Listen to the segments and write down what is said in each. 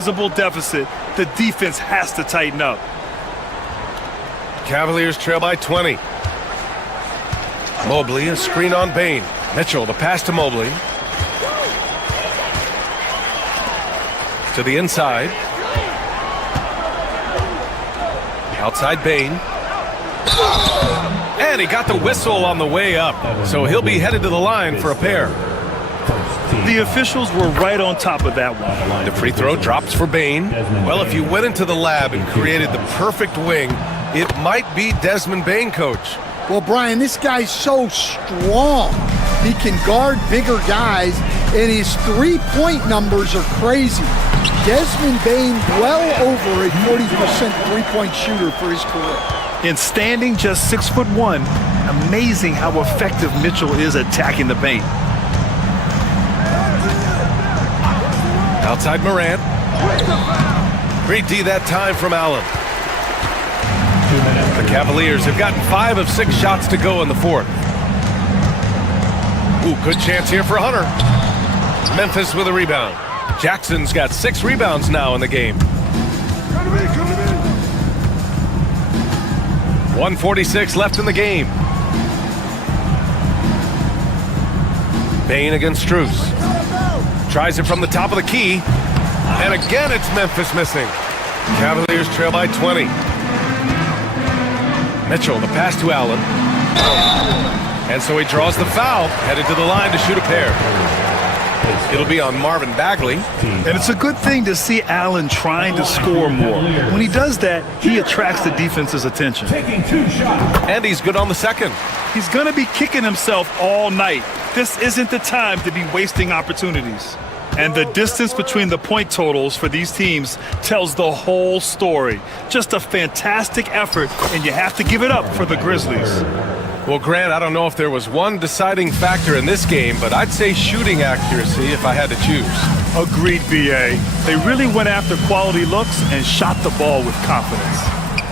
Visible deficit, the defense has to tighten up. Cavaliers trail by 20. Mobley, a screen on Bain. Mitchell, the pass to Mobley. To the inside. Outside Bain. And he got the whistle on the way up. So he'll be headed to the line for a pair. The officials were right on top of that one. The free throw drops for Bain. Well, if you went into the lab and created the perfect wing, it might be Desmond Bain, coach. Well, Brian, this guy's so strong. He can guard bigger guys, and his three-point numbers are crazy. Desmond Bain, well over a 40% three-point shooter for his career. In standing just 6'1", amazing how effective Mitchell is attacking the paint. Outside Morant. Great D that time from Allen. The Cavaliers have gotten 5 of 6 shots to go in the fourth. Ooh, good chance here for Hunter. Memphis with a rebound. Jackson's got 6 rebounds now in the game. 1:46 left in the game. Bain against Strus. Tries it from the top of the key. And again, it's Memphis missing. Cavaliers trail by 20. Mitchell, the pass to Allen. And so he draws the foul, headed to the line to shoot a pair. It'll be on Marvin Bagley. And it's a good thing to see Allen trying to score more. When he does that, he attracts the defense's attention. And he's good on the second. He's going to be kicking himself all night. This isn't the time to be wasting opportunities. And the distance between the point totals for these teams tells the whole story. Just a fantastic effort, and you have to give it up for the Grizzlies. Well, Grant, I don't know if there was one deciding factor in this game, but I'd say shooting accuracy if I had to choose. Agreed, B.A. They really went after quality looks and shot the ball with confidence.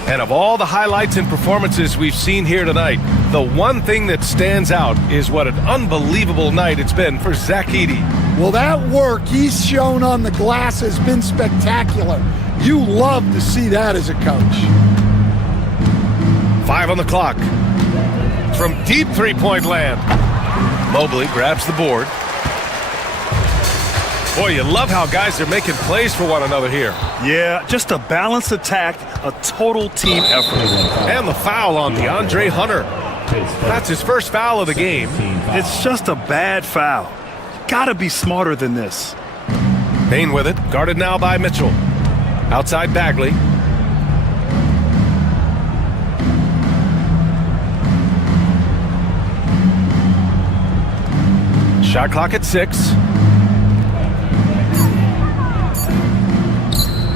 And of all the highlights and performances we've seen here tonight, the one thing that stands out is what an unbelievable night it's been for Zach Edey. Well, that work he's shown on the glass has been spectacular. You love to see that as a coach. 5 on the clock. From deep three-point land. Mobley grabs the board. Boy, you love how guys are making plays for one another here. Yeah, just a balanced attack, a total team effort. And the foul on DeAndre Hunter. That's his first foul of the game. It's just a bad foul. Gotta be smarter than this. Bain with it, guarded now by Mitchell. Outside Bagley. Shot clock at 6.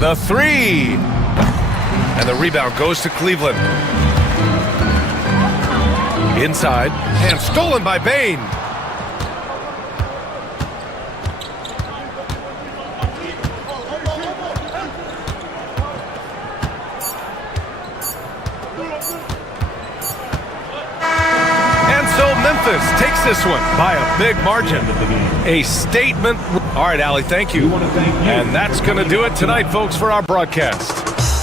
The 3. And the rebound goes to Cleveland. Inside, and stolen by Bain. And so Memphis takes this one by a big margin. A statement. All right, Allie, thank you. And that's going to do it tonight, folks, for our broadcast.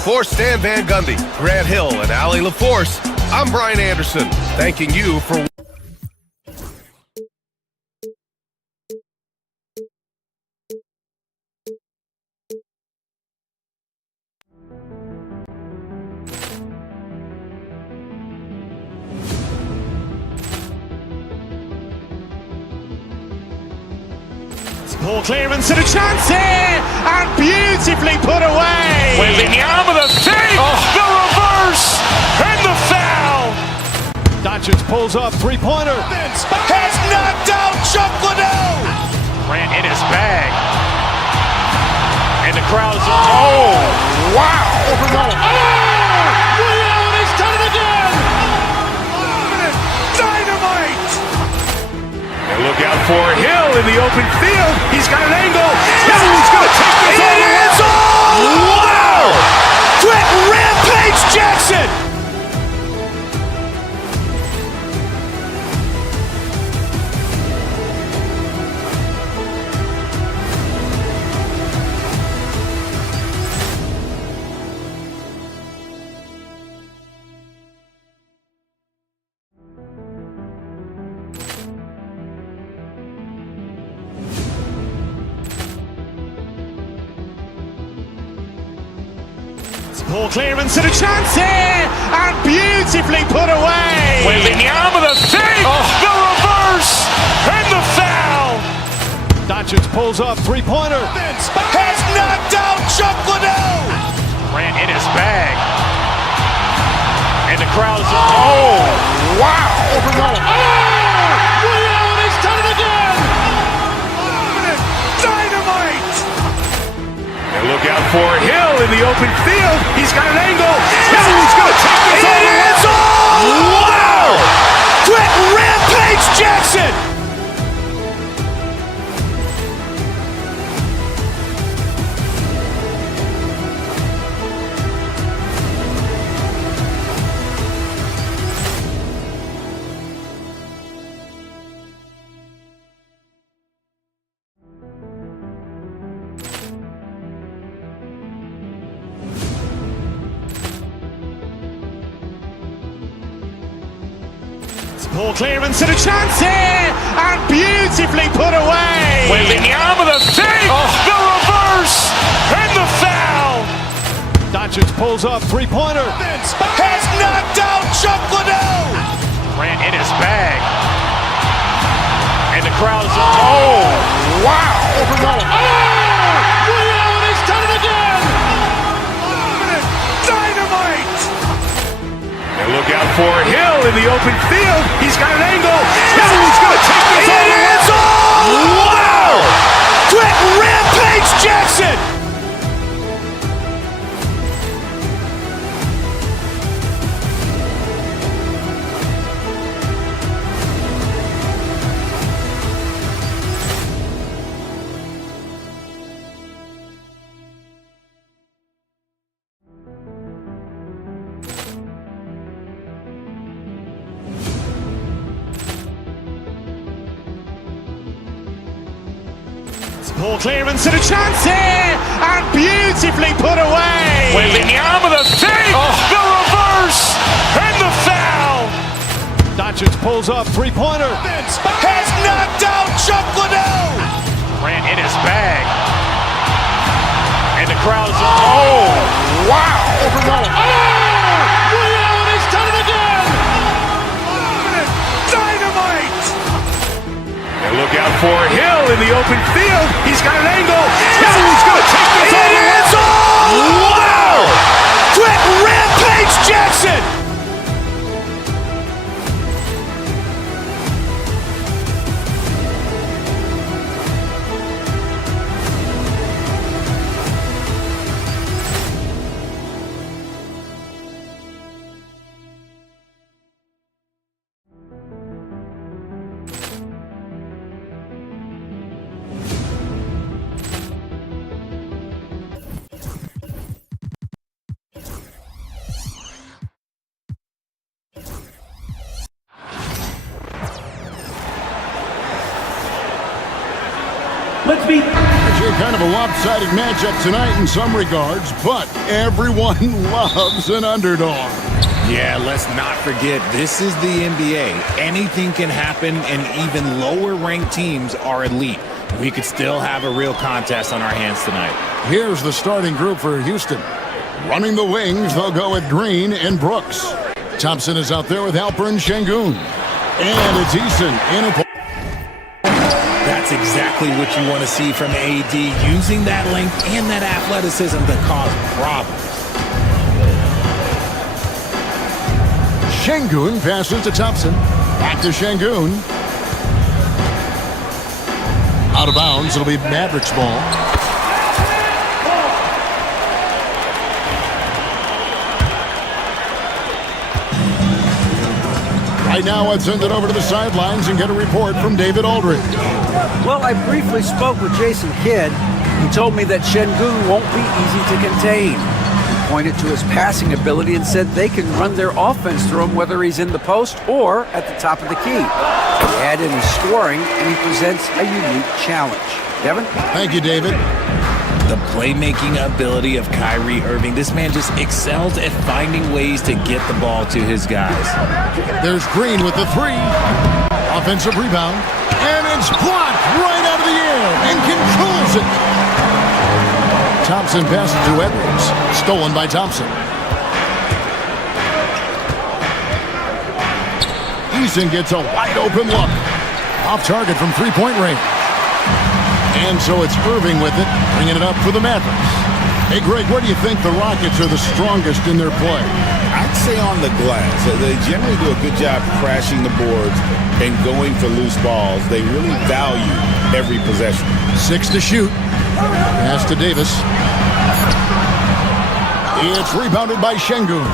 For Stan Van Gundy, Grant Hill, and Allie LaForce, I'm Brian Anderson, thanking you for Ball clearance and a chance here, and beautifully put away. Wembanyama the fake, the reverse, and the foul. Doncic pulls up, three-pointer. Has knocked out Chuck Liddell. Grant in his bag. And the crowd's oh, wow. Liddell has done it again. Dynamite. And look out for Hill in the open field. He's got an angle. Yes. He's going to take this all the way. Wow! Grant Rampage Jackson. Poor clearance and a chance here, and beautifully put away. Wembanyama the fake, the reverse, and the foul. Doncic pulls up, three-pointer. Has knocked out Chuck Liddell. Ran in his bag. And the crowd is, oh, wow. Liddell, and he's done it again. Dynamite. And look out for Hill in the open field. He's got an angle. He's going to take this all the way. Wow. Quick Rampage Jackson. Poor clearance and a chance here, and beautifully put away. Wembanyama the fake, the reverse, and the foul. Doncic pulls up, three-pointer. Has knocked out Chuck Liddell. Ran in his bag. And the crowd is, oh, wow. Liddell, and he's done it again. Dynamite. And look out for Hill in the open field. He's got an angle. He's going to take this all the way. Wow. Quick Rampage Jackson. Poor clearance and a chance here, and beautifully put away. Wembanyama the fake, the reverse, and the foul. Doncic pulls up, three-pointer. Has knocked out Chuck Liddell. Ran in his bag. And the crowd is, oh, wow. Liddell, and he's done it again. Dynamite. And look out for Hill in the open field. He's got an angle. He's going to take this all the way. Wow. Quick Rampage Jackson. Actually, kind of a lopsided matchup tonight in some regards, but everyone loves an underdog. Yeah, let's not forget, this is the NBA. Anything can happen, and even lower-ranked teams are elite. We could still have a real contest on our hands tonight. Here's the starting group for Houston. Running the wings, they'll go with Green and Brooks. Thompson is out there with Alperen Şengün. And it's Eason in a... That's exactly what you want to see from AD, using that length and that athleticism to cause problems. Şengün passes to Thompson. Back to Şengün. Out of bounds, it'll be Mavericks ball. Right now, let's send it over to the sidelines and get a report from David Aldridge. Well, I briefly spoke with Jason Kidd. He told me that Şengün won't be easy to contain. He pointed to his passing ability and said they can run their offense through him whether he's in the post or at the top of the key. Add in his scoring, and he presents a unique challenge. Devin? Thank you, David. The playmaking ability of Kyrie Irving. This man just excels at finding ways to get the ball to his guys. There's Green with the three. Offensive rebound. And it's blocked right out of the air and controls it. Thompson passes to Edwards. Stolen by Thompson. Eason gets a wide open look. Off target from three-point range. And so it's Irving with it, bringing it up for the Mavericks. Hey, Greg, where do you think the Rockets are the strongest in their play? I'd say on the glass. They generally do a good job crashing the boards and going for loose balls. They really value every possession. 6 to shoot. Pass to Davis. It's rebounded by Şengün.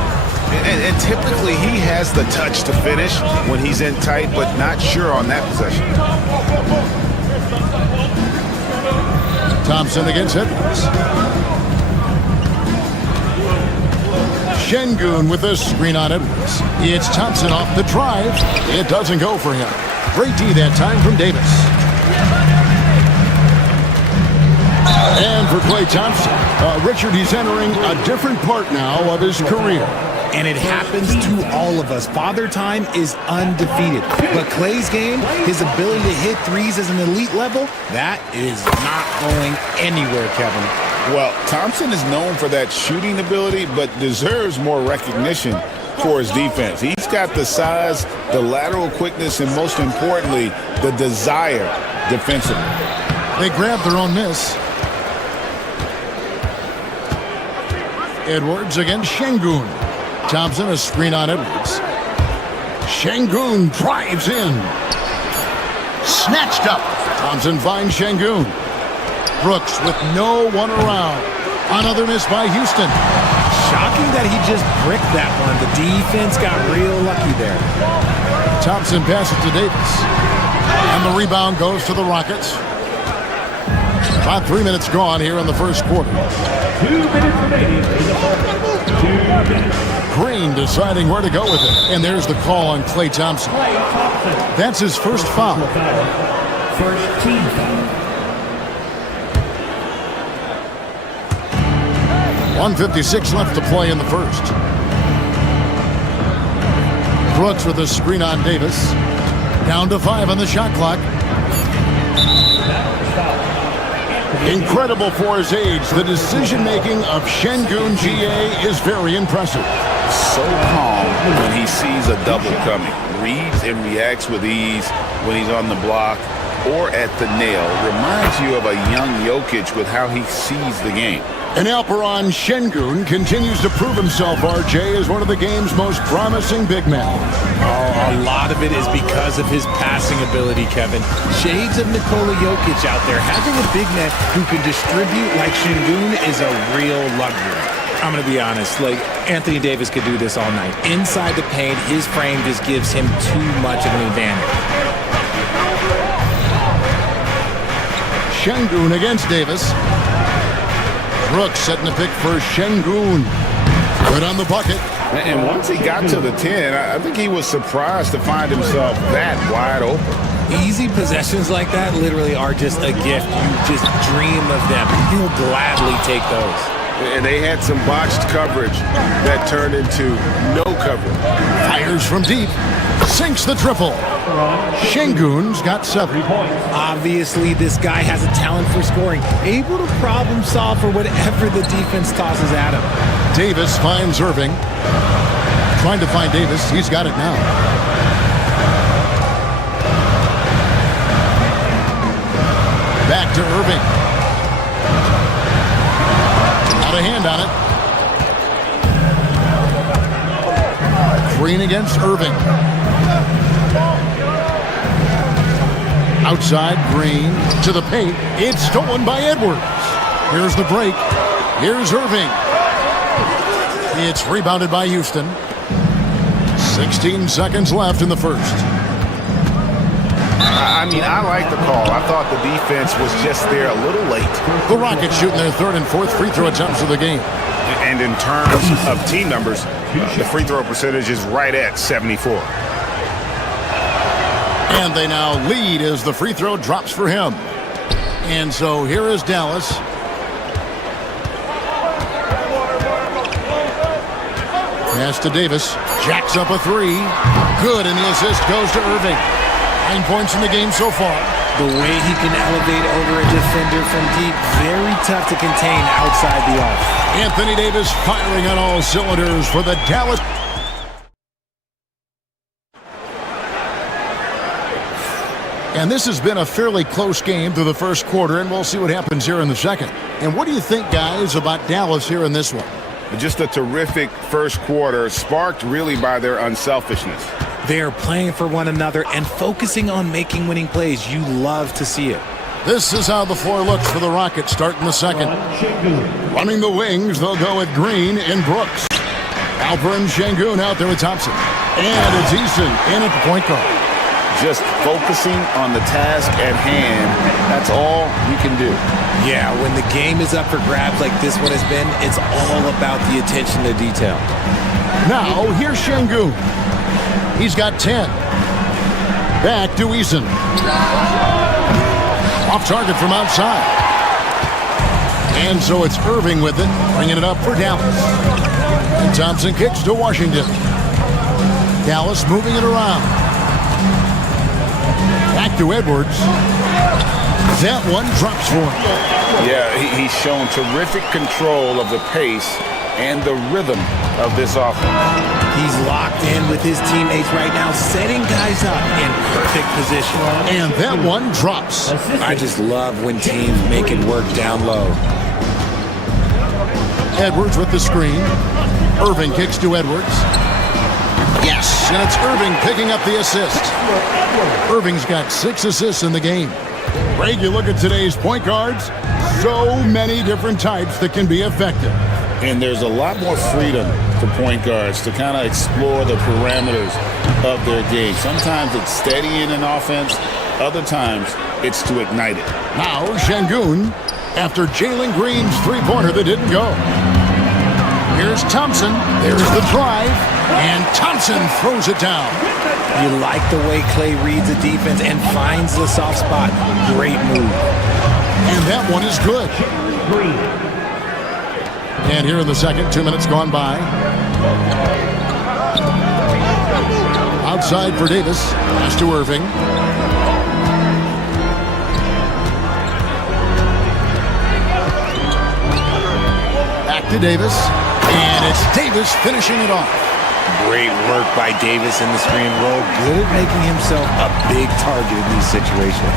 And typically he has the touch to finish when he's in tight, but not sure on that possession. Thompson against Edwards. Şengün with a screen on Edwards. It's Thompson off the drive. It doesn't go for him. Great D that time from Davis. And for Klay Thompson, Richard, he's entering a different part now of his career. And it happens to all of us. Father Time is undefeated. But Klay's game, his ability to hit threes as an elite level, that is not going anywhere, Kevin. Well, Thompson is known for that shooting ability, but deserves more recognition for his defense. He's got the size, the lateral quickness, and most importantly, the desire defensively. They grab their own miss. Edwards against Şengün. Thompson, a screen on Edwards. Şengün drives in. Snatched up. Thompson finds Şengün. Brooks with no one around. Another miss by Houston. Shocking that he just bricked that one. The defense got real lucky there. Thompson passes to Davis. And the rebound goes to the Rockets. About 3 minutes gone here in the first quarter. 2 minutes remaining in the first. 2 minutes. Green deciding where to go with it. And there's the call on Klay Thompson. That's his first foul. First team foul. 1:56 left to play in the first. Brooks with a screen on Davis. Down to 5 on the shot clock. Incredible for his age. The decision-making of Şengün GA is very impressive. So calm when he sees a double coming. Reads and reacts with ease when he's on the block or at the nail. Reminds you of a young Jokic with how he sees the game. And Alperen Şengün continues to prove himself, RJ, as one of the game's most promising big men. Oh, a lot of it is because of his passing ability, Kevin. Shades of Nikola Jokic out there. Having a big man who can distribute like Şengün is a real luxury. I'm going to be honest, like Anthony Davis could do this all night. Inside the paint, his frame just gives him too much of an advantage. Şengün against Davis. Brooks setting the pick for Şengün. Good on the bucket. And once he got to the 10, I think he was surprised to find himself that wide open. Easy possessions like that literally are just a gift. You just dream of them. He'll gladly take those. And they had some botched coverage that turned into no coverage. Fires from deep. Sinks the triple. Şengün's got 7. Obviously, this guy has a talent for scoring. Able to problem solve for whatever the defense tosses at him. Davis finds Irving. Trying to find Davis. He's got it now. Back to Irving. Out of hand on it. Green against Irving. Outside, Green to the paint. It's stolen by Edwards. Here's the break. Here's Irving. It's rebounded by Houston. 16 seconds left in the first. I mean, I like the call. I thought the defense was just there a little late. The Rockets shooting their 3rd and 4th free throw attempts of the game. And in terms of team numbers, the free throw percentage is right at 74. And they now lead as the free throw drops for him. And so here is Dallas. Pass to Davis. Jacks up a 3. Good, and the assist goes to Irving. 9 points in the game so far. The way he can elevate over a defender from deep, very tough to contain outside the arc. Anthony Davis firing on all cylinders for the Dallas. And this has been a fairly close game through the first quarter, and we'll see what happens here in the second. And what do you think, guys, about Dallas here in this one? Just a terrific first quarter, sparked really by their unselfishness. They're playing for one another and focusing on making winning plays. You love to see it. This is how the floor looks for the Rockets starting the second. Running the wings, they'll go with Green and Brooks. Alperen Şengün out there with Thompson. And it's Eason in at the point guard. Just focusing on the task at hand, that's all you can do. Yeah, when the game is up for grabs like this one has been, it's all about the attention to detail. Now, here's Şengün. He's got 10. Back to Eason. Off target from outside. And so it's Irving with it, bringing it up for Dallas. And Thompson kicks to Washington. Dallas moving it around. Back to Edwards. That one drops for him. Yeah, he's shown terrific control of the pace and the rhythm of this offense. He's locked in with his teammates right now, setting guys up in perfect position. And that one drops. I just love when teams make it work down low. Edwards with the screen. Irving kicks to Edwards. Yes, and it's Irving picking up the assist. Irving's got 6 assists in the game. Greg, you look at today's point guards, so many different types that can be effective. And there's a lot more freedom for point guards to kind of explore the parameters of their game. Sometimes it's steadying an offense. Other times it's to ignite it. Now Şengün after Jalen Green's three-pointer that didn't go. Here's Thompson. There's the drive. And Thompson throws it down. You like the way Clay reads the defense and finds the soft spot. Great move. And that one is good. And here in the second, 2 minutes gone by. Outside for Davis. Pass to Irving. Back to Davis. And it's Davis finishing it off. Great work by Davis in the screen roll. Good at making himself a big target in these situations.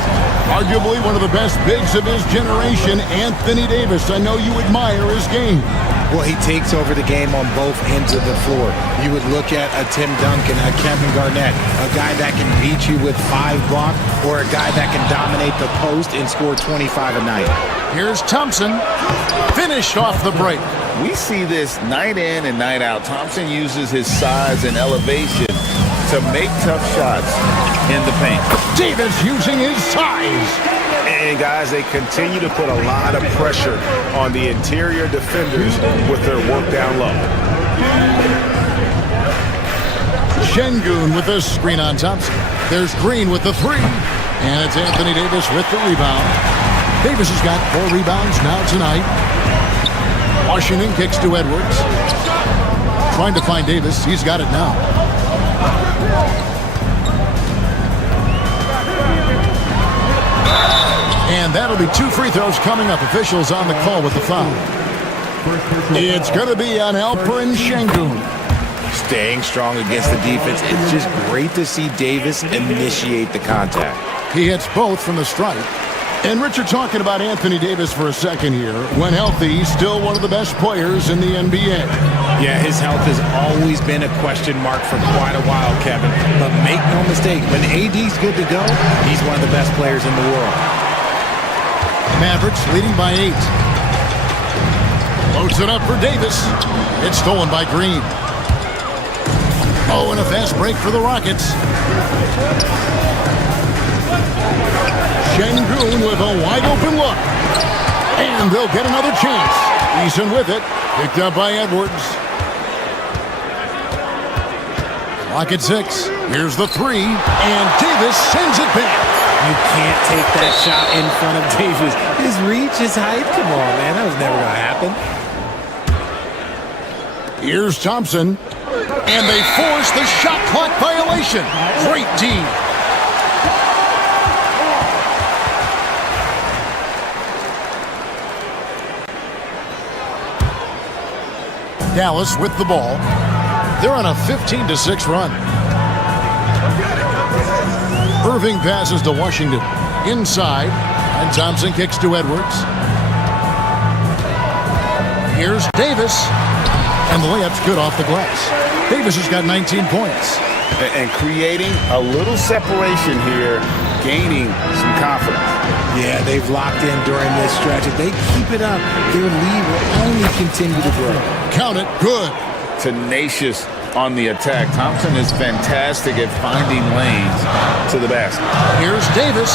Arguably one of the best bigs of his generation, Anthony Davis. I know you admire his game. Well, he takes over the game on both ends of the floor. You would look at a Tim Duncan, a Kevin Garnett, a guy that can beat you with 5 blocks, or a guy that can dominate the post and score 25 a night. Here's Thompson. Finished off the break. We see this night in and night out. Thompson uses his size and elevation to make tough shots in the paint. Davis using his size. And guys, they continue to put a lot of pressure on the interior defenders with their work down low. Şengün with the screen on Thompson. There's Green with the 3. And it's Anthony Davis with the rebound. Davis has got 4 rebounds now tonight. Washington kicks to Edwards. Trying to find Davis. He's got it now. And that'll be 2 free throws coming up. Officials on the call with the foul. It's going to be on Alperen Şengün. Staying strong against the defense. It's just great to see Davis initiate the contact. He hits both from the stripe. And Richard, talking about Anthony Davis for a second here. When healthy, still one of the best players in the NBA. Yeah, his health has always been a question mark for quite a while, Kevin. But make no mistake, when AD's good to go, he's one of the best players in the world. Mavericks leading by 8. Loads it up for Davis. It's stolen by Green. Oh, and a fast break for the Rockets. Şengün with a wide open look. And they'll get another chance. Eason with it. Picked up by Edwards. Clock at 6. Here's the 3. And Davis sends it back. You can't take that shot in front of Davis. His reach, his height. Come on, man. That was never going to happen. Here's Thompson. And they force the shot clock violation. Great D. Dallas with the ball. They're on a 15-6 run. Irving passes to Washington. Inside, and Thompson kicks to Edwards. Here's Davis, and the layup's good off the glass. Davis has got 19 points. And creating a little separation here, gaining some confidence. Yeah, they've locked in during this stretch. If they keep it up, their lead will only continue to grow. Count it, good. Tenacious on the attack. Thompson is fantastic at finding lanes to the basket. Here's Davis.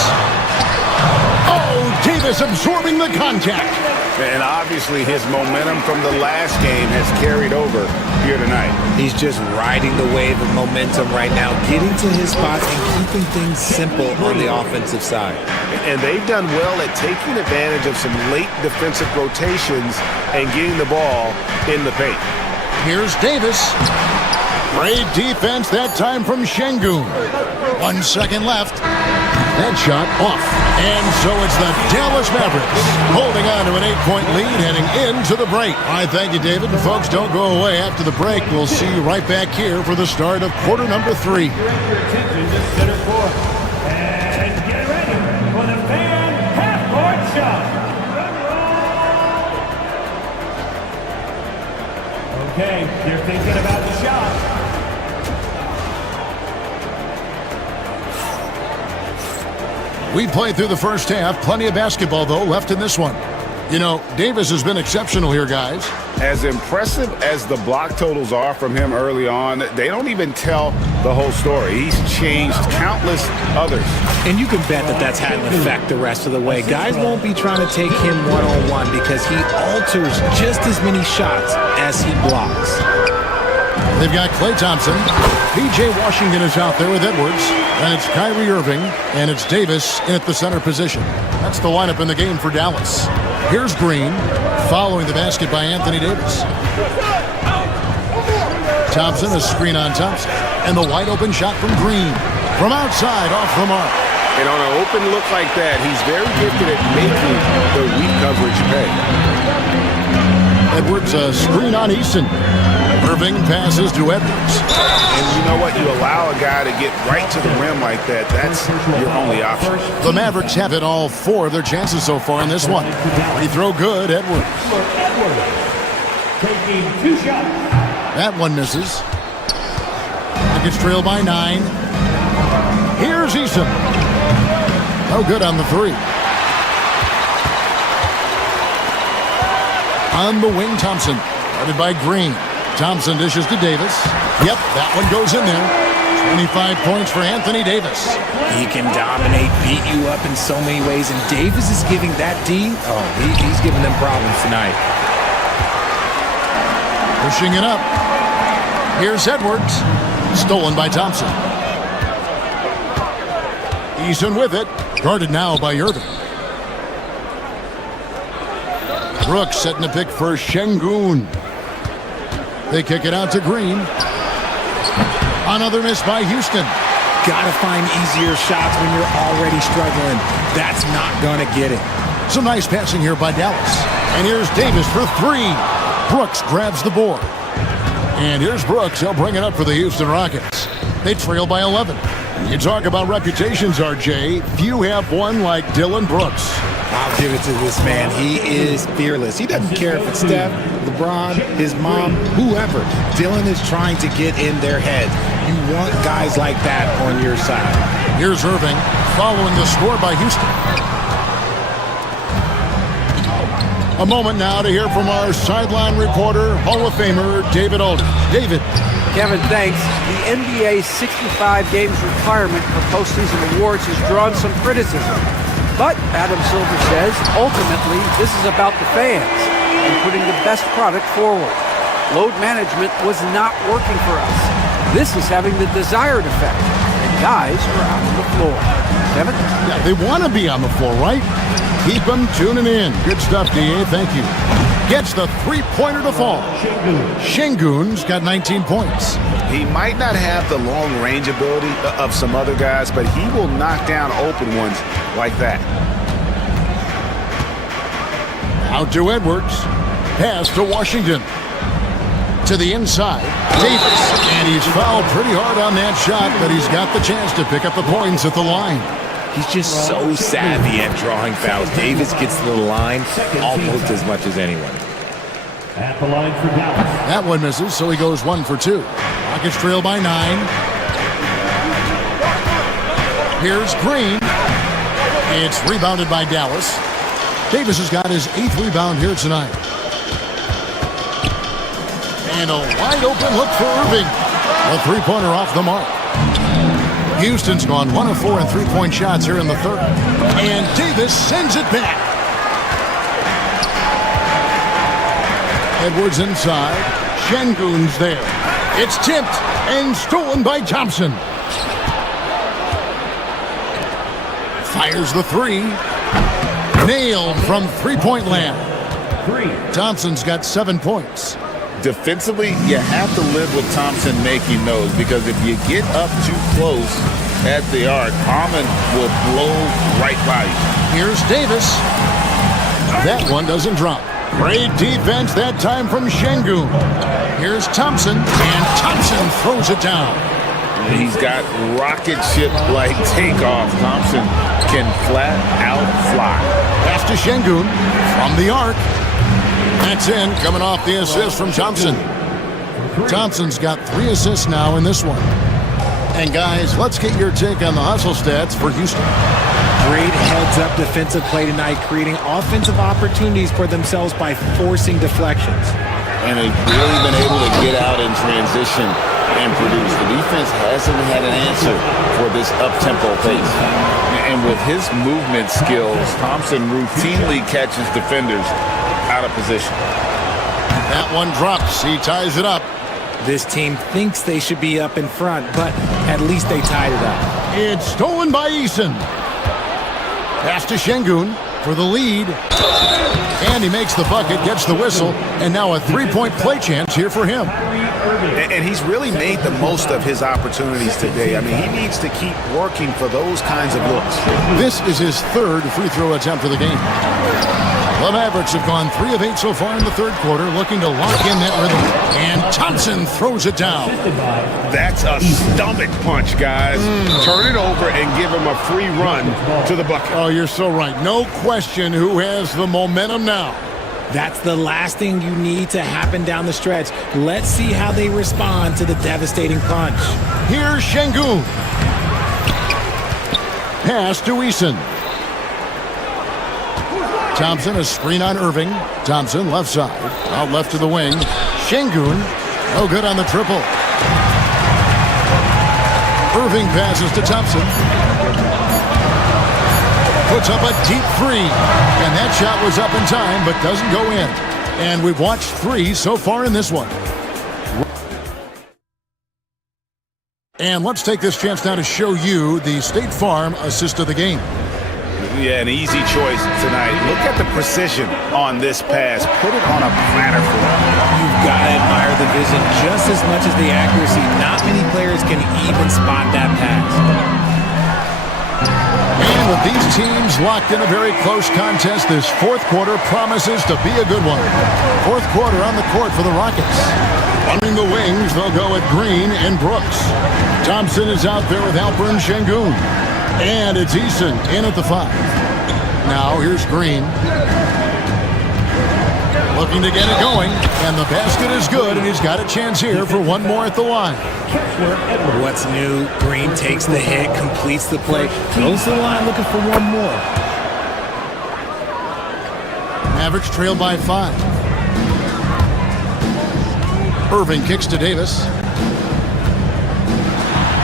Oh, Davis absorbing the contact. And obviously his momentum from the last game has carried over here tonight. He's just riding the wave of momentum right now, getting to his spots and keeping things simple on the offensive side. And they've done well at taking advantage of some late defensive rotations and getting the ball in the paint. Here's Davis. Great defense that time from Şengün. 1 second left. That shot off. And so it's the Dallas Mavericks holding on to an 8-point lead heading into the break. I thank you, David. And folks, don't go away after the break. We'll see you right back here for the start of quarter number 3. Center court. And get ready for the fan half-court shot. Okay, you're thinking about the shot. We played through the first half. Plenty of basketball, though, left in this one. You know, Davis has been exceptional here, guys. As impressive as the block totals are from him early on, they don't even tell the whole story. He's changed countless others. And you can bet that that's had an effect the rest of the way. Guys won't be trying to take him one-on-one because he alters just as many shots as he blocks. They've got Klay Thompson. P.J. Washington is out there with Edwards. And it's Kyrie Irving. And it's Davis in at the center position. That's the lineup in the game for Dallas. Here's Green, following the basket by Anthony Davis. Thompson, a screen on Thompson. And the wide open shot from Green. From outside, off the mark. And on an open look like that, he's very gifted at making the weak coverage pay. Edwards, a screen on Easton. Irving passes to Edwards. And you know what? You allow a guy to get right to the rim like that. That's your only option. The Mavericks have hit all 4 of their chances so far in this one. Free throw good, Edwards. Taking 2 shots. That one misses. Nuggets trail by 9. Here's Easton. No good on the 3. On the wing, Thompson. Guarded by Green. Thompson dishes to Davis. Yep, that one goes in there. 25 points for Anthony Davis. He can dominate, beat you up in so many ways, and Davis is giving that D. Oh, he's giving them problems tonight. Pushing it up. Here's Edwards. Stolen by Thompson. Easton with it. Guarded now by Irving. Brooks setting a pick for Şengün. They kick it out to Green. Another miss by Houston. Gotta find easier shots when you're already struggling. That's not gonna get it. Some nice passing here by Dallas. And here's Davis for 3. Brooks grabs the board. And here's Brooks. He'll bring it up for the Houston Rockets. They trail by 11. You talk about reputations, RJ. Few have one like Dylan Brooks. I'll give it to this man. He is fearless. He doesn't care if it's Steph, LeBron, his mom, whoever. Dylan is trying to get in their head. You want guys like that on your side. Here's Irving following the score by Houston. A moment now to hear from our sideline reporter, Hall of Famer, David Alden. David. Kevin, thanks. The NBA's 65 games requirement for postseason awards has drawn some criticism. But, Adam Silver says, ultimately, this is about the fans and putting the best product forward. Load management was not working for us. This is having the desired effect, and guys are out on the floor. Kevin? Yeah, they want to be on the floor, right? Keep them tuning in. Good stuff, D.A. Thank you. Gets the 3-pointer to fall. Şengün's got 19 points. He might not have the long-range ability of some other guys, but he will knock down open ones like that. Out to Edwards. Pass to Washington. To the inside, Davis. And he's fouled pretty hard on that shot, but he's got the chance to pick up the points at the line. He's just so savvy at drawing fouls. Davis gets to the line almost as much as anyone. At the line for Dallas. That one misses, so he goes 1 for 2. Rockets trail by 9. Here's Green. It's rebounded by Dallas. Davis has got his 8th rebound here tonight. And a wide open look for Irving. A three-pointer off the mark. Houston's gone 1 of 4 in three-point shots here in the third. And Davis sends it back. Edwards inside. Şengün's there. It's tipped and stolen by Thompson. Fires the three. Nailed from three-point land. Thompson's got 7 points. Defensively, you have to live with Thompson making those, because if you get up too close at the arc, Harmon will blow right by you. Here's Davis. That one doesn't drop. Great defense that time from Şengün. Here's Thompson, and Thompson throws it down. He's got rocket ship-like takeoff. Thompson can flat out fly. Pass to Şengün from the arc. That's in, coming off the assist from Thompson. Thompson's got 3 assists now in this one. And guys, let's get your take on the hustle stats for Houston. Great heads-up defensive play tonight, creating offensive opportunities for themselves by forcing deflections. And they've really been able to get out in transition and produce. The defense hasn't had an answer for this up-tempo pace. And with his movement skills, Thompson routinely catches defenders out of position. That one drops. He ties it up. This team thinks they should be up in front, but at least they tied it up. It's stolen by Eason. Pass to Şengün for the lead. And he makes the bucket, gets the whistle, and now a three-point play chance here for him. And he's really made the most of his opportunities today. I mean, he needs to keep working for those kinds of looks. This is his 3rd free throw attempt of the game. The Mavericks have gone 3 of 8 so far in the third quarter, looking to lock in that rhythm. And Thompson throws it down. That's a stomach punch, guys. Turn it over and give him a free run to the bucket. Oh, you're so right. No question who has the momentum now. That's the last thing you need to happen down the stretch. Let's see how they respond to the devastating punch. Here's Şengün. Pass to Eason. Thompson, a screen on Irving. Thompson, left side. Out left to the wing. Şengün, no good on the triple. Irving passes to Thompson. Puts up a deep 3. And that shot was up in time, but doesn't go in. And we've watched 3 so far in this one. And let's take this chance now to show you the State Farm assist of the game. Yeah, an easy choice tonight. Look at the precision on this pass. Put it on a platter for him. You've got to admire the vision just as much as the accuracy. Not many players can even spot that pass. And with these teams locked in a very close contest, this fourth quarter promises to be a good one. Fourth quarter on the court for the Rockets. Running the wings, they'll go at Green and Brooks. Thompson is out there with Alperen Şengün. And it's Eason in at the 5. Now here's Green. Looking to get it going. And the basket is good, and he's got a chance here for one more at the line. What's new? Green takes the hit, completes the play, goes to the line looking for one more. Mavericks trail by 5. Irving kicks to Davis.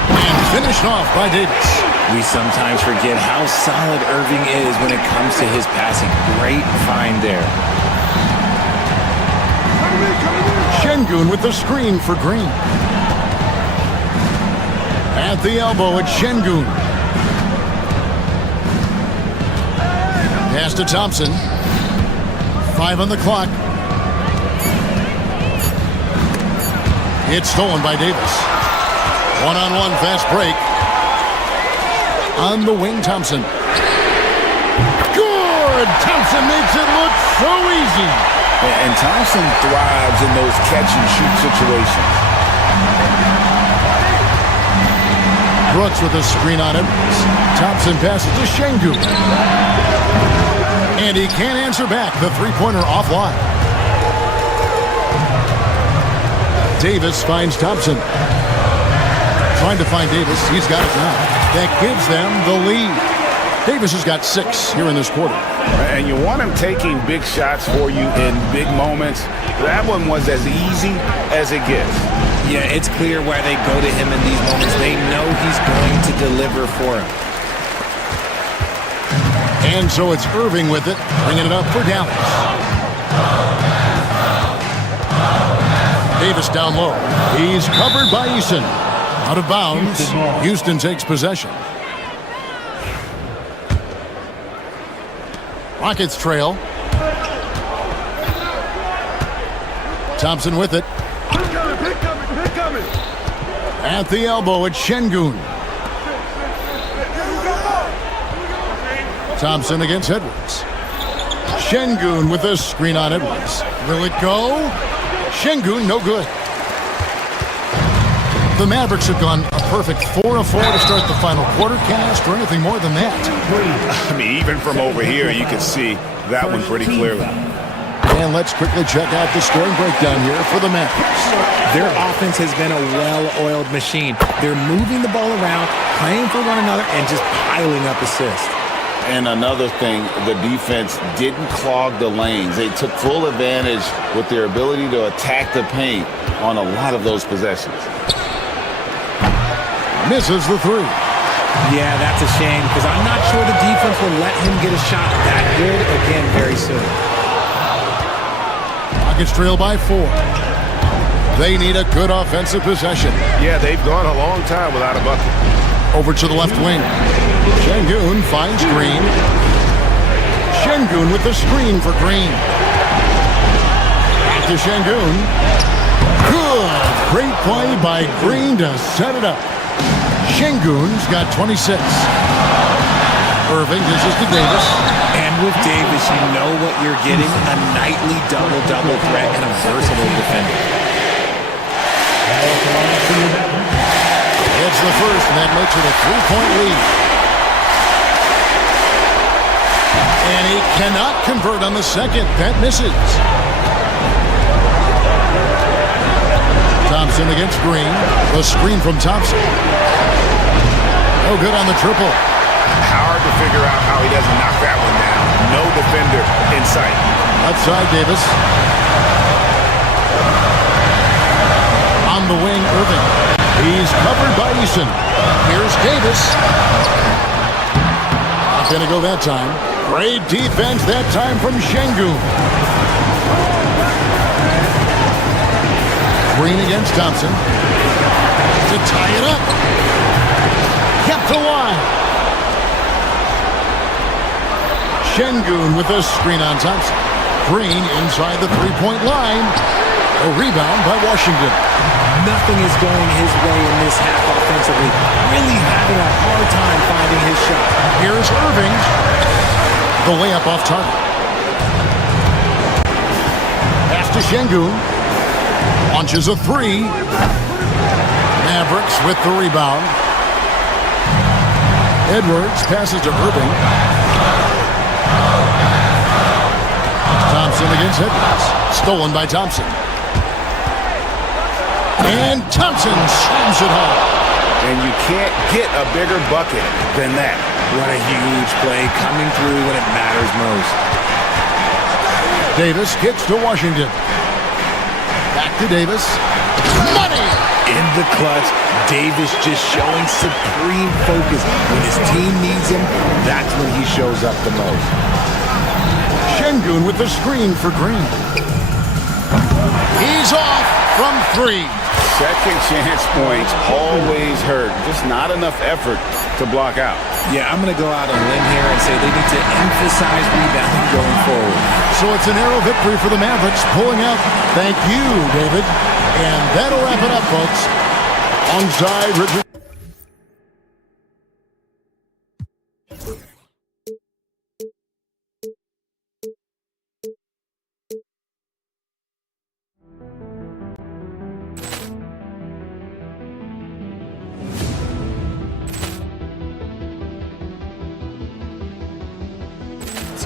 And finished off by Davis. We sometimes forget how solid Irving is when it comes to his passing. Great find there. Şengün with the screen for Green. At the elbow, it's Şengün. Pass to Thompson. 5 on the clock. It's stolen by Davis. One-on-one fast break. On the wing, Thompson. Good! Thompson makes it look so easy. And Thompson thrives in those catch-and-shoot situations. Brooks with a screen on Edwards. Thompson passes to Şengün. And he can't answer back. The three-pointer offline. Davis finds Thompson. Trying to find Davis. He's got it now. That gives them the lead. Davis has got 6 here in this quarter. And you want him taking big shots for you in big moments. That one was as easy as it gets. Yeah, it's clear why they go to him in these moments. They know he's going to deliver for him. And so it's Irving with it, bringing it up for Dallas. Davis down low. He's covered by Eason. Out of bounds. Houston takes possession. Rockets trail. Thompson with it. At the elbow, it's Şengün. Thompson against Edwards. Şengün with a screen on Edwards. Will it go? Şengün, no good. The Mavericks have gone a perfect 4 of 4 to start the final quarter. Can't ask for anything more than that. I mean, even from over here, you can see that one pretty clearly. And let's quickly check out the scoring breakdown here for the Mavericks. Their offense has been a well-oiled machine. They're moving the ball around, playing for one another, and just piling up assists. And another thing, the defense didn't clog the lanes. They took full advantage with their ability to attack the paint on a lot of those possessions. Misses the three. Yeah, that's a shame because I'm not sure the defense will let him get a shot that good again very soon. Rockets trail by 4. They need a good offensive possession. Yeah, they've gone a long time without a bucket. Over to the left wing. Şengün finds Green. Şengün with the screen for Green. Back to Şengün. Good. Great play by Green to set it up. Şengün's got 26. Irving gives us to Davis. And with Davis, you know what you're getting, a nightly double-double threat and a versatile defender. It's the first, and that makes it a 3-point lead. And he cannot convert on the second. That misses. Thompson against Green. The screen from Thompson. No good on the triple. Hard to figure out how he doesn't knock that one down. No defender in sight. Outside Davis. On the wing, Irving. He's covered by Eason. Here's Davis. Not going to go that time. Great defense that time from Şengün. Green against Thompson. To tie it up. Kept to line. Şengün with a screen on Thompson. Green inside the three-point line. A rebound by Washington. Nothing is going his way in this half offensively. Really having a hard time finding his shot. Here's Irving. The layup off target. Pass to Şengün. Launches a three. Mavericks with the rebound. Edwards passes to Irving. Thompson against Edwards. Stolen by Thompson. And Thompson slams it home. And you can't get a bigger bucket than that. What a huge play coming through when it matters most. Davis gets to Washington. Back to Davis. Money! In the clutch, Davis just showing supreme focus. When his team needs him, that's when he shows up the most. Şengün with the screen for Green. He's off from 3. Second chance points always hurt. Just not enough effort to block out. Yeah, I'm going to go out on a limb here and say they need to emphasize rebounding going forward. So it's a narrow victory for the Mavericks, pulling out. Thank you, David. And that'll wrap it up, folks. Onside, Richard.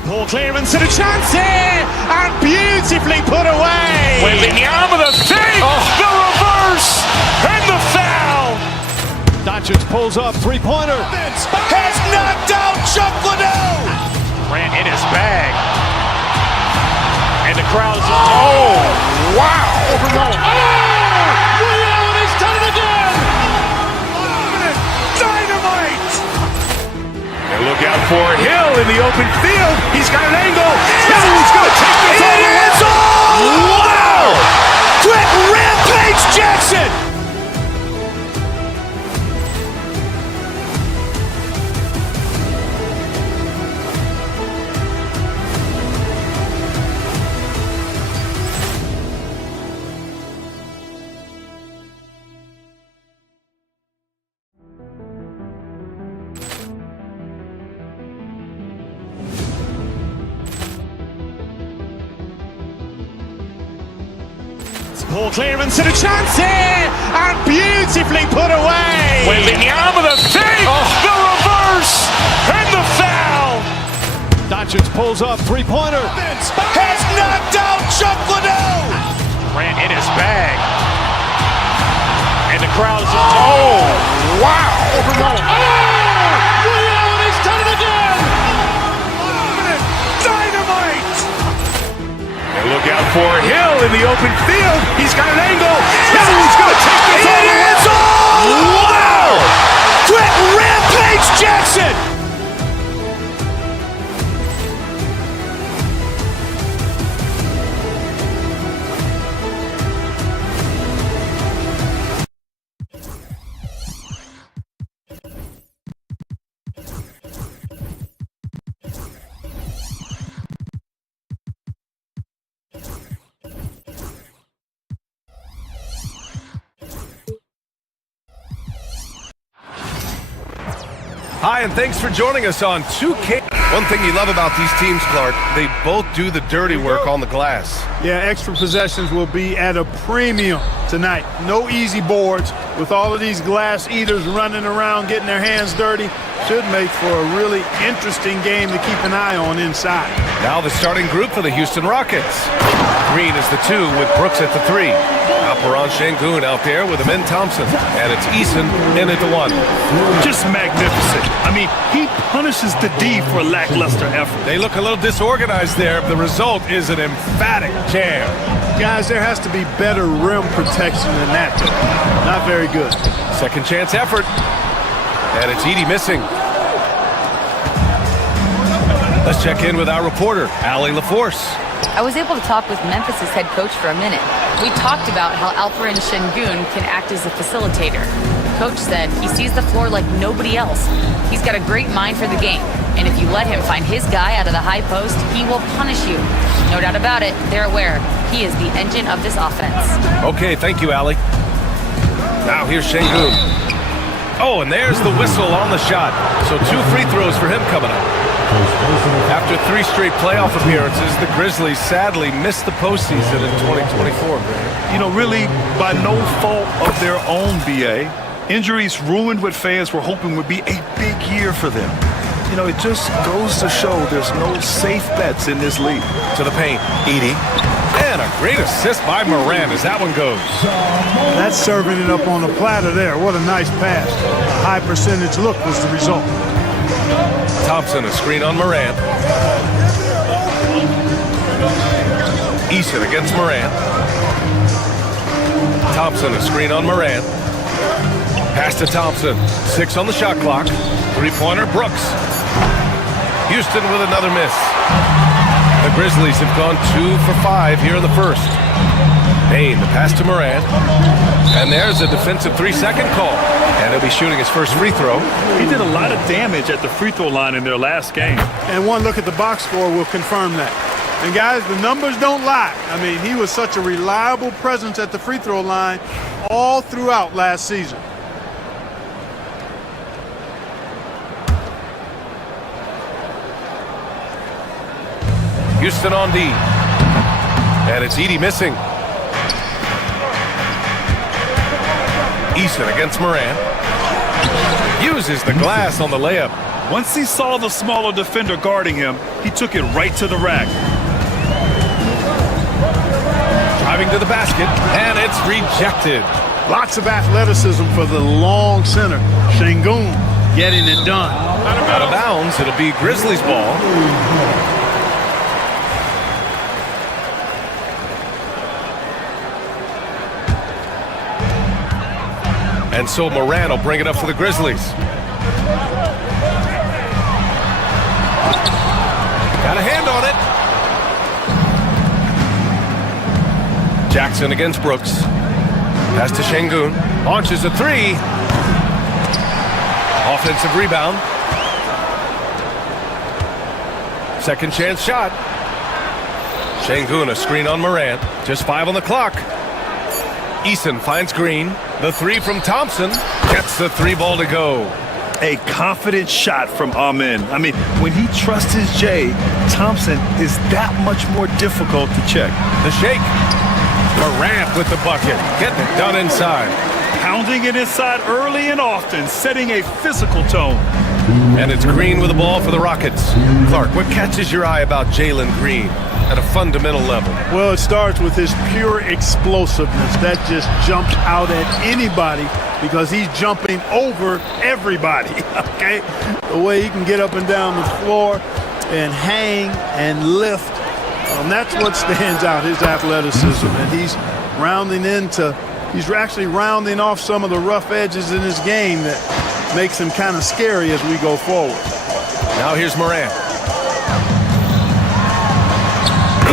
Poor clearance and a chance here, and beautifully put away. Wembanyama the save, the reverse, and the foul. Doncic pulls up, three-pointer. Has knocked out Chuck Liddell. Grant in his bag. And the crowd's, oh, wow. Ray Allen has done it again. Dynamite. And look out for Hill in the open field. He's got an angle. He's going to take this all the way. It's all! Wow! Quick Rampage Jackson. Poor clearance and a chance here, and beautifully put away. Wembanyama the save, the reverse, and the foul. Doncic pulls up, three-pointer. Has knocked out Chuck Liddell. Grant in his bag. And the crowd's, oh, wow. Ray Allen has done it again. Dynamite. And look out for Hill in the open field. He's got an angle. He's going to take this all the way. It's all! Wow! Quick Rampage Jackson. Hi, and thanks for joining us on 2K. One thing you love about these teams, Clark, they both do the dirty work on the glass. Yeah, extra possessions will be at a premium tonight. No easy boards. With all of these glass eaters running around, getting their hands dirty, should make for a really interesting game to keep an eye on inside. Now the starting group for the Houston Rockets. Green is the 2 with Brooks at the 3. Alperen Sengun out there with Amin Thompson. And it's Eason in at the 1. Just magnificent. I mean, he punishes the D for lackluster effort. They look a little disorganized there. The result is an emphatic jam. Guys, there has to be better rim protection than that. Not very good. Second chance effort. And it's Edey missing. Let's check in with our reporter, Allie LaForce. I was able to talk with Memphis' head coach for a minute. We talked about how Alperen Sengun can act as a facilitator. Coach said he sees the floor like nobody else. He's got a great mind for the game, and if you let him find his guy out of the high post, he will punish you. No doubt about it, they're aware. He is the engine of this offense. Okay, thank you, Allie. Now here's Sengun. Oh, and there's the whistle on the shot. So 2 free throws for him coming up. After 3 straight playoff appearances, the Grizzlies sadly missed the postseason in 2024. You know, really by no fault of their own, BA. Injuries ruined what fans were hoping would be a big year for them. You know, it just goes to show there's no safe bets in this league. To the paint, Edey. And a great assist by Moran as that one goes. That's serving it up on a platter there. What a nice pass. A high percentage look was the result. Thompson, a screen on Moran. Eason against Moran. Thompson, a screen on Moran. Pass to Thompson. 6 on the shot clock. 3-pointer, Brooks. Houston with another miss. The Grizzlies have gone 2 for 5 here in the first. Payne, the pass to Moran. And there's a defensive 3-second call. And he'll be shooting his first free throw. He did a lot of damage at the free throw line in their last game. And one look at the box score will confirm that. And guys, the numbers don't lie. I mean, he was such a reliable presence at the free throw line all throughout last season. Houston on D. And it's Edey missing. Eason against Moran. Uses the glass on the layup. Once he saw the smaller defender guarding him, he took it right to the rack. Driving to the basket, and it's rejected. Lots of athleticism for the long center. Şengün getting it done. Out of bounds, it'll be Grizzlies ball. And so Moran will bring it up for the Grizzlies. Got a hand on it. Jackson against Brooks. Pass to Şengün. Launches a three. Offensive rebound. Second chance shot. Şengün, a screen on Moran. Just 5 on the clock. Eason finds Green. The three from Thompson. Gets the 3 ball to go. A confident shot from Amin. I mean, when he trusts his J, Thompson is that much more difficult to check. The shake. Morant with the bucket. Getting it done inside. Pounding it inside early and often, setting a physical tone. And it's Green with the ball for the Rockets. Clark, what catches your eye about Jalen Green at a fundamental level? Well, it starts with his pure explosiveness. That just jumps out at anybody because he's jumping over everybody, okay? The way he can get up and down the floor and hang and lift, that's what stands out, his athleticism. And he's actually rounding off some of the rough edges in his game that makes him kind of scary as we go forward. Now here's Moran.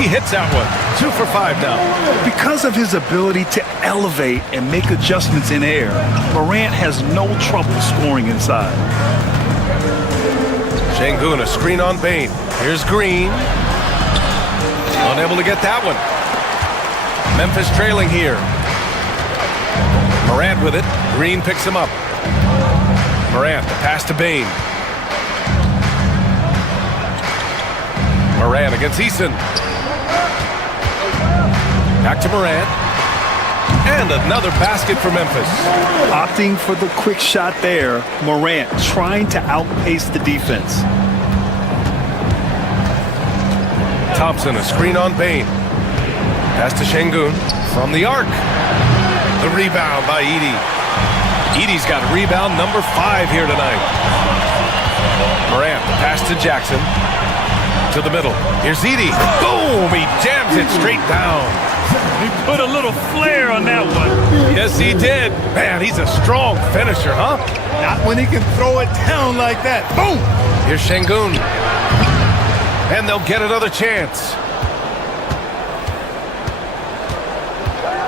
He hits that one. 2 for 5 now. Because of his ability to elevate and make adjustments in air, Morant has no trouble scoring inside. Şengün, a screen on Bane. Here's Green. Unable to get that one. Memphis trailing here. Morant with it. Green picks him up. Morant, the pass to Bane. Morant against Eason. Back to Morant. And another basket for Memphis. Opting for the quick shot there, Morant trying to outpace the defense. Thompson, a screen on Bane. Pass to Şengün from the arc. The rebound by Edey. Edey's got rebound number 5 here tonight. Morant, the pass to Jackson. To the middle. Here's Edey. Boom! He jams it straight down. He put a little flair on that one. Yes, he did. Man, he's a strong finisher, huh? Not when he can throw it down like that. Boom! Here's Şengün. And they'll get another chance.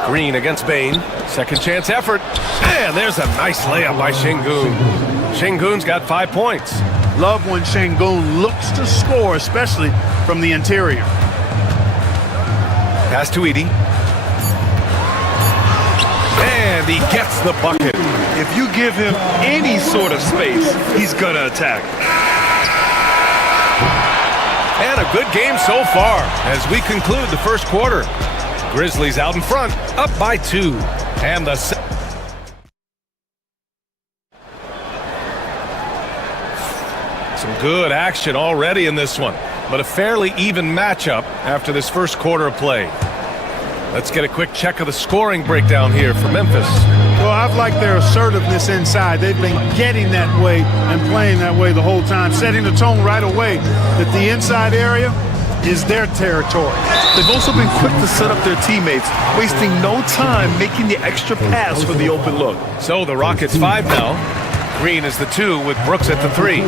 Green against Bane. Second chance effort. And there's a nice layup by Şengün. Şengün's got 5 points. Love when Şengün looks to score, especially from the interior. Pass to Edey. And he gets the bucket. If you give him any sort of space, he's going to attack. And a good game so far as we conclude the first quarter. Grizzlies out in front, up by 2. And the some good action already in this one, but a fairly even matchup after this first quarter of play. Let's get a quick check of the scoring breakdown here for Memphis. Well, I've liked their assertiveness inside. They've been getting that way and playing that way the whole time, setting the tone right away that the inside area is their territory. They've also been quick to set up their teammates, wasting no time making the extra pass for the open look. So the Rockets 5 now. Green is the 2 with Brooks at the 3.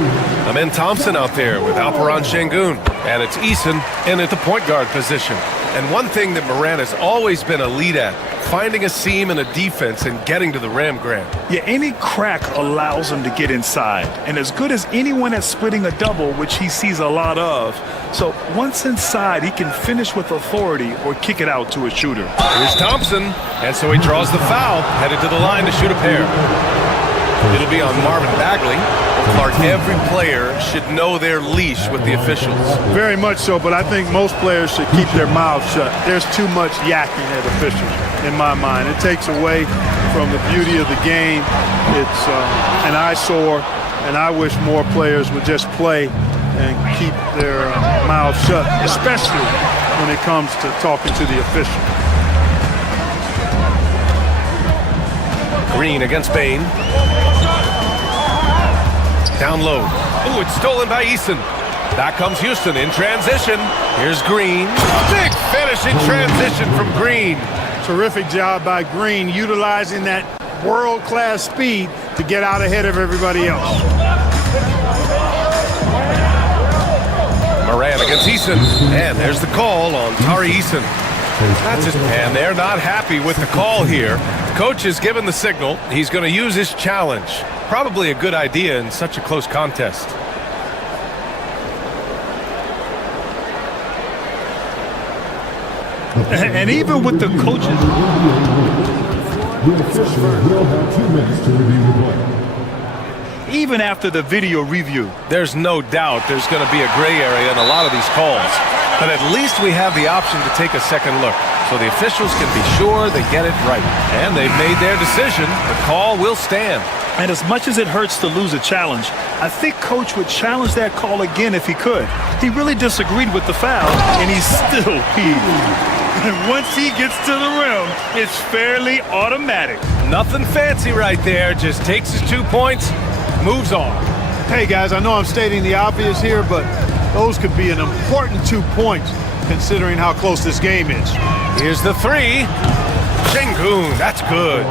Amin Thompson out there with Alperen Şengün. And it's Eason in at the point guard position. And one thing that Morant has always been elite at, finding a seam in a defense and getting to the rim, Grant. Yeah, any crack allows him to get inside. And as good as anyone at splitting a double, which he sees a lot of. So once inside, he can finish with authority or kick it out to a shooter. Here's Thompson. And so he draws the foul, headed to the line to shoot a pair. It'll be on Marvin Bagley. Clark, every player should know their leash with the officials. Very much so, but I think most players should keep their mouths shut. There's too much yakking at officials, in my mind. It takes away from the beauty of the game. It's an eyesore. and I wish more players would just play and keep their mouths shut, especially when it comes to talking to the official. Green against Bain. Down low. Ooh, it's stolen by Eason. Back comes Houston in transition. Here's Green. Big finish in transition from Green. Terrific job by Green, utilizing that world-class speed to get out ahead of everybody else. Moran against Eason. And there's the call on Tari Eason. That's it. And they're not happy with the call here. Coach is given the signal. He's going to use his challenge. Probably a good idea in such a close contest. And even with the coaches, even after the video review, there's no doubt there's going to be a gray area in a lot of these calls. But at least we have the option to take a second look, so the officials can be sure they get it right. And they've made their decision. The call will stand. And as much as it hurts to lose a challenge, I think Coach would challenge that call again if he could. He really disagreed with the foul, and he's still peeved. And once he gets to the rim, it's fairly automatic. Nothing fancy right there. Just takes his 2 points, moves on. Hey, guys, I know I'm stating the obvious here, but those could be an important 2 points considering how close this game is. Here's the three. Şengün, that's good.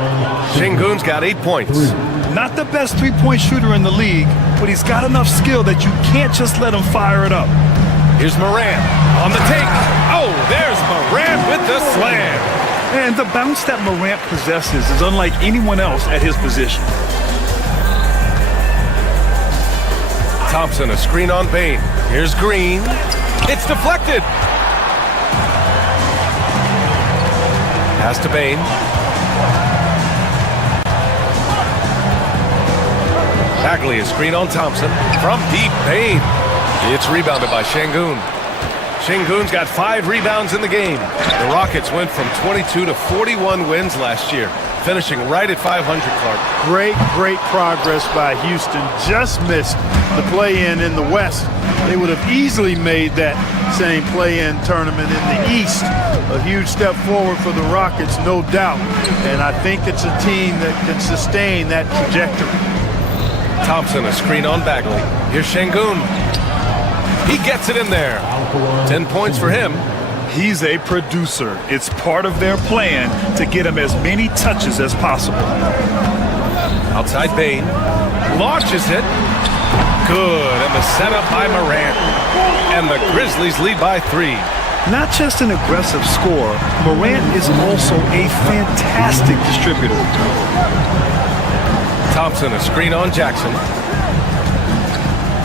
Şengün's got 8 points. Not the best three-point shooter in the league, but he's got enough skill that you can't just let him fire it up. Here's Moran on the take. Oh, there's Morant with the slam. And the bounce that Morant possesses is unlike anyone else at his position. Thompson, a screen on Bain. Here's Green. It's deflected. Pass to Bain. Bagley, a screen on Thompson. From deep, Bain. It's rebounded by Şengün. Şengün's got 5 rebounds in the game. The Rockets went from 22 to 41 wins last year, finishing right at 500, Clark. Great progress by Houston. Just missed the play-in in the West. They would have easily made that same play-in tournament in the East. A huge step forward for the Rockets, no doubt. And I think it's a team that can sustain that trajectory. Thompson, a screen on Bagley. Here's Şengün. He gets it in there. 10 points for him. He's a producer. It's part of their plan to get him as many touches as possible. Outside Bain. Launches it. Good. And the setup by Morant. And the Grizzlies lead by 3. Not just an aggressive scorer, Morant is also a fantastic distributor. Thompson, a screen on Jackson.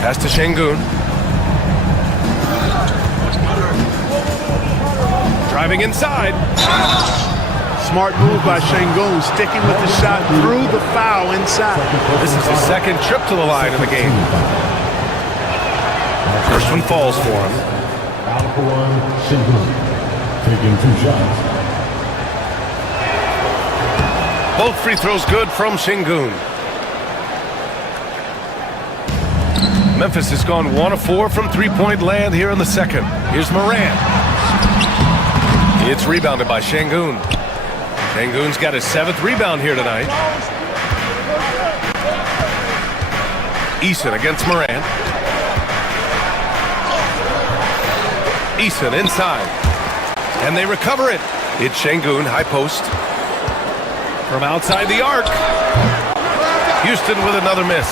Pass to Şengün. Driving inside. Smart move by Şengün, sticking with the shot through the foul inside. This is his second trip to the line in the game. First one falls for him. Taking 2 shots. Both free throws good from Şengün. Memphis has gone 1 of 4 from three-point land here in the second. Here's Morant. It's rebounded by Şengün. Şengün's got his 7th rebound here tonight. Eason against Morant. Eason inside. And they recover it. It's Şengün, high post. From outside the arc. Houston with another miss.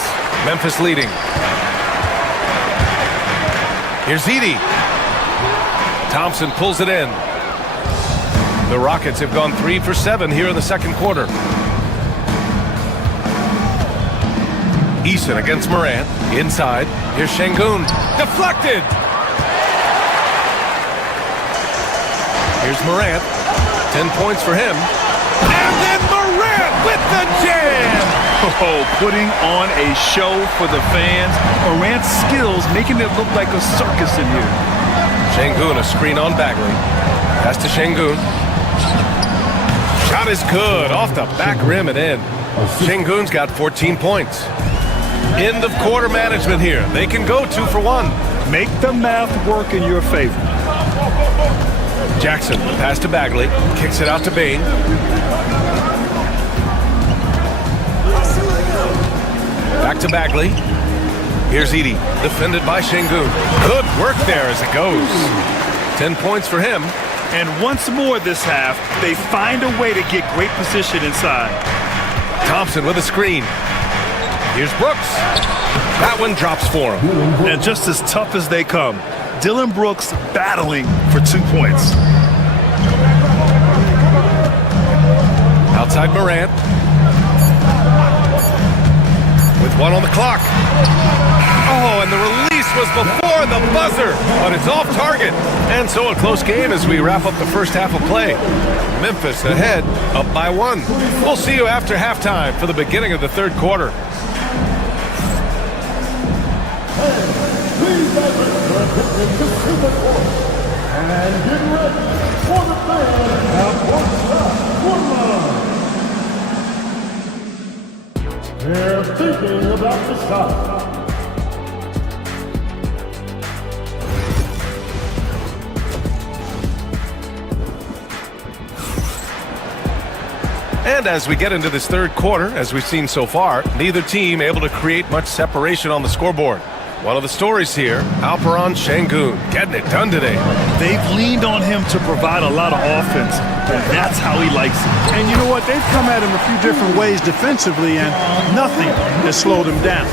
Memphis leading. Here's Edey. Thompson pulls it in. The Rockets have gone 3 for 7 here in the second quarter. Eason against Morant. Inside. Here's Şengün. Deflected. Here's Morant. 10 points for him. And then Morant with the jam. Oh, putting on a show for the fans. Morant's skills making it look like a circus in here. Şengün, a screen on Bagley. Pass to Şengün. Shot is good. Off the back rim and in. Şengün's got 14 points. End of quarter management here. They can go 2 for 1. Make the math work in your favor. Jackson, pass to Bagley. Kicks it out to Bain. Back to Bagley. Here's Edie, defended by Şengün. Good work there as it goes. 10 points for him. And once more this half, they find a way to get great position inside. Thompson with a screen. Here's Brooks. That one drops for him. And just as tough as they come, Dillon Brooks battling for 2 points. Outside Morant. With 1 on the clock. Oh, and the release was before the buzzer, but it's off target. And so a close game as we wrap up the first half of play. Memphis ahead, up by 1. We'll see you after halftime for the beginning of the third quarter. And get ready for the fan half-court shot. They're thinking about the shot. And as we get into this third quarter, as we've seen so far, neither team able to create much separation on the scoreboard. One of the stories here, Alperen Şengün getting it done today. They've leaned on him to provide a lot of offense, and that's how he likes it. And you know what? They've come at him a few different ways defensively, and nothing has slowed him down.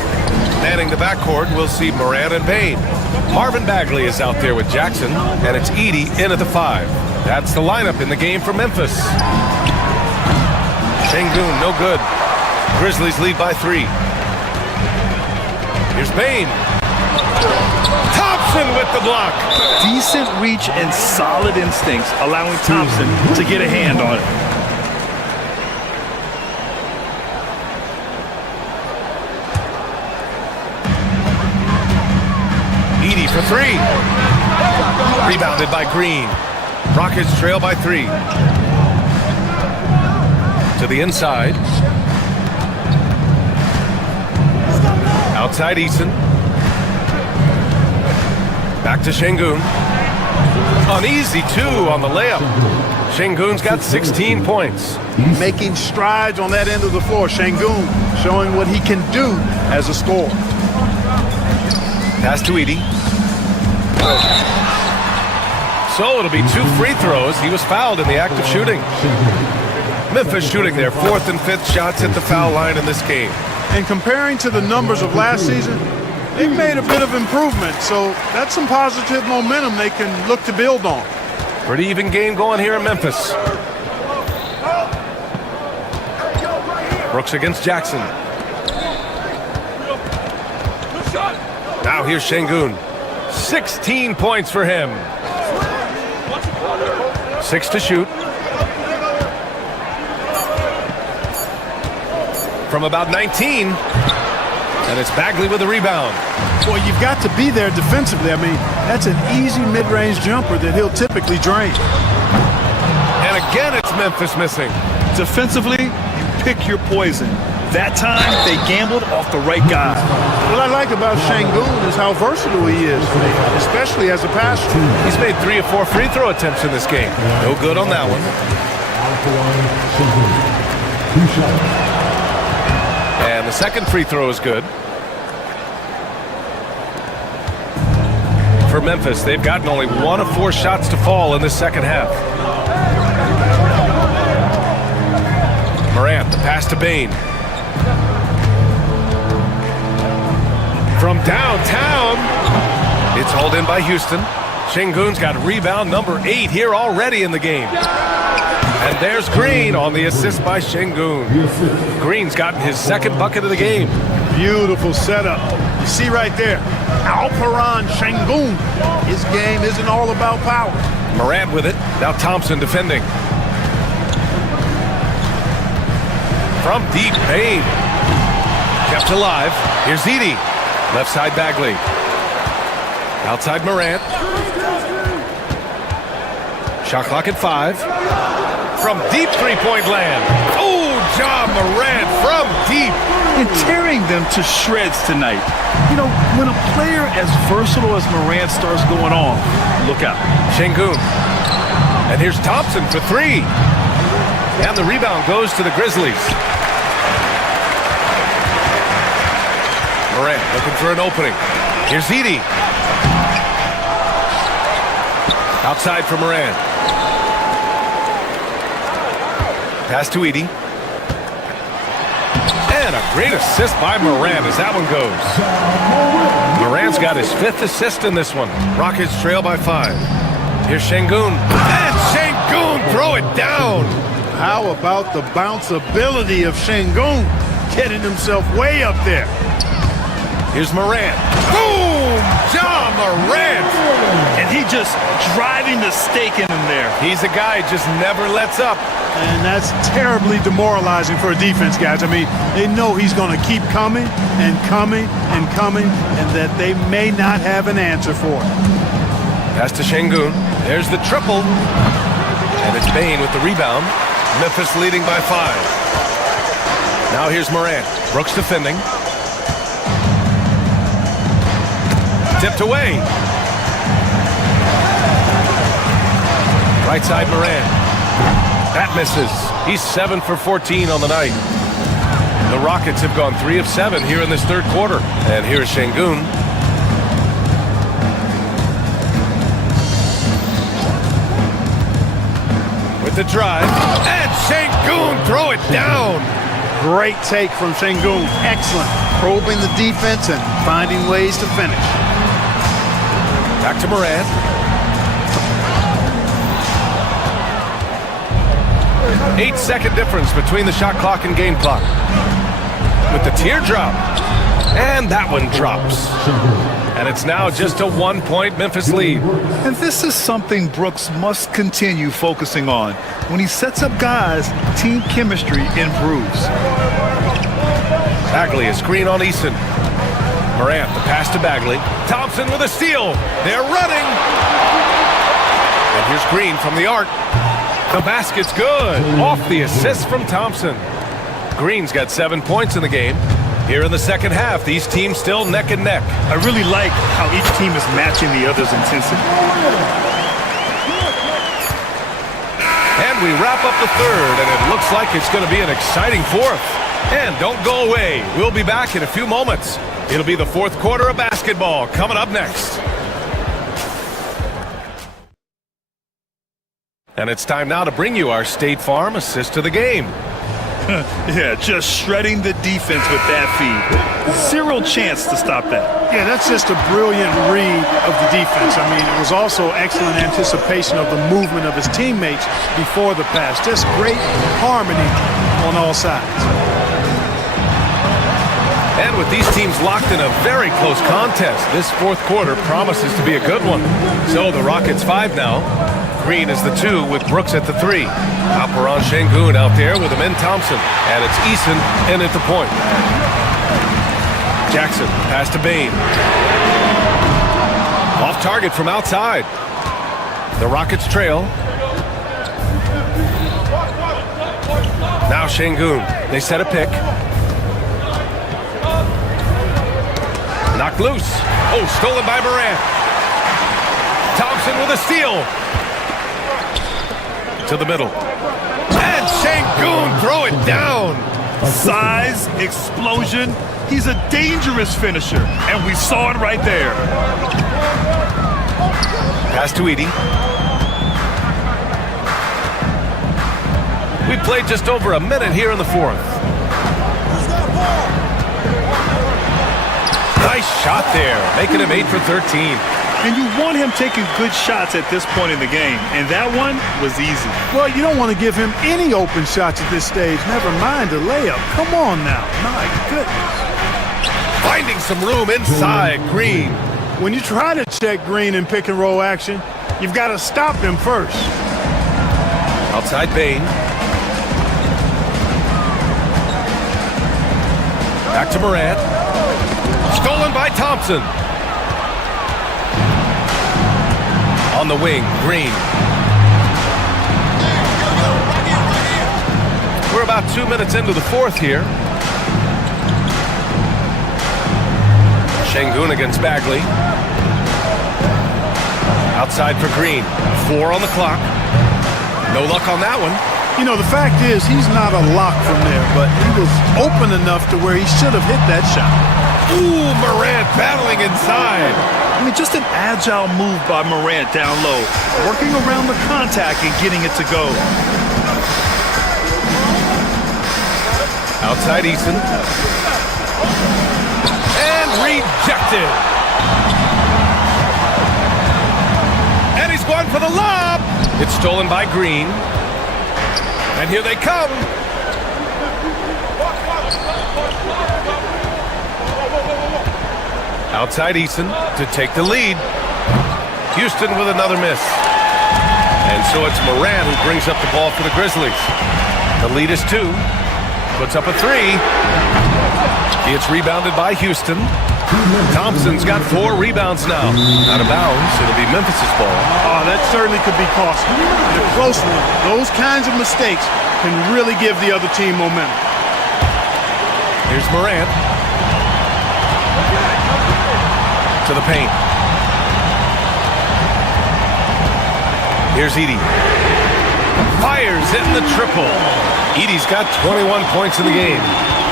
Manning the backcourt, we'll see Morant and Bain. Marvin Bagley is out there with Jackson, and it's Edie in at the 5. That's the lineup in the game for Memphis. Şengün, no good. Grizzlies lead by 3. Here's Bain. Thompson with the block. Decent reach and solid instincts, allowing Thompson to get a hand on it. Edie for 3. Rebounded by Green. Rockets trail by 3. To the inside. Outside Eason. Back to Şengün. An easy 2 on the layup. Şengün's got 16 points. Making strides on that end of the floor. Şengün showing what he can do as a scorer. Pass to Edie. So it'll be 2 free throws. He was fouled in the act of shooting. Memphis shooting their 4th and 5th shots at the foul line in this game. And comparing to the numbers of last season, they've made a bit of improvement, so that's some positive momentum they can look to build on. Pretty even game going here in Memphis. Brooks against Jackson. Now here's Şengün. 16 points for him. 6 to shoot. From about 19. And it's Bagley with the rebound. Boy, you've got to be there defensively. I mean, that's an easy mid-range jumper that he'll typically drain. And again, it's Memphis missing. Defensively, you pick your poison. That time, they gambled off the right guy. What I like about Şengün is how versatile he is, especially as a passer. He's made 3 or 4 free throw attempts in this game. No good on that one. And the second free throw is good. For Memphis, they've gotten only 1 of 4 shots to fall in this second half. Morant, the pass to Bain. From downtown, it's hauled in by Houston. Şengün's got rebound number 8 here already in the game. And there's Green on the assist by Şengün. Green's gotten his 2nd bucket of the game. Beautiful setup. You see right there, Alperen Şengün. His game isn't all about power. Morant with it. Now Thompson defending. From deep, Bain. Kept alive. Here's Edie. Left side Bagley. Outside Morant. Shot clock at 5. From deep 3-point land. Oh, Ja Morant from deep. and tearing them to shreds tonight. You know, when a player as versatile as Morant starts going on, look out. Şengün. And here's Thompson for three. And the rebound goes to the Grizzlies. Morant looking for an opening. Here's Edey. Outside for Morant. Pass to Edey. And a great assist by Morant as that one goes. Morant's got his 5th assist in this one. Rockets trail by 5. Here's Şengün. And Şengün throw it down. How about the bounceability of Şengün getting himself way up there? Here's Morant. Boom! Ja Morant! And he just driving the stake in him there. He's a guy who just never lets up. And that's terribly demoralizing for a defense, guys. I mean, they know he's going to keep coming and coming and coming, and that they may not have an answer for it. Pass to Şengün. There's the triple. And it's Bane with the rebound. Memphis leading by 5. Now here's Morant. Brooks defending. Tipped away. Right side Morant. That misses. He's 7 for 14 on the night. The Rockets have gone 3 of 7 here in this third quarter. And here's Şengün. With the drive. And Şengün throw it down. Great take from Şengün. Excellent. Probing the defense and finding ways to finish. Back to Morant. Eight-second difference between the shot clock and game clock. With the teardrop. And that one drops. And it's now just a 1-point Memphis lead. And this is something Brooks must continue focusing on. When he sets up guys, team chemistry improves. Bagley, a screen on Eason. Morant, the pass to Bagley. Thompson with a steal. They're running. And here's Green from the arc. The basket's good. Off the assist from Thompson. Green's got 7 points in the game. Here in the second half, these teams still neck and neck. I really like how each team is matching the other's intensity. And we wrap up the third, and it looks like it's going to be an exciting fourth. And don't go away. We'll be back in a few moments. It'll be the fourth quarter of basketball coming up next. And it's time now to bring you our State Farm assist to the game. Yeah, just shredding the defense with that feed. Zero chance to stop that. Yeah, that's just a brilliant read of the defense. I mean, it was also excellent anticipation of the movement of his teammates before the pass. Just great harmony on all sides. And with these teams locked in a very close contest, this fourth quarter promises to be a good one. So the Rockets 5 now. Green is the 2 with Brooks at the 3. Alperen Şengün out there with Amin Thompson. And it's Eason in at the point. Jackson, pass to Bane. Off target from outside. The Rockets trail. Now Şengün. They set a pick. Knocked loose. Oh, stolen by Morant. Thompson with a steal. To the middle. And Şengün throw it down. Size, explosion. He's a dangerous finisher, and we saw it right there. Pass to Edey. We played just over a minute here in the fourth. Nice shot there, making him 8 for 13. And you want him taking good shots at this point in the game, and that one was easy. Well, you don't want to give him any open shots at this stage, never mind a layup. Come on now, my goodness. Finding some room inside Green. When you try to check Green in pick and roll action, you've got to stop him first. Outside Bane. Back to Morant. Stolen by Thompson. On the wing, Green. We're about 2 minutes into the fourth here. Şengün against Bagley. Outside for Green. 4 on the clock. No luck on that one. You know, the fact is he's not a lock from there, but he was open enough to where he should have hit that shot. Ooh, Morant battling inside. I mean, just an agile move by Morant down low, working around the contact and getting it to go. Outside Eason. And rejected. And he's going for the lob. It's stolen by Green. And here they come. Outside Eason to take the lead. Houston with another miss. And so it's Morant who brings up the ball for the Grizzlies. The lead is 2. Puts up a 3. It's rebounded by Houston. Thompson's got 4 rebounds now. Out of bounds. It'll be Memphis' ball. Oh, that certainly could be costly. In a close one, those kinds of mistakes can really give the other team momentum. Here's Morant. To the paint. Here's Edey. Fires in the triple. Edey's got 21 points in the game.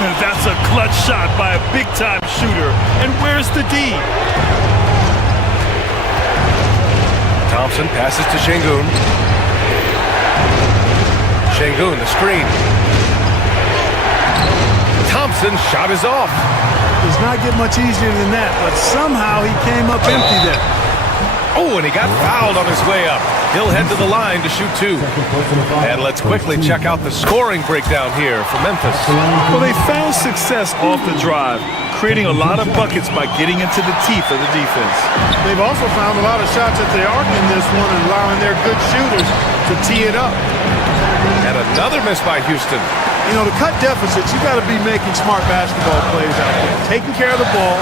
And that's a clutch shot by a big-time shooter. And where's the D? Thompson passes to Şengün. Şengün, the screen. Thompson's shot is off. Does not get much easier than that, but somehow he came up empty there. Oh, and he got fouled on his way up. He'll head to the line to shoot 2. And let's quickly check out the scoring breakdown here for Memphis. Well, they found success off the drive, creating a lot of buckets by getting into the teeth of the defense. They've also found a lot of shots at the arc in this one and allowing their good shooters to tee it up. And another miss by Houston. You know, to cut deficits, you got to be making smart basketball plays out there. Taking care of the ball.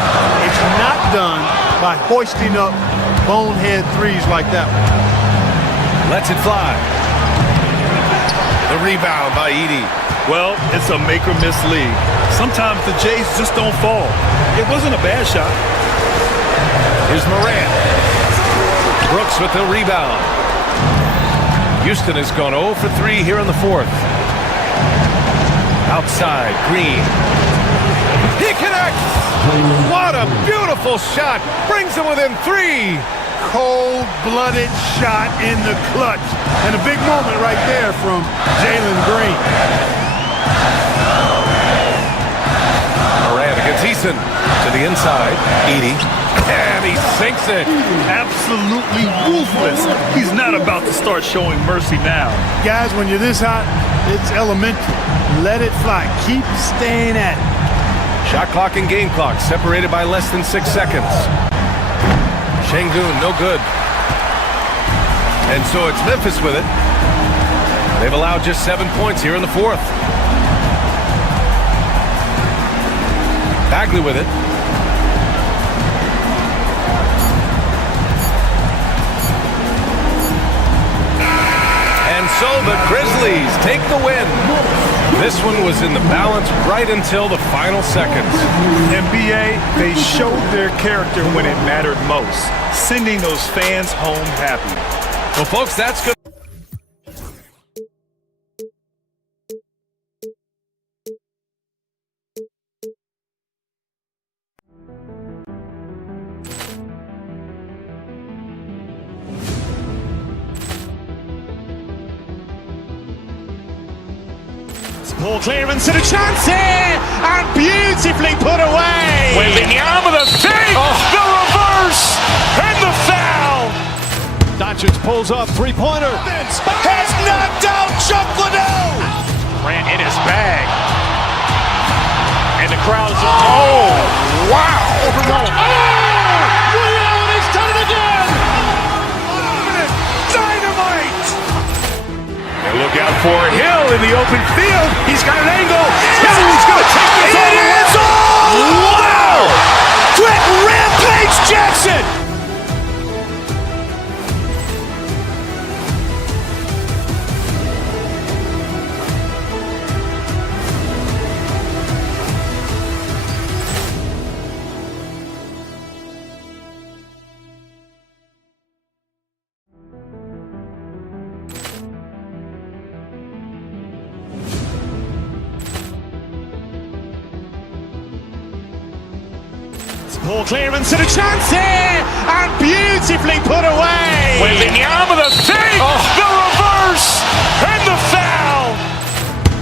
It's not done by hoisting up bonehead threes like that one. Lets it fly. The rebound by Edey. Well, it's a make-or-miss league. Sometimes the Jays just don't fall. It wasn't a bad shot. Here's Morant. Brooks with the rebound. Houston has gone 0 for 3 here in the 4th. Outside, Green. He connects! What a beautiful shot! Brings him within 3! Cold-blooded shot in the clutch. And a big moment right there from Jalen Green. Morant against Eason. To the inside. Edey. And he sinks it. Absolutely ruthless. He's not about to start showing mercy now. Guys, when you're this hot, it's elementary. Let it fly. Keep staying at it. Shot clock and game clock separated by less than 6 seconds. Şengün, no good. And so it's Memphis with it. They've allowed just 7 points here in the 4th. Bagley with it. And so the Grizzlies take the win. This one was in the balance right until the final seconds. NBA, they showed their character when it mattered most, sending those fans home happy. Well, folks, that's good. Ball clearance and a chance here, and beautifully put away. Wembanyama the fake, the reverse, and the foul. Doncic pulls up, 3-pointer. Has knocked out Chuck Liddell. Ran in his bag, and the crowd is. Oh, wow! Oh, he's done it again. Dynamite. And look out for Hill in the open field. He's got an angle. He's going to take this all the way. Wow! Quick Rampage Jackson. Poor clearance and a chance here, and beautifully put away. Wembanyama the fake, the reverse, and the foul.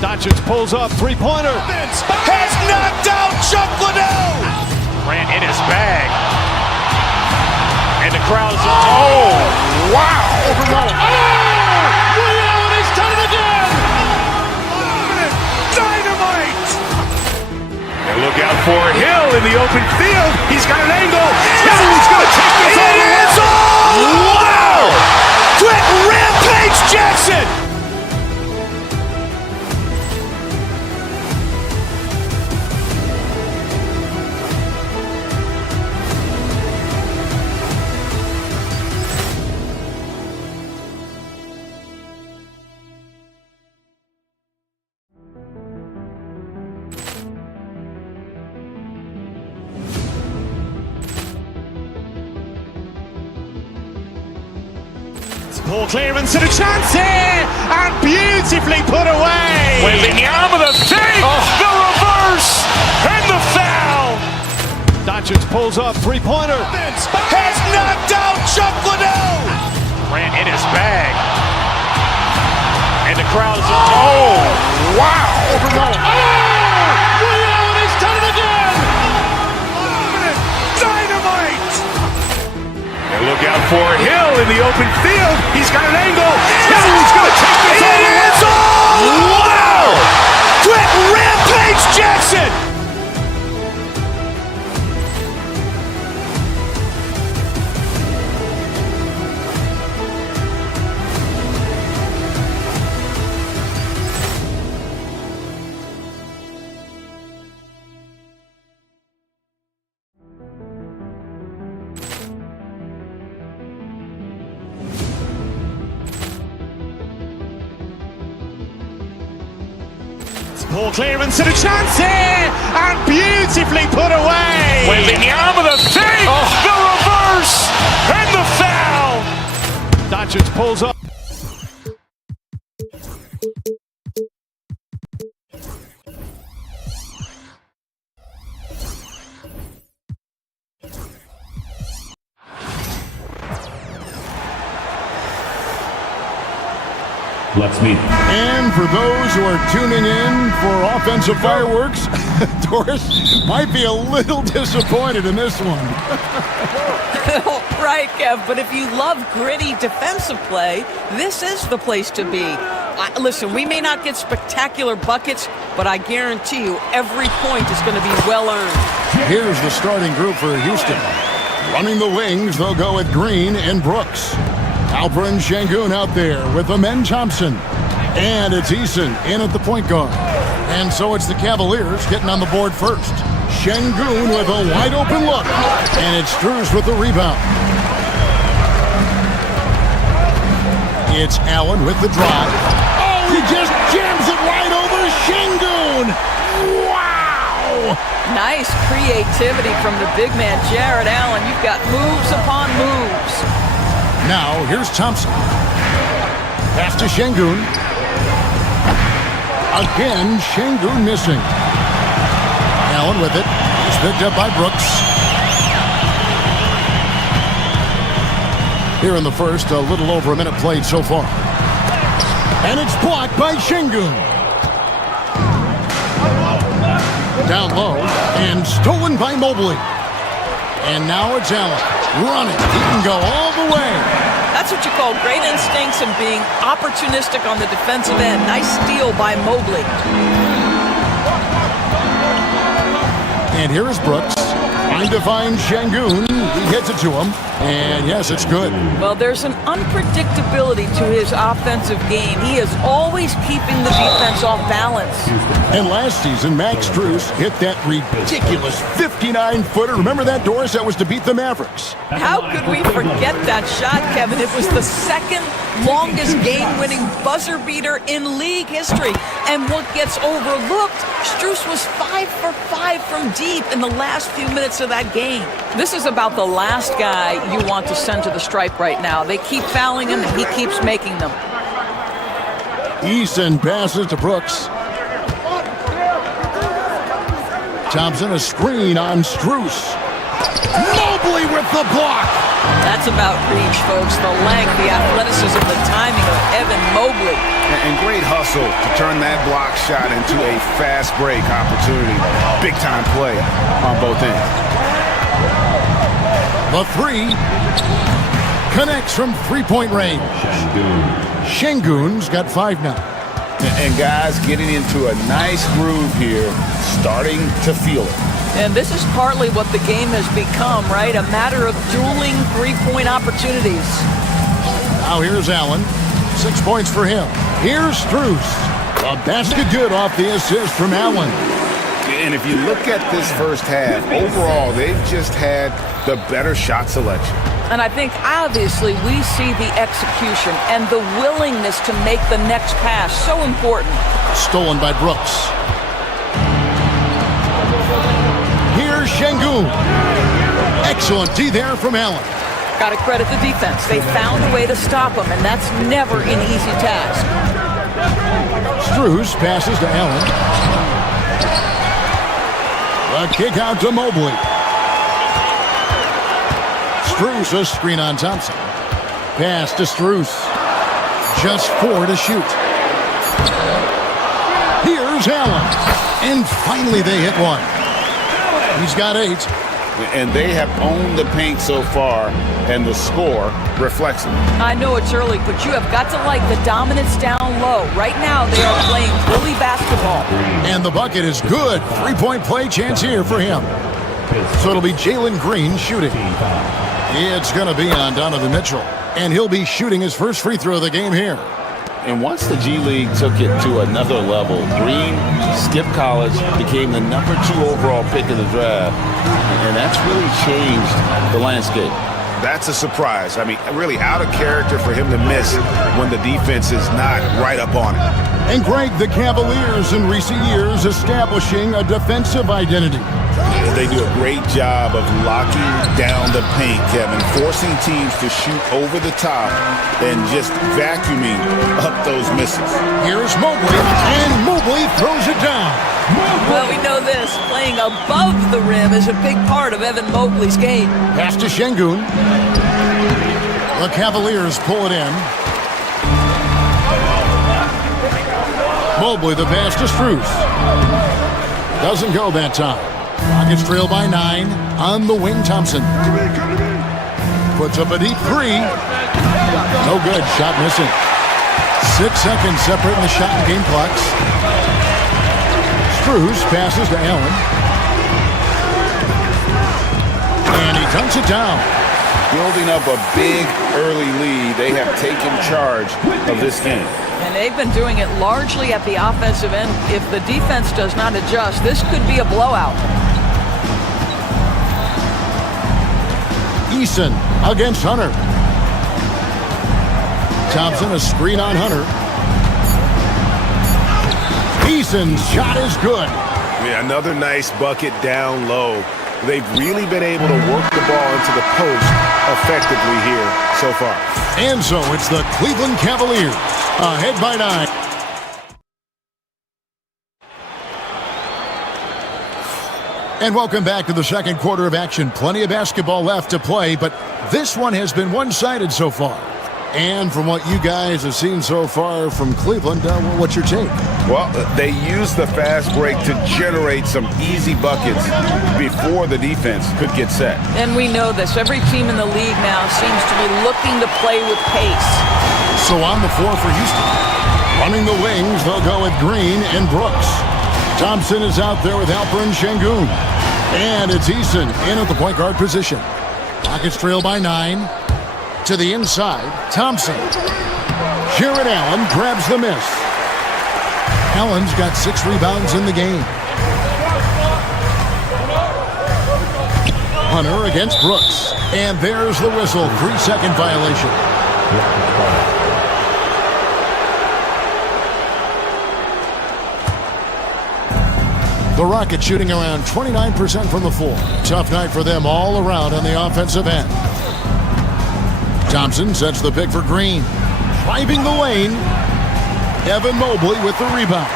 Doncic pulls up, three-pointer. Has knocked out Chuck Liddell. Grant in his bag. And the crowd is, wow. Ray Allen has done it again. Dynamite. And look out for Hill in the open field. He's got an angle. He's going to take this all the way. Wow. Quick Rampage Jackson. Poor clearance and a chance here, and beautifully put away. Wembanyama the fake, the reverse, and the foul. Doncic pulls up, three-pointer. Has knocked out Chuck Liddell. Grant in his bag. And the crowd is, wow. Ray Allen has done it again. Dynamite. And look out for Hill in the open field. He's got an angle. He's going to take this all the way. Wow! Quick Rampage Jackson. Poor clearance and a chance here, and beautifully put away. Wembanyama the fake, the reverse, and the foul. Doncic pulls up. Let's meet. And for those who are tuning in for offensive fireworks, Doris might be a little disappointed in this one. Right, Kev, but if you love gritty defensive play, this is the place to be. Listen, we may not get spectacular buckets, but I guarantee you every point is going to be well earned. Here's the starting group for Houston. Running the wings, they'll go with Green and Brooks. Alperen Sengun out there with Amen Thompson. And it's Eason in at the point guard. And so it's the Cavaliers getting on the board first. Sengun with a wide open look. And it's Strus with the rebound. It's Allen with the drive. Oh, he just jams it right over Sengun. Wow! Nice creativity from the big man, Jared Allen. You've got moves upon moves. Now, here's Thompson. Pass to Sengun. Again, Sengun missing. Allen with it. He's picked up by Brooks. Here in the first, a little over a minute played so far. And it's blocked by Sengun. Down low, and stolen by Mobley. And now it's Allen. Running. He can go all the way. That's what you call great instincts and being opportunistic on the defensive end. Nice steal by Mobley. And here is Brooks. Trying to find Sengun. He hits it to him. And yes, it's good. Well, there's an unpredictability to his offensive game. He is always keeping the defense off balance. And last season, Max Strus hit that ridiculous 59-footer. Remember that, Doris? That was to beat the Mavericks. How could we forget that shot, Kevin? It was the second longest game-winning buzzer beater in league history. And what gets overlooked, Strus was 5 for 5 from deep in the last few minutes of that game. This is about the last guy you want to send to the stripe right now. They keep fouling him, and he keeps making them. Eason passes to Brooks. Thompson, a screen on Strus. Mobley with the block. That's about reach, folks. The length, the athleticism, the timing of Evan Mobley. And great hustle to turn that block shot into a fast break opportunity. Big time play on both ends. The three connects from three-point range. Şengün's got 5 now. And guys getting into a nice groove here, starting to feel it. And this is partly what the game has become, right? A matter of dueling three-point opportunities. Now here's Allen. 6 points for him. Here's Strus. A basket good off the assist from Allen. And if you look at this first half, overall, they've just had the better shot selection. And I think, obviously, we see the execution and the willingness to make the next pass so important. Stolen by Brooks. Here's Şengün. Excellent D there from Allen. Got to credit the defense. They found a way to stop him, and that's never an easy task. Strus passes to Allen. A kick out to Mobley. Strus, a screen on Thompson. Pass to Strus. Just 4 to shoot. Here's Allen. And finally they hit one. He's got 8. And they have owned the paint so far, and the score reflects it. I know it's early, but you have got to like the dominance down low. Right now, they are playing bully basketball. And the bucket is good. 3-point play chance here for him. So it'll be Jalen Green shooting. It's going to be on Donovan Mitchell. And he'll be shooting his first free throw of the game here. And once the G League took it to another level, Green skipped college, became the number 2 overall pick in the draft, and that's really changed the landscape. That's a surprise. I mean, really out of character for him to miss when the defense is not right up on it. And Greg, the Cavaliers in recent years establishing a defensive identity. They do a great job of locking down the paint, Kevin, forcing teams to shoot over the top and just vacuuming up those misses. Here's Mobley, and Mobley throws it down. Well, we know this. Playing above the rim is a big part of Evan Mobley's game. Pass to Şengün. The Cavaliers pull it in. Mobley, the pass to Strus. Doesn't go that time. Rockets trail by 9. On the wing, Thompson. Puts up a deep 3. No good. Shot missing. 6 seconds separating the shot and game clocks. Strus passes to Allen. And he dunks it down. Building up a big early lead, they have taken charge of this game. And they've been doing it largely at the offensive end. If the defense does not adjust, this could be a blowout. Eason against Hunter. Thompson, a screen on Hunter. Eason's shot is good. Yeah, another nice bucket down low. They've really been able to work the ball into the post effectively here so far. And so it's the Cleveland Cavaliers ahead by 9. And welcome back to the second quarter of action. Plenty of basketball left to play, but this one has been one-sided so far. And from what you guys have seen so far from Cleveland, what's your take? Well, they use the fast break to generate some easy buckets before the defense could get set. And we know this. Every team in the league now seems to be looking to play with pace. So on the floor for Houston. Running the wings, they'll go with Green and Brooks. Thompson is out there with Alperen Şengün. And it's Eason in at the point guard position. Rockets trail by 9. To the inside, Thompson. Jared Allen grabs the miss. Allen's got 6 rebounds in the game. Hunter against Brooks. And there's the whistle. 3-second violation. The Rockets shooting around 29% from the floor. Tough night for them all around on the offensive end. Thompson sets the pick for Green. Driving the lane. Evan Mobley with the rebound.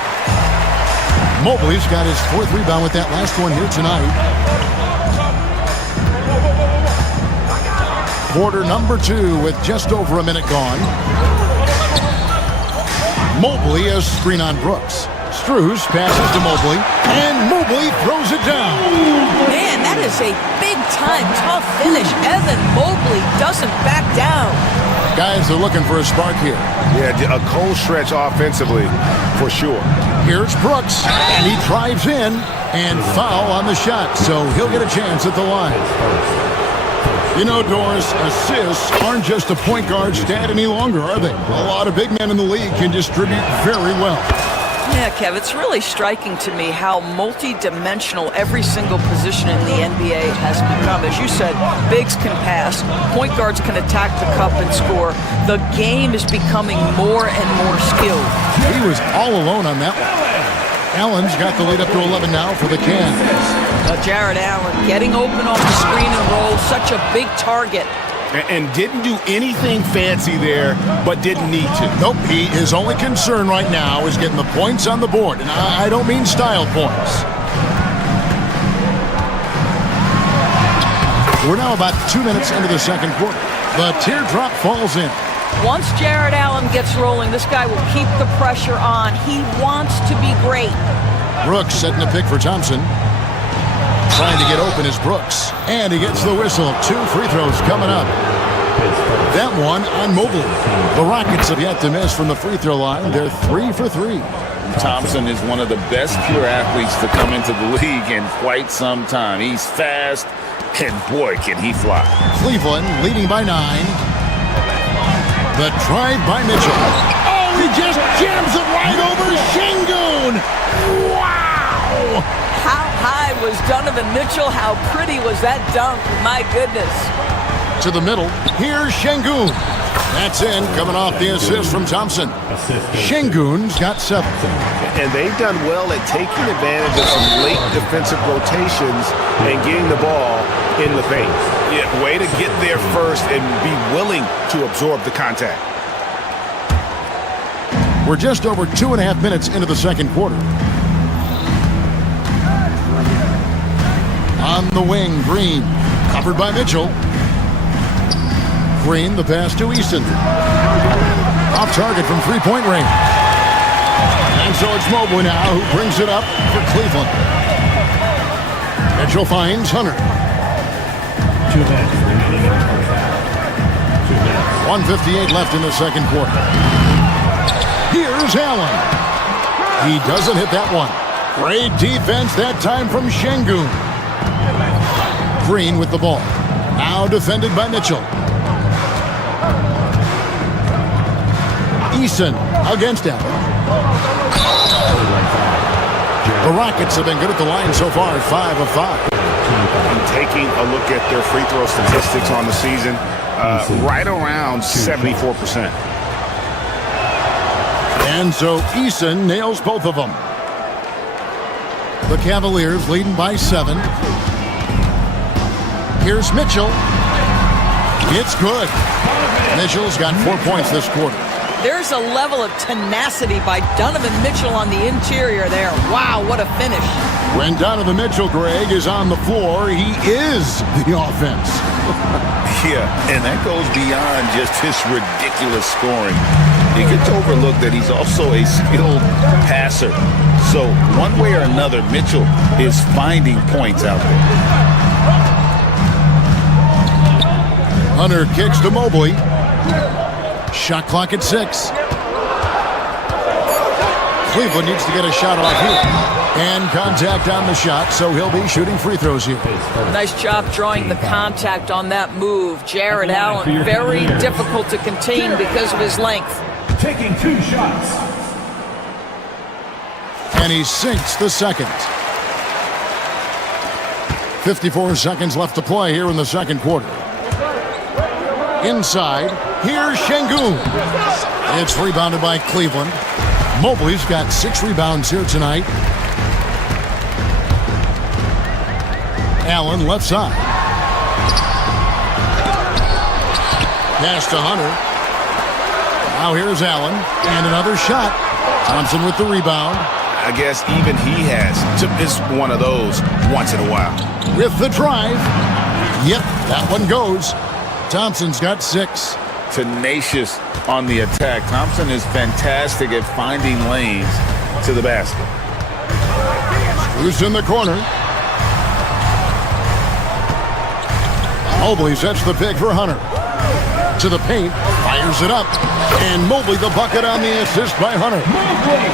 Mobley's got his 4th rebound with that last one here tonight. Quarter number 2 with just over a minute gone. Mobley a screen on Brooks. Strus passes to Mobley, and Mobley throws it down. Man, that is a big-time tough finish. Evan Mobley doesn't back down. Guys are looking for a spark here. Yeah, a cold stretch offensively, for sure. Here's Brooks, and he drives in, and foul on the shot, so he'll get a chance at the line. You know, Doris, assists aren't just a point guard stat any longer, are they? A lot of big men in the league can distribute very well. Yeah, Kev, it's really striking to me how multi-dimensional every single position in the NBA has become. As you said, bigs can pass, point guards can attack the cup and score. The game is becoming more and more skilled. He was all alone on that one. Allen's got the lead up to 11 now for the Cavs. Jared Allen getting open off the screen and roll, such a big target. And didn't do anything fancy there, but didn't need to. Nope, his only concern right now is getting the points on the board, and I don't mean style points. We're now about 2 minutes into the second quarter. The teardrop falls in. Once Jared Allen gets rolling, this guy will keep the pressure on. He wants to be great. Brooks setting a pick for Thompson. Trying to get open is Brooks. And he gets the whistle. 2 free throws coming up. That one on Mobley. The Rockets have yet to miss from the free throw line. They're 3 for 3. Thompson is one of the best pure athletes to come into the league in quite some time. He's fast, and boy, can he fly. Cleveland leading by 9. The drive by Mitchell. Oh, he just jams it right over Şengün. Wow! How high was Donovan Mitchell? How pretty was that dunk? My goodness. To the middle. Here's Şengün. That's in, coming off the assist from Thompson. Şengün's got 7. And they've done well at taking advantage of some late defensive rotations and getting the ball in the paint. Yeah, way to get there first and be willing to absorb the contact. We're just over 2.5 minutes into the second quarter. On the wing, Green. Covered by Mitchell. Green, the pass to Easton. Off target from three-point range. And so it's Mobley now who brings it up for Cleveland. Mitchell finds Hunter. 2 minutes remaining in the first half. 2 minutes. 1:58 left in the second quarter. Here's Allen. He doesn't hit that one. Great defense that time from Şengün. Green with the ball. Now defended by Mitchell. Eason against him. The Rockets have been good at the line so far, 5 of 5. And taking a look at their free throw statistics on the season, right around 74%. And so Eason nails both of them. The Cavaliers leading by 7. Here's Mitchell. It's good. Mitchell's got 4 points this quarter. There's a level of tenacity by Donovan Mitchell on the interior there. Wow, what a finish. When Donovan Mitchell, Greg, is on the floor, he is the offense. Yeah, and that goes beyond just his ridiculous scoring. It gets overlooked that he's also a skilled passer. So one way or another, Mitchell is finding points out there. Hunter kicks to Mobley. Shot clock at 6. Cleveland needs to get a shot off here. And contact on the shot, so he'll be shooting free throws here. Nice job drawing the contact on that move. Jared Allen, very difficult to contain because of his length. Taking 2 shots. And he sinks the second. 54 seconds left to play here in the second quarter. Inside, here's Şengün. It's rebounded by Cleveland. Mobley's got 6 rebounds here tonight. Allen left side. Pass to Hunter. Now here's Allen. And another shot. Thompson with the rebound. I guess even he has to miss one of those once in a while. With the drive. Yep, that one goes. Thompson's got 6. Tenacious on the attack. Thompson is fantastic at finding lanes to the basket. Who's in the corner? Mobley sets the pick for Hunter. To the paint, fires it up. And Mobley the bucket on the assist by Hunter.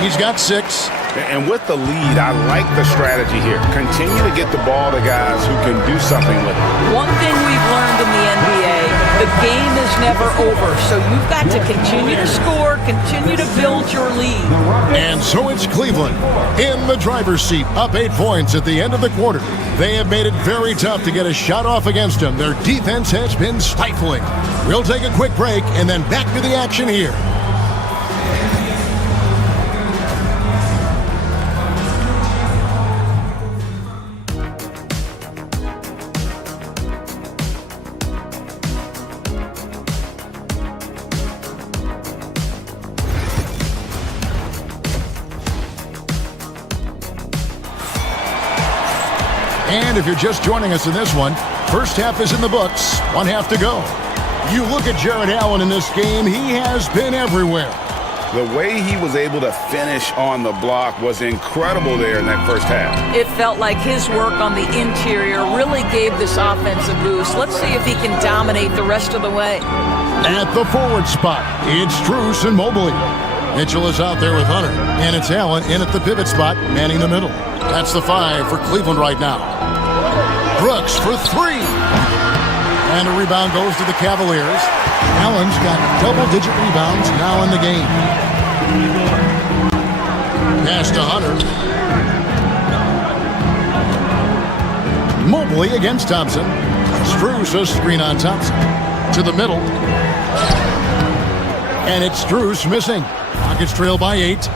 He's got 6. And with the lead, I like the strategy here. Continue to get the ball to guys who can do something with it. One thing we've learned in the NBA, the game is never over. So you've got to continue to score, continue to build your lead. And so it's Cleveland in the driver's seat, up 8 points at the end of the quarter. They have made it very tough to get a shot off against them. Their defense has been stifling. We'll take a quick break and then back to the action here. And if you're just joining us in this one, first half is in the books, 1 half to go. You look at Jared Allen in this game, he has been everywhere. The way he was able to finish on the block was incredible there in that first half. It felt like his work on the interior really gave this offense a boost. Let's see if he can dominate the rest of the way. At the forward spot, it's Strus and Mobley. Mitchell is out there with Hunter, and it's Allen in at the pivot spot, manning the middle. That's the 5 for Cleveland right now. Brooks for 3. And a rebound goes to the Cavaliers. Allen's got double-digit rebounds now in the game. Pass to Hunter. Mobley against Thompson. Strus a screen on Thompson. To the middle. And it's Strus missing. Rockets trail by 8.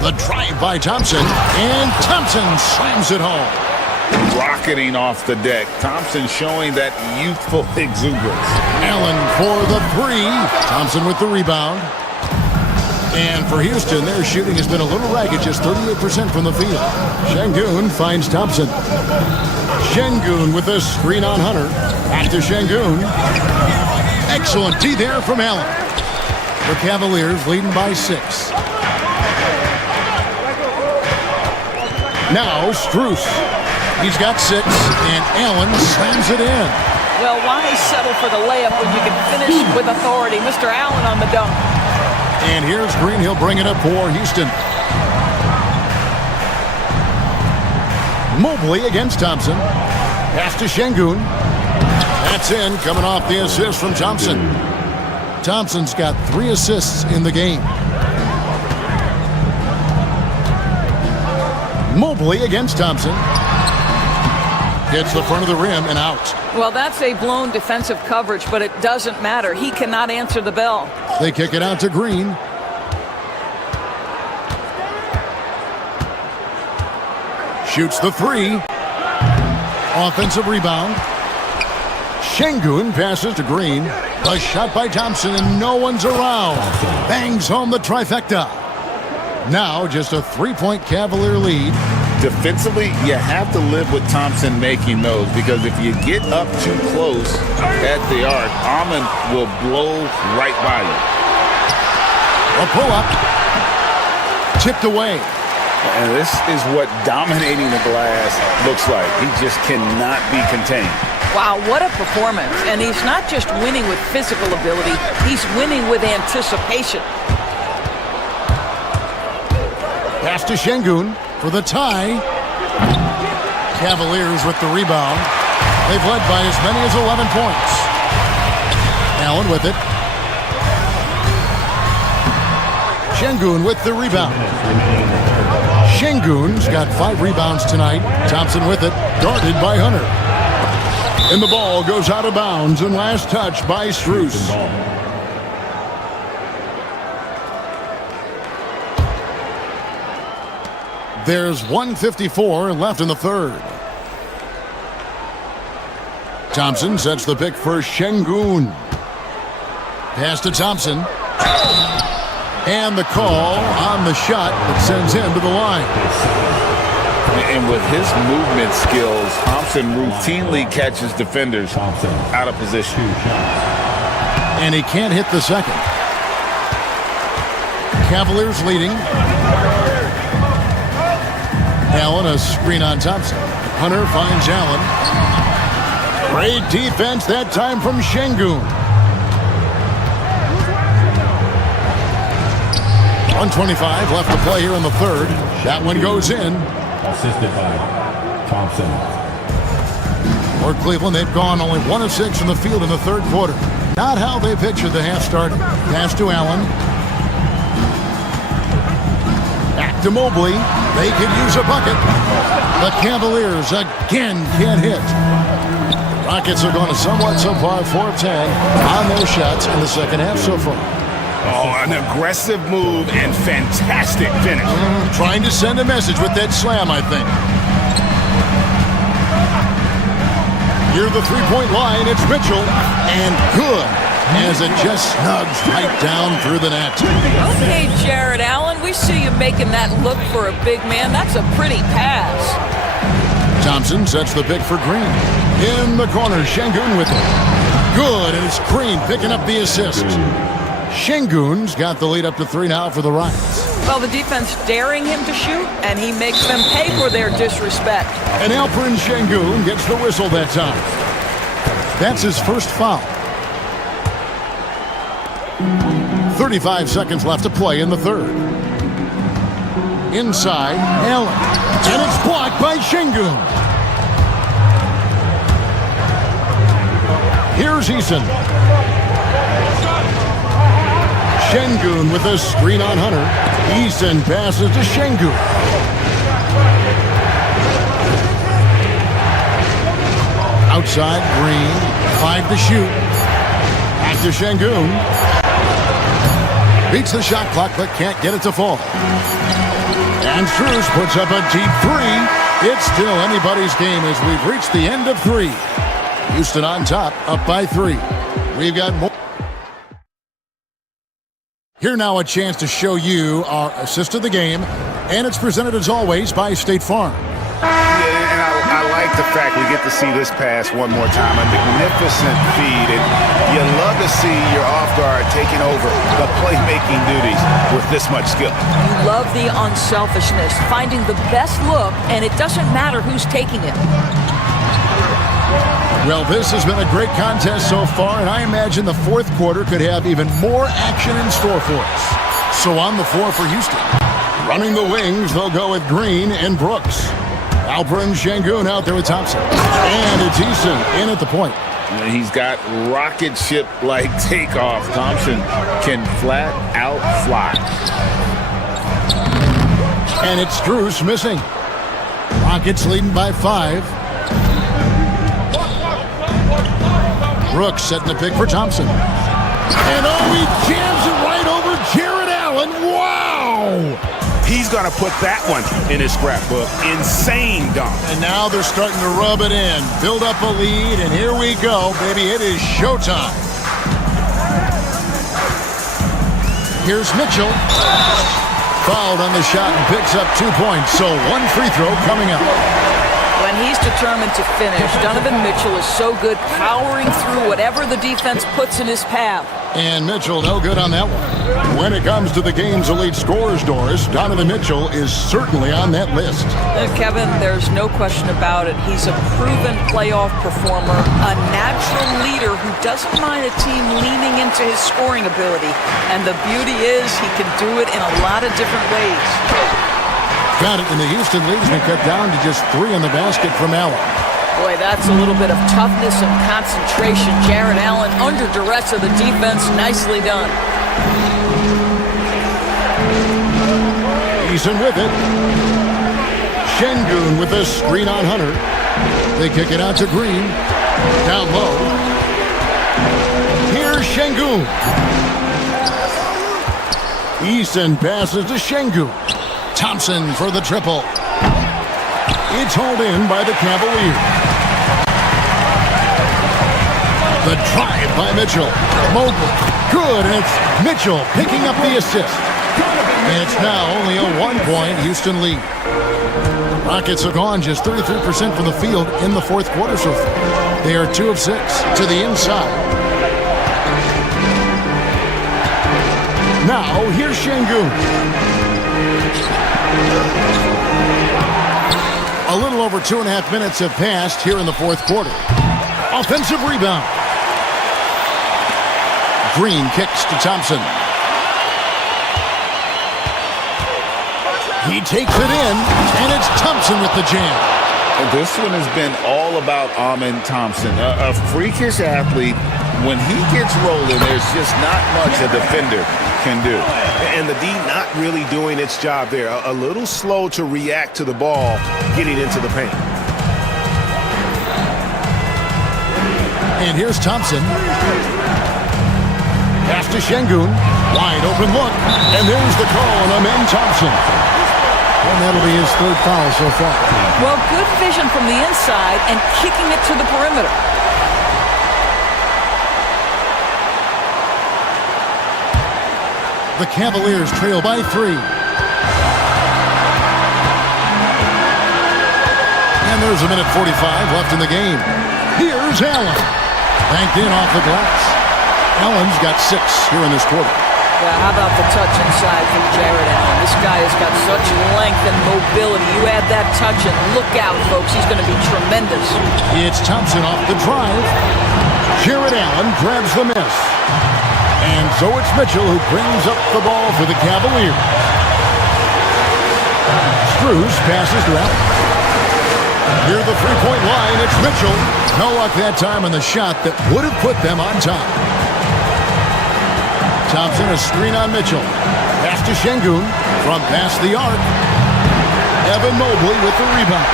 The drive by Thompson. And Thompson slams it home. Rocketing off the deck. Thompson showing that youthful exuberance. Allen for the 3. Thompson with the rebound. And for Houston, their shooting has been a little ragged, just 38% from the field. Şengün finds Thompson. Şengün with a screen on Hunter. Back to Şengün. Excellent D there from Allen. The Cavaliers leading by 6. Now Strus. He's got 6, and Allen slams it in. Well, why settle for the layup when you can finish with authority? Mr. Allen on the dunk. And here's Green. He'll bring it up for Houston. Mobley against Thompson. Pass to Şengün. That's in, coming off the assist from Thompson. Thompson's got 3 assists in the game. Mobley against Thompson. Hits the front of the rim and out. Well, that's a blown defensive coverage, but it doesn't matter. He cannot answer the bell. They kick it out to Green. Shoots the 3. Offensive rebound. Şengün passes to Green. A shot by Thompson and no one's around. Bangs home the trifecta. Now just a 3-point Cavalier lead. Defensively, you have to live with Thompson making those, because if you get up too close at the arc, Amon will blow right by you. A pull-up. Tipped away. And this is what dominating the glass looks like. He just cannot be contained. Wow, what a performance. And he's not just winning with physical ability, he's winning with anticipation. Pass to Şengün for the tie. Cavaliers with the rebound. They've led by as many as 11 points. Allen with it. Şengün with the rebound. Şengün's got 5 rebounds tonight. Thompson with it. Guarded by Hunter. And the ball goes out of bounds, and last touch by Strus. There's 1:54 left in the third. Thompson sets the pick for Şengün. Pass to Thompson. And the call on the shot that sends him to the line. And with his movement skills, Thompson routinely catches defenders out of position. And he can't hit the second. Cavaliers leading. Allen, a screen on Thompson. Hunter finds Allen. Great defense that time from Şengün. 1:25 left to play here in the third. That one goes in. Assisted by Thompson. For Cleveland, they've gone only 1 of 6 in the field in the third quarter. Not how they pictured the half started. Pass to Allen. Back to Mobley. They could use a bucket. The Cavaliers again can't hit. Rockets are going to somewhat subpar 4 of 10 on their shots in the second half so far. Oh, an aggressive move and fantastic finish. Trying to send a message with that slam, I think. Near the three-point line, it's Mitchell. And good, as it just snugs right down through the net. Okay, Jared Allen, we see you making that look for a big man. That's a pretty pass. Thompson sets the pick for Green. In the corner, Şengün with it. Good, and it's Green picking up the assist. Şengün's got the lead up to 3 now for the Rockets. Well, the defense daring him to shoot, and he makes them pay for their disrespect. And Alperen Şengün gets the whistle that time. That's his first foul. 35 seconds left to play in the third. Inside, Allen. And it's blocked by Şengün. Here's Eason. Şengün with a screen on Hunter. Eason passes to Şengün. Outside, Green. 5 to shoot. Back to Şengün. Beats the shot clock, but can't get it to fall. And Strus puts up a deep 3. It's still anybody's game as we've reached the end of 3. Houston on top, up by 3. We've got more. Here now a chance to show you our assist of the game, and it's presented as always by State Farm. Yeah, and I like the fact we get to see this pass one more time. A magnificent feed, and you love to see your off guard taking over the playmaking duties with this much skill. You love the unselfishness, finding the best look, and it doesn't matter who's taking it. Well, this has been a great contest so far, and I imagine the fourth quarter could have even more action in store for us. So on the floor for Houston. Running the wings, they'll go with Green and Brooks. Alperen Şengün out there with Thompson. And it's Eason in at the point. He's got rocket ship-like takeoff. Thompson can flat out fly. And it's Strus missing. Rockets leading by 5. Brooks setting the pick for Thompson. And he jams it right over Jared Allen. Wow! He's going to put that one in his scrapbook. Insane dunk. And now they're starting to rub it in. Build up a lead, and here we go, baby. It is showtime. Here's Mitchell. Fouled on the shot and picks up 2 points. So 1 free throw coming up. When he's determined to finish, Donovan Mitchell is so good powering through whatever the defense puts in his path. And Mitchell no good on that one. When it comes to the game's elite scorers, Doris, Donovan Mitchell is certainly on that list. Kevin, there's no question about it. He's a proven playoff performer, a natural leader who doesn't mind a team leaning into his scoring ability. And the beauty is he can do it in a lot of different ways. Got it, and the Houston lead's been cut down to just 3 in the basket from Allen. Boy, that's a little bit of toughness and concentration. Jared Allen under duress of the defense. Nicely done. Eason with it. Şengün with a screen on Hunter. They kick it out to Green. Down low. Here's Şengün. Eason passes to Şengün. Thompson for the triple. It's hauled in by the Cavaliers. The drive by Mitchell. Mobley. Good, and it's Mitchell picking up the assist. And it's now only a 1-point Houston lead. Rockets have gone just 33% from the field in the fourth quarter so far. They are 2 of 6 to the inside. Now, here's Şengün. A little over 2.5 minutes have passed here in the fourth quarter. Offensive rebound. Green kicks to Thompson. He takes it in, and it's Thompson with the jam. This one has been all about Amen Thompson, a freakish athlete. When he gets rolling, there's just not much a defender can do. And the D not really doing its job there. A little slow to react to the ball getting into the paint. And here's Thompson. Pass to Şengün. Wide open look. And there's the call on Amen Thompson. And that'll be his 3rd foul so far. Well, good vision from the inside and kicking it to the perimeter. The Cavaliers trail by 3. And there's 1:45 left in the game. Here's Allen. Banked in off the glass. Allen's got 6 here in this quarter. Yeah, how about the touch inside from Jared Allen? This guy has got such length and mobility. You add that touch and look out, folks. He's going to be tremendous. It's Thompson off the drive. Jared Allen grabs the miss. And so it's Mitchell who brings up the ball for the Cavaliers. Strus passes to Allen. Near the three-point line, it's Mitchell. No luck that time on the shot that would have put them on top. Thompson, a screen on Mitchell. Pass to Şengün from past the arc. Evan Mobley with the rebound.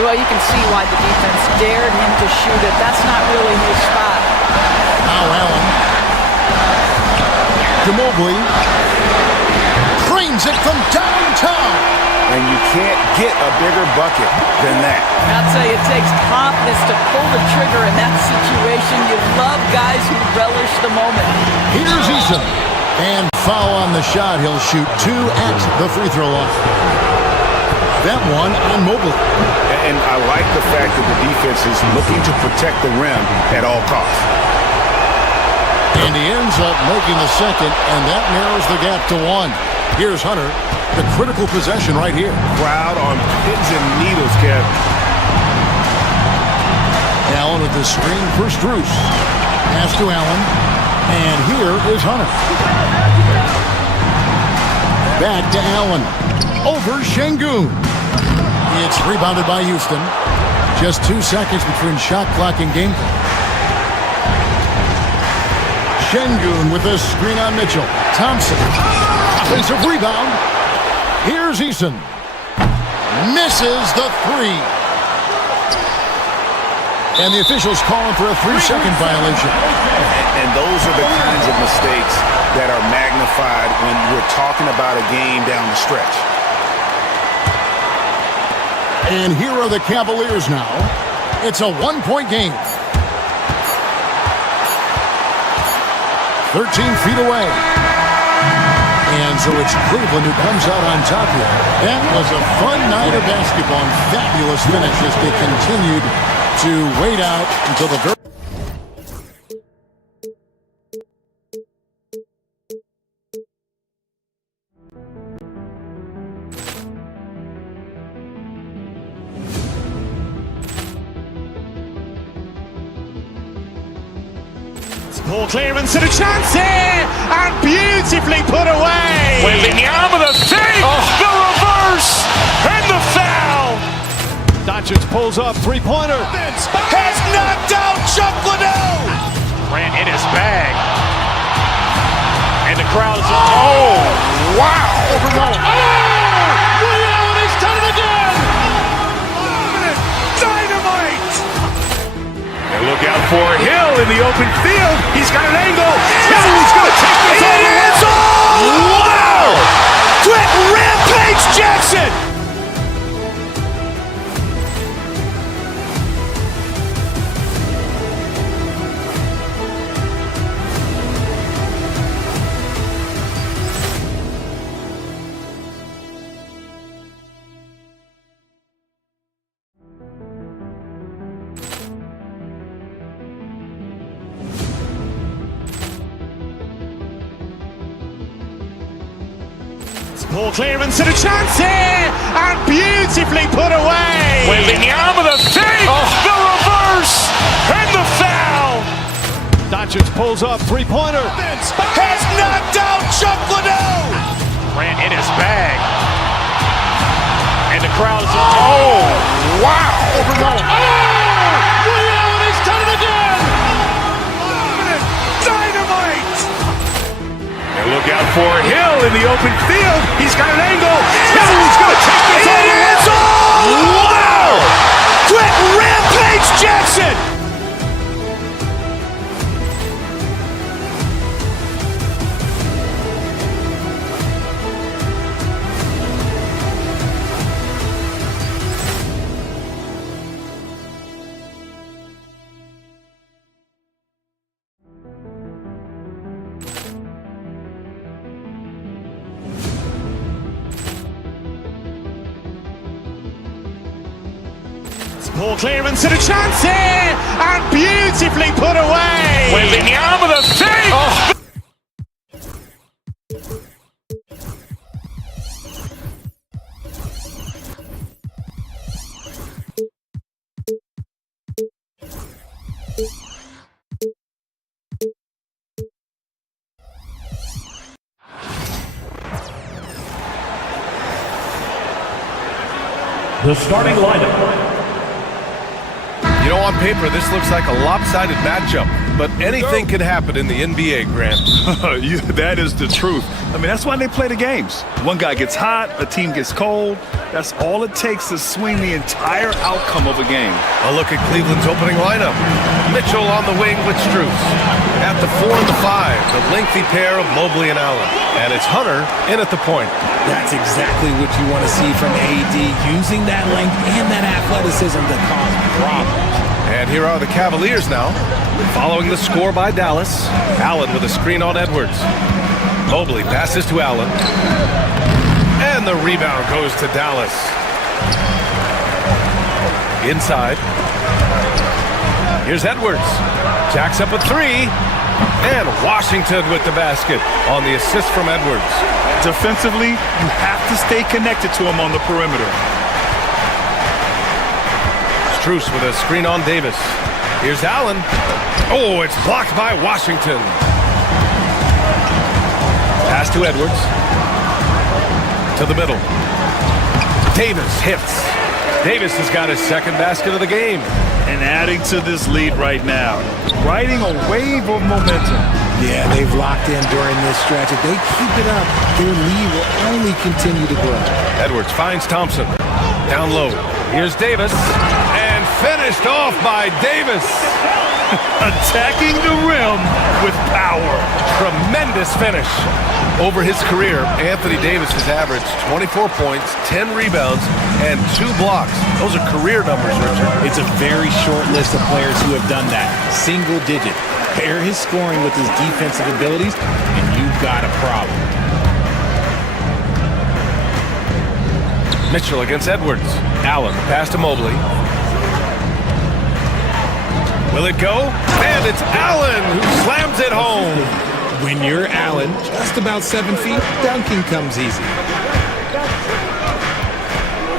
Well, you can see why the defense dared him to shoot it. That's not really his spot. Now Allen. To Mobley. Cranes it from downtown. And you can't get a bigger bucket than that. I'll tell you, it takes confidence to pull the trigger in that situation. You love guys who relish the moment. Here's Eason. And foul on the shot. He'll shoot 2 at the free throw line. That one on Mobley. And I like the fact that the defense is looking to protect the rim at all costs. And he ends up making the second, and that narrows the gap to 1. Here's Hunter. The critical possession right here. Crowd on pins and needles, Kev. Allen with the screen for Strus. Pass to Allen. And here is Hunter. Back to Allen. Over Şengün. It's rebounded by Houston. Just 2 seconds between shot clock and game clock. Şengün with a screen on Mitchell. Thompson. Offensive rebound. Here's Eason. Misses the 3. And the officials calling for a 3-second violation. And those are the kinds of mistakes that are magnified when we're talking about a game down the stretch. And here are the Cavaliers now. It's a 1-point game. 13 feet away. And so it's Cleveland who comes out on top here. That was a fun night of basketball and fabulous finish as they continued to wait out until the very... Poor clearance and a chance here, and beautifully put away. Wembanyama the fake, the reverse, and the foul. Doncic pulls up, three-pointer. Has knocked out Chuck Liddell. Grant in his bag, and the crowd is. Oh, wow! Ray Allen has done it again. Dynamite! And look out for Hill in the open field. He's got an angle. Hill's going to take this all the way. Wow! Quick Rampage Jackson! Ball clearance and a chance here, and beautifully put away. Wembanyama the fake, the reverse, and the foul. Doncic pulls up, three-pointer. Has knocked out Chuck Liddell. Grant in his bag. And the crowd is, wow. Ray Allen has done it again. Dynamite. And look out for Hill in the open field. He's got an angle. Hill's going to take this all the way. Wow. Quit Rampage Jackson. Ball clearance and a chance here, and beautifully put away. Wembanyama the fake. The starting lineup. You know, on paper, this looks like a lopsided matchup, but anything can happen in the NBA, Grant. That is the truth. I mean, that's why they play the games. One guy gets hot, a team gets cold. That's all it takes to swing the entire outcome of a game. A look at Cleveland's opening lineup. Mitchell on the wing with Strus. At the 4 and the 5, the lengthy pair of Mobley and Allen. And it's Hunter in at the point. That's exactly what you want to see from AD, using that length and that athleticism to cause problems. And here are the Cavaliers now, following the score by Dallas. Allen with a screen on Edwards. Mobley passes to Allen. And the rebound goes to Dallas. Inside. Here's Edwards. Jacks up a three. And Washington with the basket on the assist from Edwards. Defensively, you have to stay connected to him on the perimeter. Strus with a screen on Davis. Here's Allen. Oh, it's blocked by Washington. Pass to Edwards. To the middle. Davis hits. Davis has got his second basket of the game. And adding to this lead right now. Riding a wave of momentum. Yeah, they've locked in during this stretch. If they keep it up, their lead will only continue to grow. Edwards finds Thompson. Down low. Here's Davis. And finished off by Davis. Attacking the rim with power. Tremendous finish. Over his career, Anthony Davis has averaged 24 points, 10 rebounds, and 2 blocks. Those are career numbers, Richard. It's a very short list of players who have done that. Single digit. Pair his scoring with his defensive abilities, and you've got a problem. Mitchell against Edwards. Allen, pass to Mobley. Will it go? And it's Allen who slams it home. When you're Allen, just about 7 feet, dunking comes easy.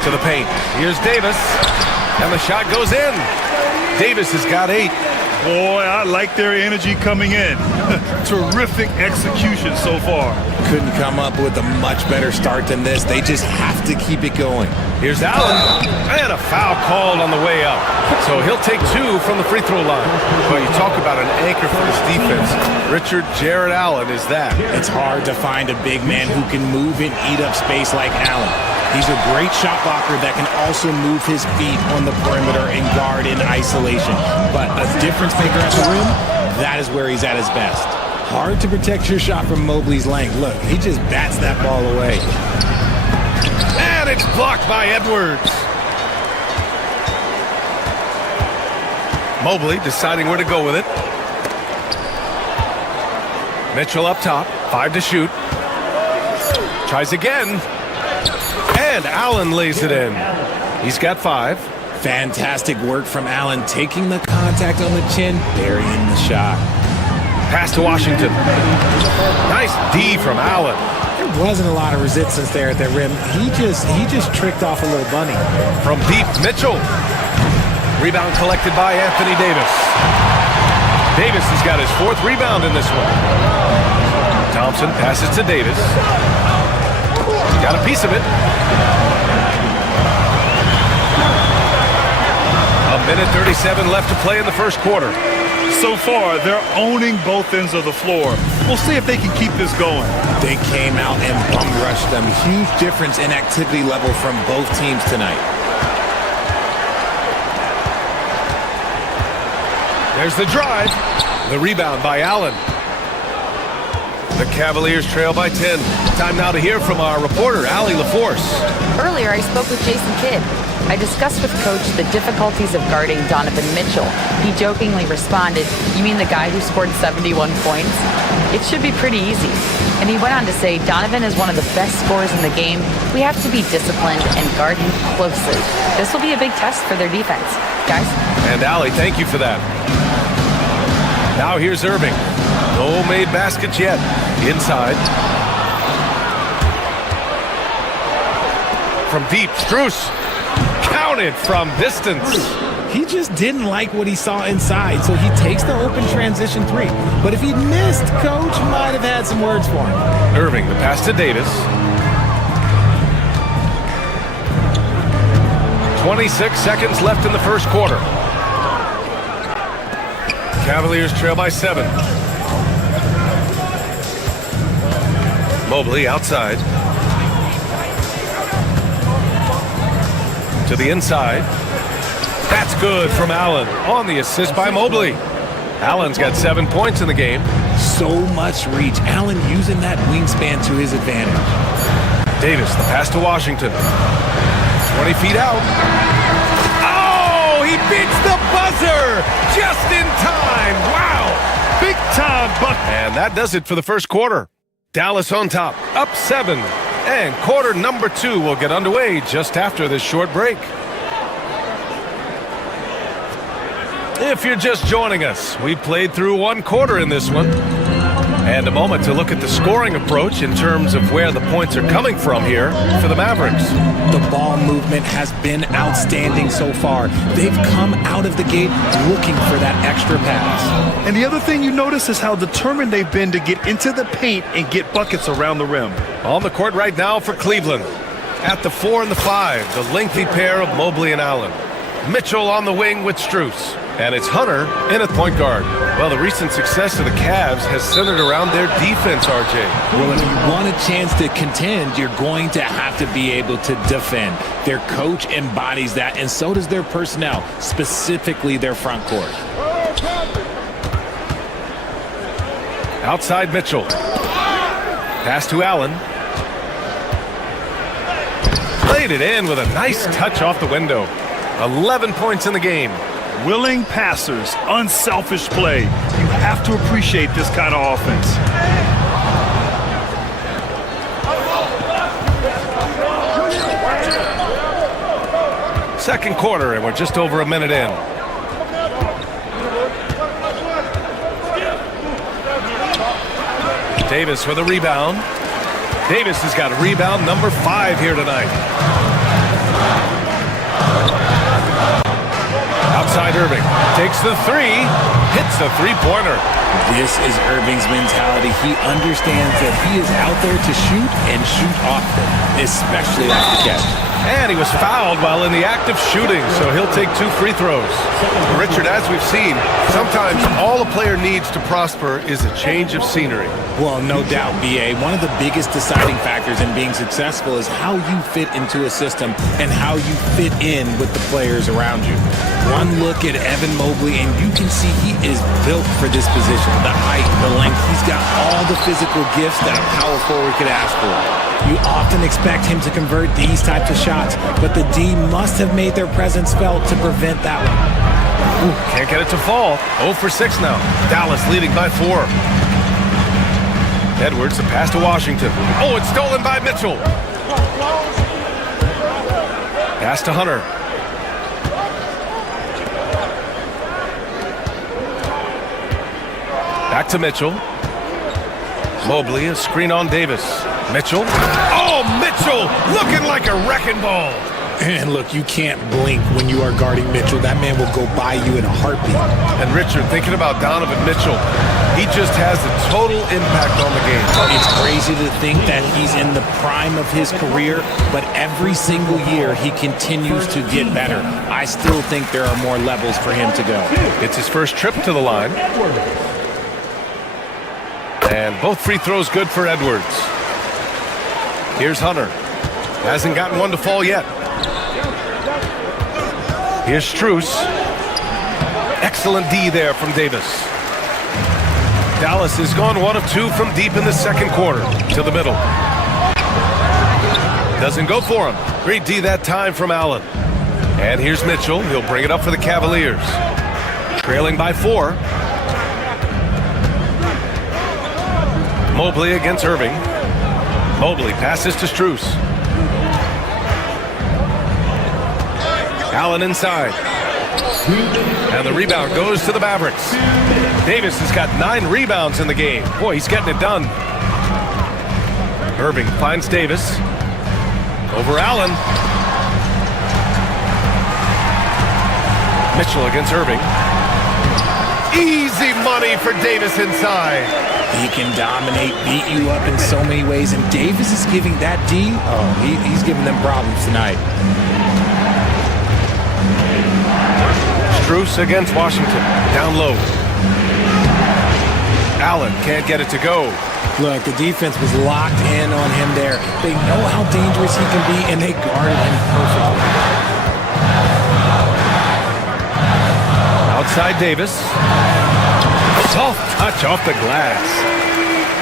To the paint. Here's Davis. And the shot goes in. Davis has got 8. Boy, I like their energy coming in. Terrific execution so far. Couldn't come up with a much better start than this. They just have to keep it going. Here's Allen. And a foul called on the way up. So he'll take 2 from the free throw line. Well, you talk about an anchor for this defense. Richard Jared Allen is that. It's hard to find a big man who can move and eat up space like Allen. He's a great shot blocker that can also move his feet on the perimeter and guard in isolation. But a difference maker at the rim, that is where he's at his best. Hard to protect your shot from Mobley's length. Look, he just bats that ball away. And it's blocked by Edwards. Mobley deciding where to go with it. Mitchell up top, 5 to shoot. Tries again. And Allen lays it in. He's got 5. Fantastic work from Allen, taking the contact on the chin, burying the shot. Pass to Washington. Nice D from Allen. They're wasn't a lot of resistance there at the rim. He just tricked off a little bunny. From deep, Mitchell. Rebound collected by Anthony Davis. Davis has got his 4th rebound in this one. Thompson passes to Davis. Got a piece of it. A minute 37 left to play in the first quarter. So far, they're owning both ends of the floor. We'll see if they can keep this going. They came out and bum rushed them. Huge difference in activity level from both teams tonight. There's the drive. The rebound by Allen. The Cavaliers trail by 10. Time now to hear from our reporter, Allie LaForce. Earlier, I spoke with Jason Kidd. I discussed with Coach the difficulties of guarding Donovan Mitchell. He jokingly responded, "You mean the guy who scored 71 points? It should be pretty easy." And he went on to say, "Donovan is one of the best scorers in the game. We have to be disciplined and guard him closely. This will be a big test for their defense." Guys? And Allie, thank you for that. Now here's Irving. No made baskets yet. Inside. From deep, Strus. Counted from distance. He just didn't like what he saw inside, so he takes the open transition 3. But if he'd missed, Coach might have had some words for him. Irving, the pass to Davis. 26 seconds left in the first quarter. Cavaliers trail by 7. Mobley outside. To the inside. That's good from Allen on the assist by Mobley. Allen's got 7 points in the game. So much reach. Allen using that wingspan to his advantage. Davis, the pass to Washington. 20 feet out. Oh, he beats the buzzer just in time. Wow. Big time bucket. And that does it for the first quarter. Dallas on top, up 7. And quarter number 2 will get underway just after this short break. If you're just joining us, we played through 1 quarter in this one. And a moment to look at the scoring approach in terms of where the points are coming from here for the Mavericks. The ball movement has been outstanding so far. They've come out of the gate looking for that extra pass. And the other thing you notice is how determined they've been to get into the paint and get buckets around the rim. On the court right now for Cleveland. At the 4 and the 5, the lengthy pair of Mobley and Allen. Mitchell on the wing with Strus. And it's Hunter in at point guard. Well, the recent success of the Cavs has centered around their defense, RJ. Well, if you want a chance to contend, you're going to have to be able to defend. Their coach embodies that, and so does their personnel, specifically their front court. Outside Mitchell. Pass to Allen. Played it in with a nice touch off the window. 11 points in the game. Willing passers, unselfish play. You have to appreciate this kind of offense. Second quarter, and we're just over a minute in. Davis for the rebound. Davis has got rebound number 5 here tonight. Outside Irving. Takes the 3. Hits the three-pointer. This is Irving's mentality. He understands that he is out there to shoot and shoot often, especially off the catch. And he was fouled while in the act of shooting, so he'll take 2 free throws. Richard, as we've seen, sometimes all a player needs to prosper is a change of scenery. Well, no doubt, B.A. One of the biggest deciding factors in being successful is how you fit into a system and how you fit in with the players around you. One look at Evan Mobley, and you can see he is built for this position. The height, the length, he's got all the physical gifts that a power forward could ask for. You often expect him to convert these types of shots, but the D must have made their presence felt to prevent that one. Ooh, can't get it to fall. 0 for 6 now. Dallas leading by 4. Edwards, the pass to Washington. Oh, it's stolen by Mitchell. Pass to Hunter. Back to Mitchell. Mobley, a screen on Davis. Mitchell. Oh, Mitchell looking like a wrecking ball. And look, you can't blink when you are guarding Mitchell. That man will go by you in a heartbeat. And Richard, thinking about Donovan Mitchell, he just has a total impact on the game. It's crazy to think that he's in the prime of his career, but every single year he continues to get better. I still think there are more levels for him to go. It's his first trip to the line. And both free throws good for Edwards. Here's Hunter. Hasn't gotten one to fall yet. Here's Strus. Excellent D there from Davis. Dallas has gone 1 of 2 from deep in the second quarter to the middle. Doesn't go for him. Great D that time from Allen. And here's Mitchell. He'll bring it up for the Cavaliers. Trailing by 4. Mobley against Irving. Mobley passes to Strus. Allen inside. And the rebound goes to the Mavericks. Davis has got 9 rebounds in the game. Boy, he's getting it done. Irving finds Davis. Over Allen. Mitchell against Irving. Easy money for Davis inside. He can dominate, beat you up in so many ways, and Davis is giving that D. Oh, he's giving them problems tonight. Strus against Washington. Down low. Allen can't get it to go. Look, the defense was locked in on him there. They know how dangerous he can be, and they guarded him perfectly. Outside Davis. Soft touch off the glass.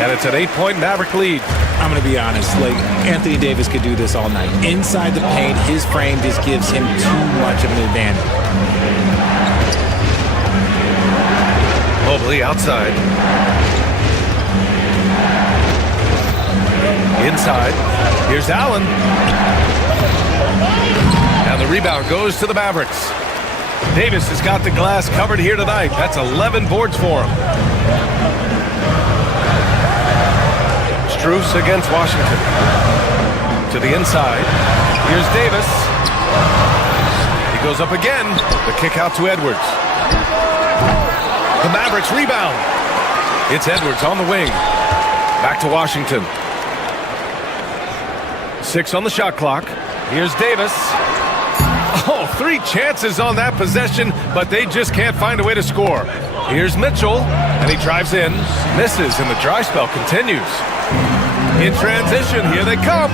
And it's an 8-point Maverick lead. I'm going to be honest. Like, Anthony Davis could do this all night. Inside the paint, his frame just gives him too much of an advantage. Mobley outside. Inside. Here's Allen. And the rebound goes to the Mavericks. Davis has got the glass covered here tonight. That's 11 boards for him. Strus against Washington. To the inside. Here's Davis. He goes up again. The kick out to Edwards. The Mavericks rebound. It's Edwards on the wing. Back to Washington. 6 on the shot clock. Here's Davis. Oh, 3 chances on that possession, but they just can't find a way to score. Here's Mitchell, and he drives in. Misses, and the dry spell continues. In transition, here they come.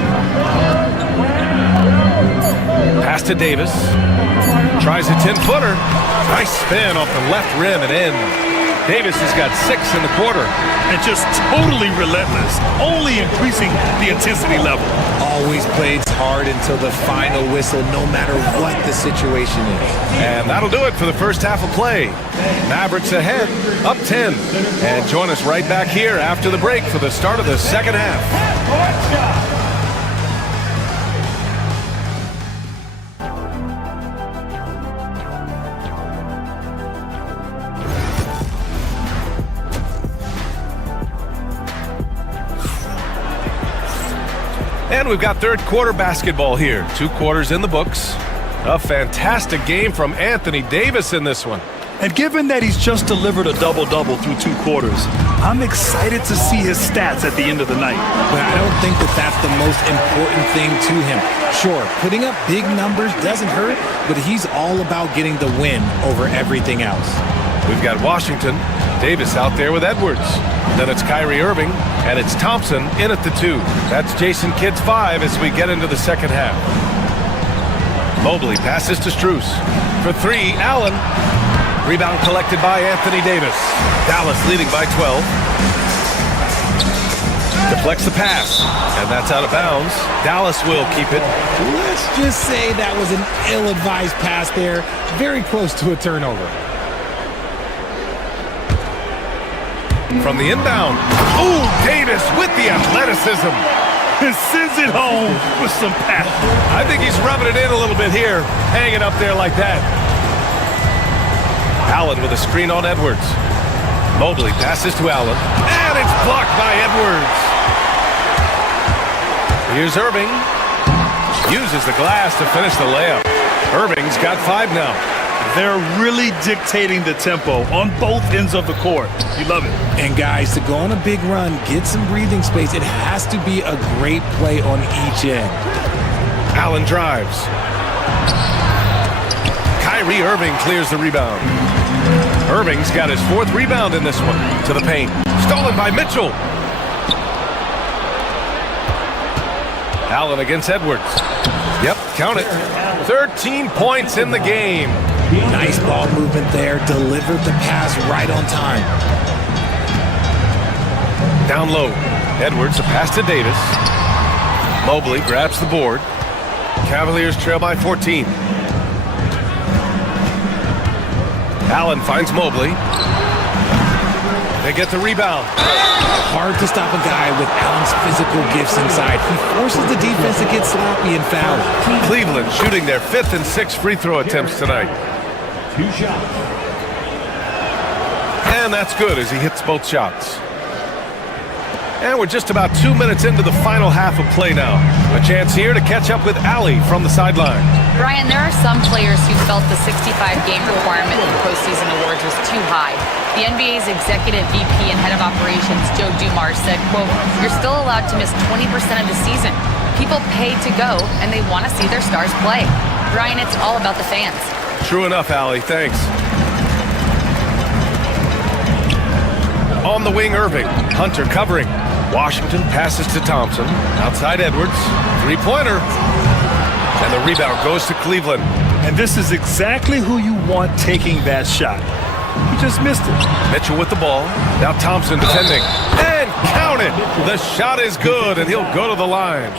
Pass to Davis. Tries a 10-footer. Nice spin off the left rim and in. Davis has got 6 in the quarter. And just totally relentless, only increasing the intensity level. Always plays hard until the final whistle, no matter what the situation is. And that'll do it for the first half of play. Mavericks ahead, up 10. And join us right back here after the break for the start of the second half. And we've got third quarter basketball here. 2 quarters in the books. A fantastic game from Anthony Davis in this one. And given that he's just delivered a double-double through 2 quarters, I'm excited to see his stats at the end of the night. But I don't think that that's the most important thing to him. Sure, putting up big numbers doesn't hurt, but he's all about getting the win over everything else. We've got Washington, Davis out there with Edwards. Then it's Kyrie Irving, and it's Thompson in at the 2. That's Jason Kidd's 5 as we get into the second half. Mobley passes to Strus. For 3, Allen. Rebound collected by Anthony Davis. Dallas leading by 12. Deflects the pass, and that's out of bounds. Dallas will keep it. Let's just say that was an ill-advised pass there. Very close to a turnover. From the inbound. Ooh, Davis with the athleticism. And sends it home with some passion. I think he's rubbing it in a little bit here, hanging up there like that. Allen with a screen on Edwards. Mobley passes to Allen, and it's blocked by Edwards. Here's Irving. Uses the glass to finish the layup. Irving's got 5 now. They're really dictating the tempo on both ends of the court. You love it. And guys, to go on a big run, get some breathing space, it has to be a great play on each end. Allen drives. Kyrie Irving clears the rebound. Irving's got his 4th rebound in this one. To the paint. Stolen by Mitchell. Allen against Edwards. Yep, count it. 13 points in the game. Nice ball movement there. Delivered the pass right on time. Down low. Edwards, a pass to Davis. Mobley grabs the board. Cavaliers trail by 14. Allen finds Mobley. They get the rebound. Hard to stop a guy with Allen's physical gifts inside. He forces the defense to get sloppy and foul. Cleveland shooting their 5th and 6th free throw attempts tonight. 2 shots. And that's good as he hits both shots. And we're just about 2 minutes into the final half of play now. A chance here to catch up with Allie from the sideline. Brian, there are some players who felt the 65-game requirement for postseason awards was too high. The NBA's executive VP and head of operations, Joe Dumars, said, quote, "You're still allowed to miss 20% of the season. People pay to go, and they want to see their stars play." Brian, it's all about the fans. True enough, Allie. Thanks. On the wing, Irving. Hunter covering. Washington passes to Thompson. Outside Edwards. 3-pointer. And the rebound goes to Cleveland. And this is exactly who you want taking that shot. He just missed it. Mitchell with the ball. Now Thompson defending. And count it. The shot is good, and he'll go to the line.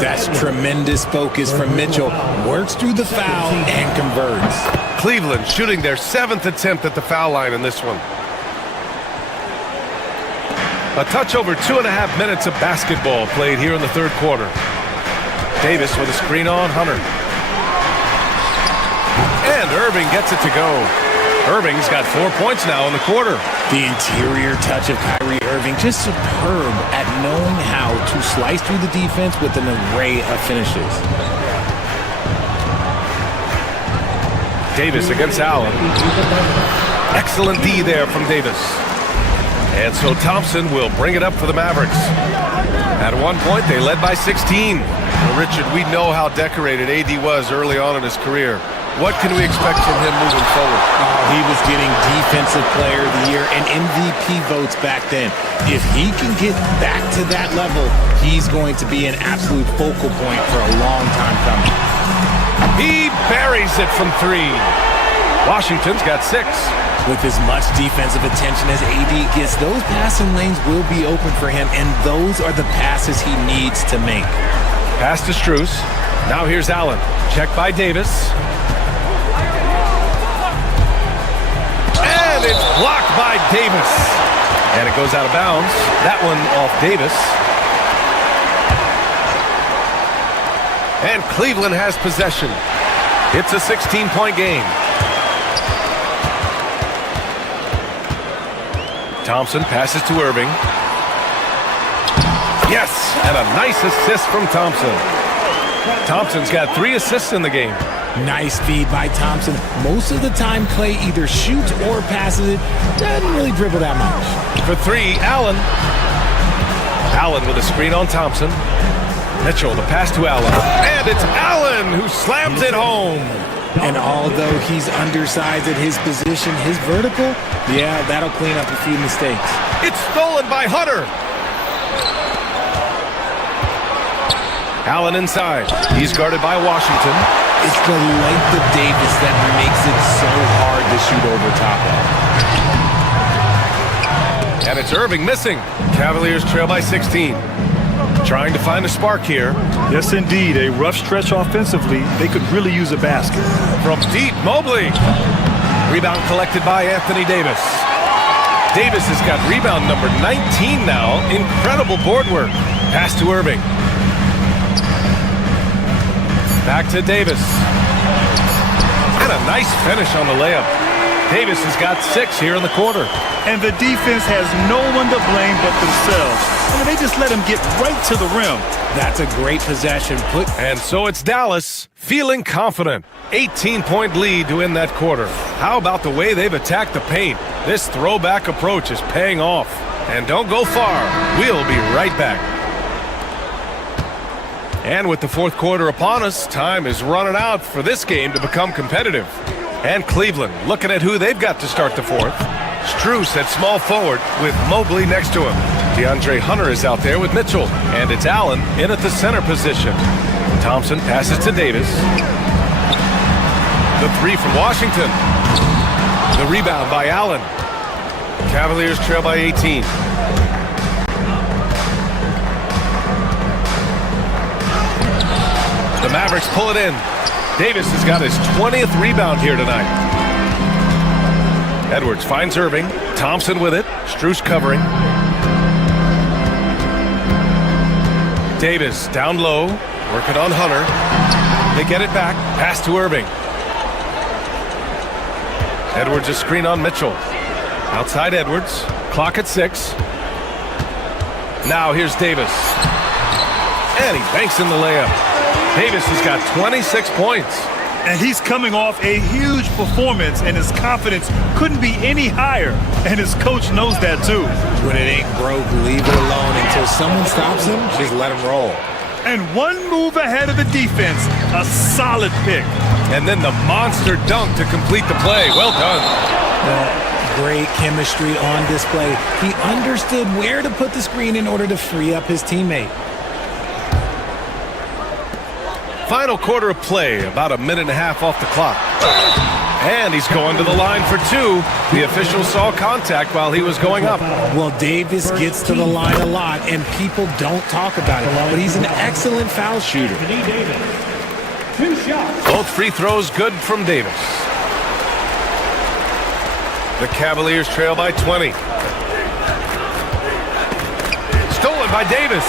That's tremendous focus from Mitchell. Works through the foul and converts. Cleveland shooting their 7th attempt at the foul line in this one. A touch over 2.5 minutes of basketball played here in the 3rd quarter. Davis with a screen on Hunter. And Irving gets it to go. Irving's got 4 points now in the quarter. The interior touch of Kyrie Irving, just superb at knowing how to slice through the defense with an array of finishes. Davis against Allen. Excellent D there from Davis. And so Thompson will bring it up for the Mavericks. At one point, they led by 16. Well, Richard, we know how decorated AD was early on in his career. What can we expect from him moving forward? He was getting Defensive Player of the Year and MVP votes back then. If he can get back to that level, he's going to be an absolute focal point for a long time coming. He buries it from 3. Washington's got 6. With as much defensive attention as AD gets, those passing lanes will be open for him, and those are the passes he needs to make. Pass to Strus. Now here's Allen. Checked by Davis. And it's blocked by Davis. And it goes out of bounds. That one off Davis. And Cleveland has possession. It's a 16-point game. Thompson passes to Irving. Yes, and a nice assist from Thompson. Thompson's got 3 assists in the game. Nice feed by Thompson. Most of the time, Clay either shoots or passes it. Doesn't really dribble that much. For 3, Allen. Allen with a screen on Thompson. Mitchell, the pass to Allen. And it's Allen who slams it home. And although he's undersized at his position, his vertical, yeah, that'll clean up a few mistakes. It's stolen by Hunter. Allen inside. He's guarded by Washington. It's the length of Davis that makes it so hard to shoot over top of. And it's Irving missing. Cavaliers trail by 16. Trying to find a spark here. Yes, indeed. A rough stretch offensively. They could really use a basket. From deep, Mobley. Rebound collected by Anthony Davis. Davis has got rebound number 19 now. Incredible board work. Pass to Irving. Back to Davis. And a nice finish on the layup. Davis has got 6 here in the quarter. And the defense has no one to blame but themselves. I mean, they just let him get right to the rim. That's a great possession. And so it's Dallas feeling confident. 18-point lead to end that quarter. How about the way they've attacked the paint? This throwback approach is paying off. And don't go far. We'll be right back. And with the fourth quarter upon us, time is running out for this game to become competitive. And Cleveland looking at who they've got to start the fourth. Strus at small forward with Mobley next to him. DeAndre Hunter is out there with Mitchell. And it's Allen in at the center position. Thompson passes to Davis. The three from Washington. The rebound by Allen. Cavaliers trail by 18. The Mavericks pull it in. Davis has got his 20th rebound here tonight. Edwards finds Irving. Thompson with it. Strus covering. Davis down low. Working on Hunter. They get it back. Pass to Irving. Edwards a screen on Mitchell. Outside Edwards. Clock at 6. Now here's Davis. And he banks in the layup. Davis has got 26 points. And he's coming off a huge performance, and his confidence couldn't be any higher. And his coach knows that too. When it ain't broke, leave it alone. Until someone stops him, just let him roll. And one move ahead of the defense, a solid pick. And then the monster dunk to complete the play. Well done. Great chemistry on display. He understood where to put the screen in order to free up his teammate. Final quarter of play, about a minute and a half off the clock. And he's going to the line for 2. The official saw contact while he was going up. Well, Davis gets to the line a lot, and people don't talk about it. But he's an excellent foul shooter. Both free throws good from Davis. The Cavaliers trail by 20. Stolen by Davis.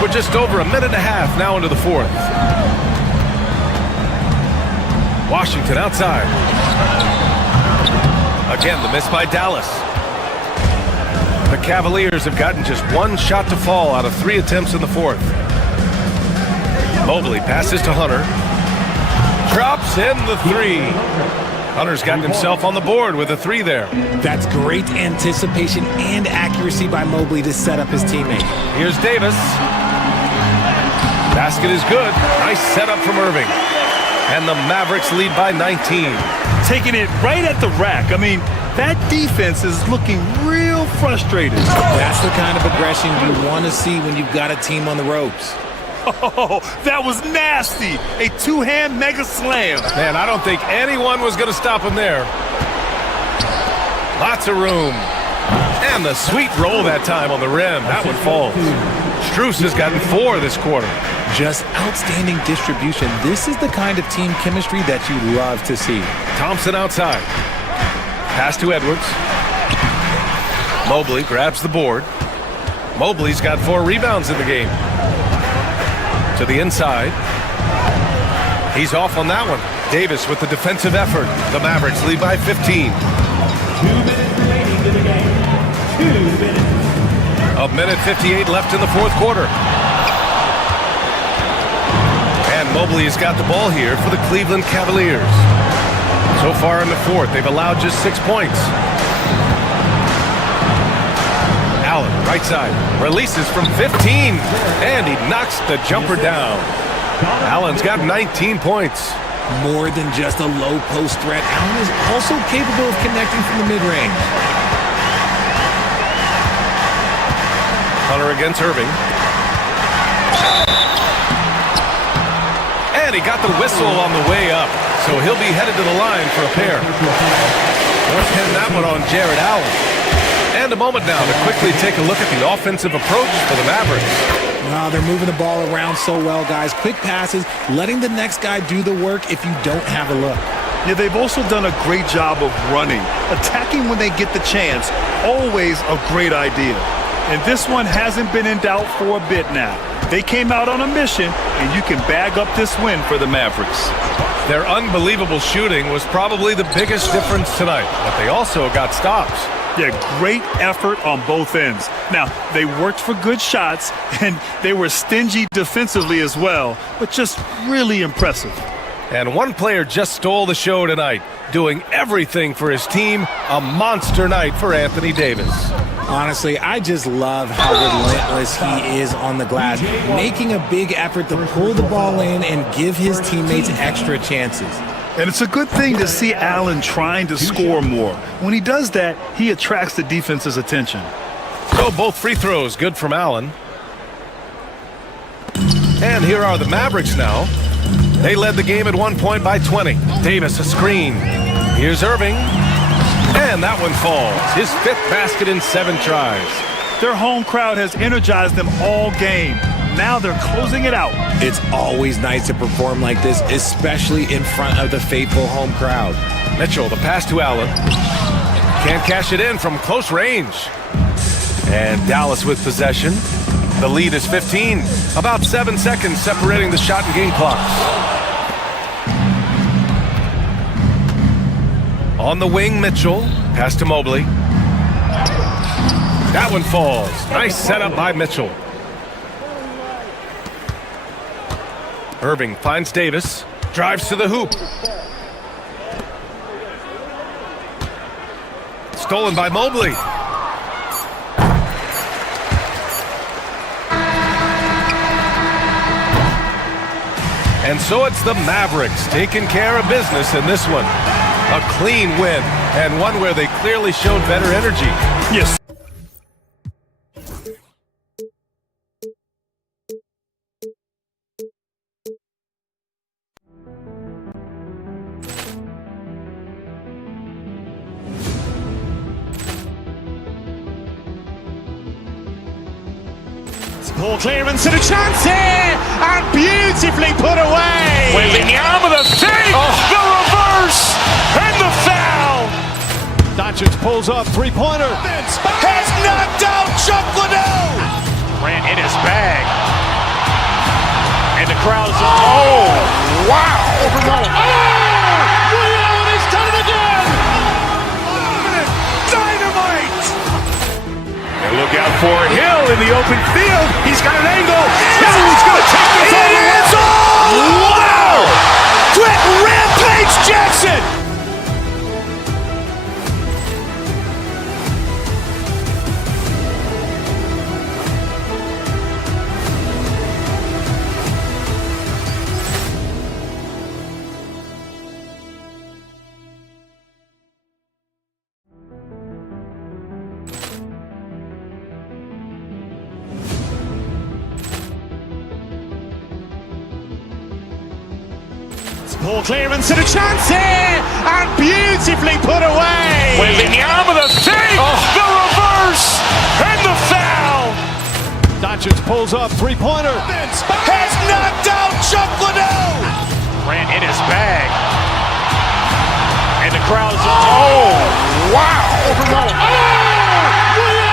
We're just over a minute and a half now into the fourth. Washington outside. Again, the miss by Dallas. The Cavaliers have gotten just 1 shot to fall out of 3 attempts in the fourth. Mobley passes to Hunter. Drops in the 3. Hunter's gotten himself on the board with a 3 there. That's great anticipation and accuracy by Mobley to set up his teammate. Here's Davis. Basket is good. Nice setup from Irving. And the Mavericks lead by 19. Taking it right at the rack. I mean, that defense is looking real frustrated. That's the kind of aggression you want to see when you've got a team on the ropes. Oh, that was nasty. A 2-hand mega slam. Man, I don't think anyone was going to stop him there. Lots of room. And the sweet roll that time on the rim. That one falls. Strus has gotten 4 this quarter. Just outstanding distribution. This is the kind of team chemistry that you love to see. Thompson outside. Pass to Edwards. Mobley grabs the board. Mobley's got 4 rebounds in the game. To the inside. He's off on that one. Davis with the defensive effort. The Mavericks lead by 15. 2 minutes remaining to the game. 2 minutes. A minute 58 left in the fourth quarter. And Mobley has got the ball here for the Cleveland Cavaliers. So far in the fourth, they've allowed just 6 points. Allen, right side, releases from 15, and he knocks the jumper down. Allen's got 19 points. More than just a low post threat, Allen is also capable of connecting from the mid-range. Hunter against Irving. And he got the whistle on the way up, so he'll be headed to the line for a pair. Let's pin that one on Jared Allen. And a moment now to quickly take a look at the offensive approach for the Mavericks. Wow, they're moving the ball around so well, guys. Quick passes, letting the next guy do the work if you don't have a look. Yeah, they've also done a great job of running. Attacking when they get the chance, always a great idea. And this one hasn't been in doubt for a bit now. They came out on a mission, and you can bag up this win for the Mavericks. Their unbelievable shooting was probably the biggest difference tonight, but they also got stops. Yeah, great effort on both ends. Now, they worked for good shots, and they were stingy defensively as well, but just really impressive. And one player just stole the show tonight, doing everything for his team. A monster night for Anthony Davis. Honestly, I just love how relentless he is on the glass, making a big effort to pull the ball in and give his teammates extra chances. And it's a good thing to see Allen trying to score more. When he does that, he attracts the defense's attention. So both free throws good from Allen. And here are the Mavericks now. They led the game at 1 point by 20. Davis a screen. Here's Irving. And that one falls. His 5th basket in 7 tries. Their home crowd has energized them all game. Now they're closing it out. It's always nice to perform like this, especially in front of the faithful home crowd. Mitchell, the pass to Allen. Can't cash it in from close range. And Dallas with possession. The lead is 15. About 7 seconds separating the shot and game clocks. On the wing, Mitchell. Pass to Mobley. That one falls. Nice setup by Mitchell. Irving finds Davis. Drives to the hoop. Stolen by Mobley. And so it's the Mavericks taking care of business in this one. A clean win, and one where they clearly showed better energy. Yes. Ball clearance and a chance here, and beautifully put away. Wembanyama the fake, the reverse, and the foul. Doncic pulls up, three-pointer. Has knocked out Chuck Liddell. Ran in his bag, and the crowd is wow! Liddell, and he's done it again. Dynamite! And look out for Hill in the open field. He's got an angle. He's going to take this all the way. Wow! Quick Rampage Jackson! Ball clearance and a chance here, and beautifully put away. Wembanyama the fake, the reverse, and the foul. Doncic pulls up, three-pointer. Has knocked out Chuck Liddell. Ran in his bag, and the crowd is wow! Liddell,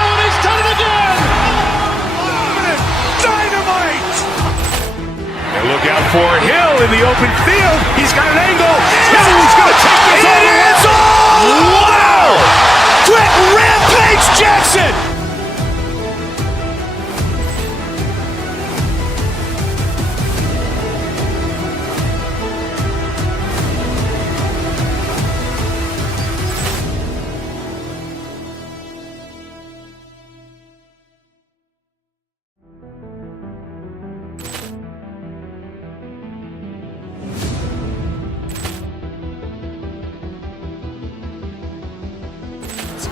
and he's done it again. Dynamite! And look out for Hill in the open field. He's got an angle. He's going to take this all the way. Wow! Quick Rampage Jackson!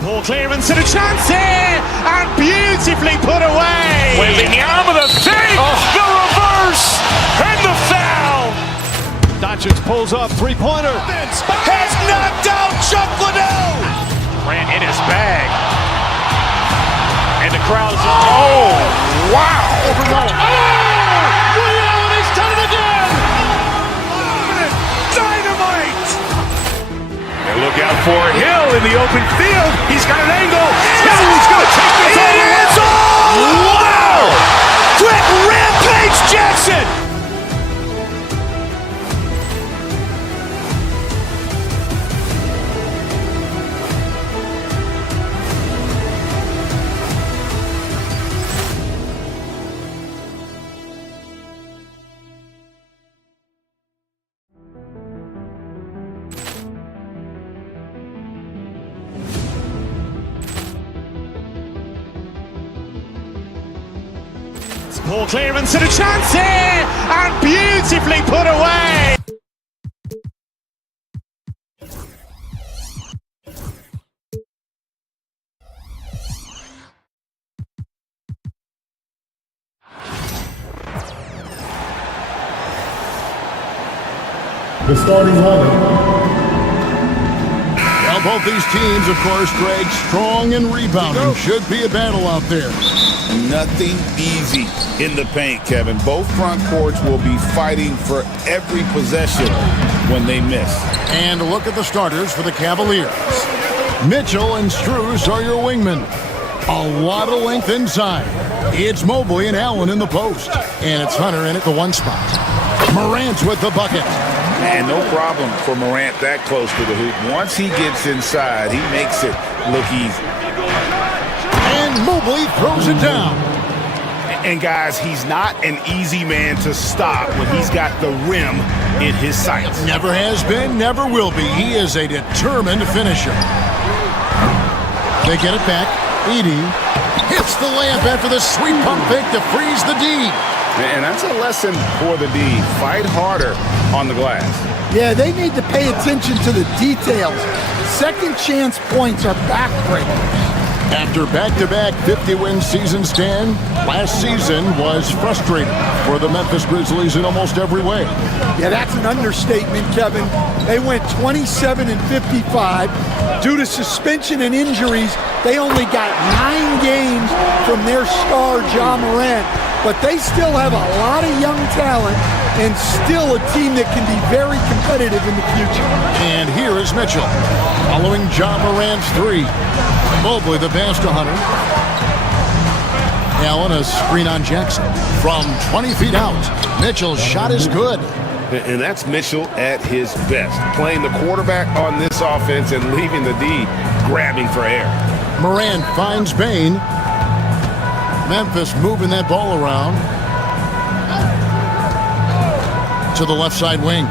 Ball clearance and a chance here, and beautifully put away. Wembanyama the fake, the reverse, and the foul. Doncic pulls up, three-pointer. Has knocked out Chuck Liddell. Ran in his bag, and the crowd is wow! Liddell, and he's done it again. Dynamite! And look out for Hill in the open field. He's got an angle. He's going to take this all the way. Wow! Quick Rampage Jackson! Poor clearance and a chance here, and beautifully put away. The starting lineup. Well, both these teams, of course, Greg, strong and rebounding. Should be a battle out there. Nothing easy in the paint, Kevin. Both front courts will be fighting for every possession when they miss. And look at the starters for the Cavaliers. Mitchell and Strus are your wingmen. A lot of length inside. It's Mobley and Allen in the post. And it's Hunter in at the one spot. Morant's with the bucket. And no problem for Morant that close to the hoop. Once he gets inside, he makes it look easy. And Mobley throws it down. And guys, he's not an easy man to stop when he's got the rim in his sights. Never has been, never will be. He is a determined finisher. They get it back. Edey hits the layup after the sweet pump fake to freeze the D. And that's a lesson for the D. Fight harder on the glass. Yeah, they need to pay attention to the details. Second chance points are backbreaking. After back-to-back 50-win seasons, Stan, last season was frustrating for the Memphis Grizzlies in almost every way. Yeah, that's an understatement, Kevin. They went 27 and 55. Due to suspension and injuries, they only got 9 games from their star, Ja Morant. But they still have a lot of young talent and still a team that can be very competitive in the future. And here is Mitchell, following Ja Morant's three. Mobley the pass to Hunter. Allen a screen on Jackson. From 20 feet out, Mitchell's shot is good. And that's Mitchell at his best, playing the quarterback on this offense and leaving the D grabbing for air. Morant finds Bane. Memphis moving that ball around to the left side wing.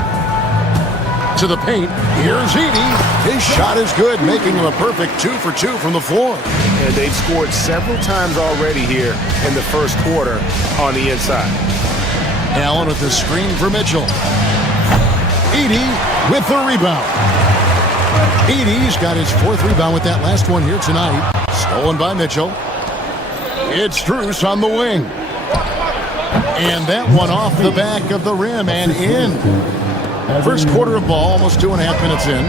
To the paint. Here's Edey. His shot is good, making him a perfect 2 for 2 from the floor. And they've scored several times already here in the first quarter on the inside. Allen with the screen for Mitchell. Edey with the rebound. Edey's got his 4th rebound with that last one here tonight. Stolen by Mitchell. It's Strus on the wing. And that one off the back of the rim and in. First quarter of ball, almost 2.5 minutes in.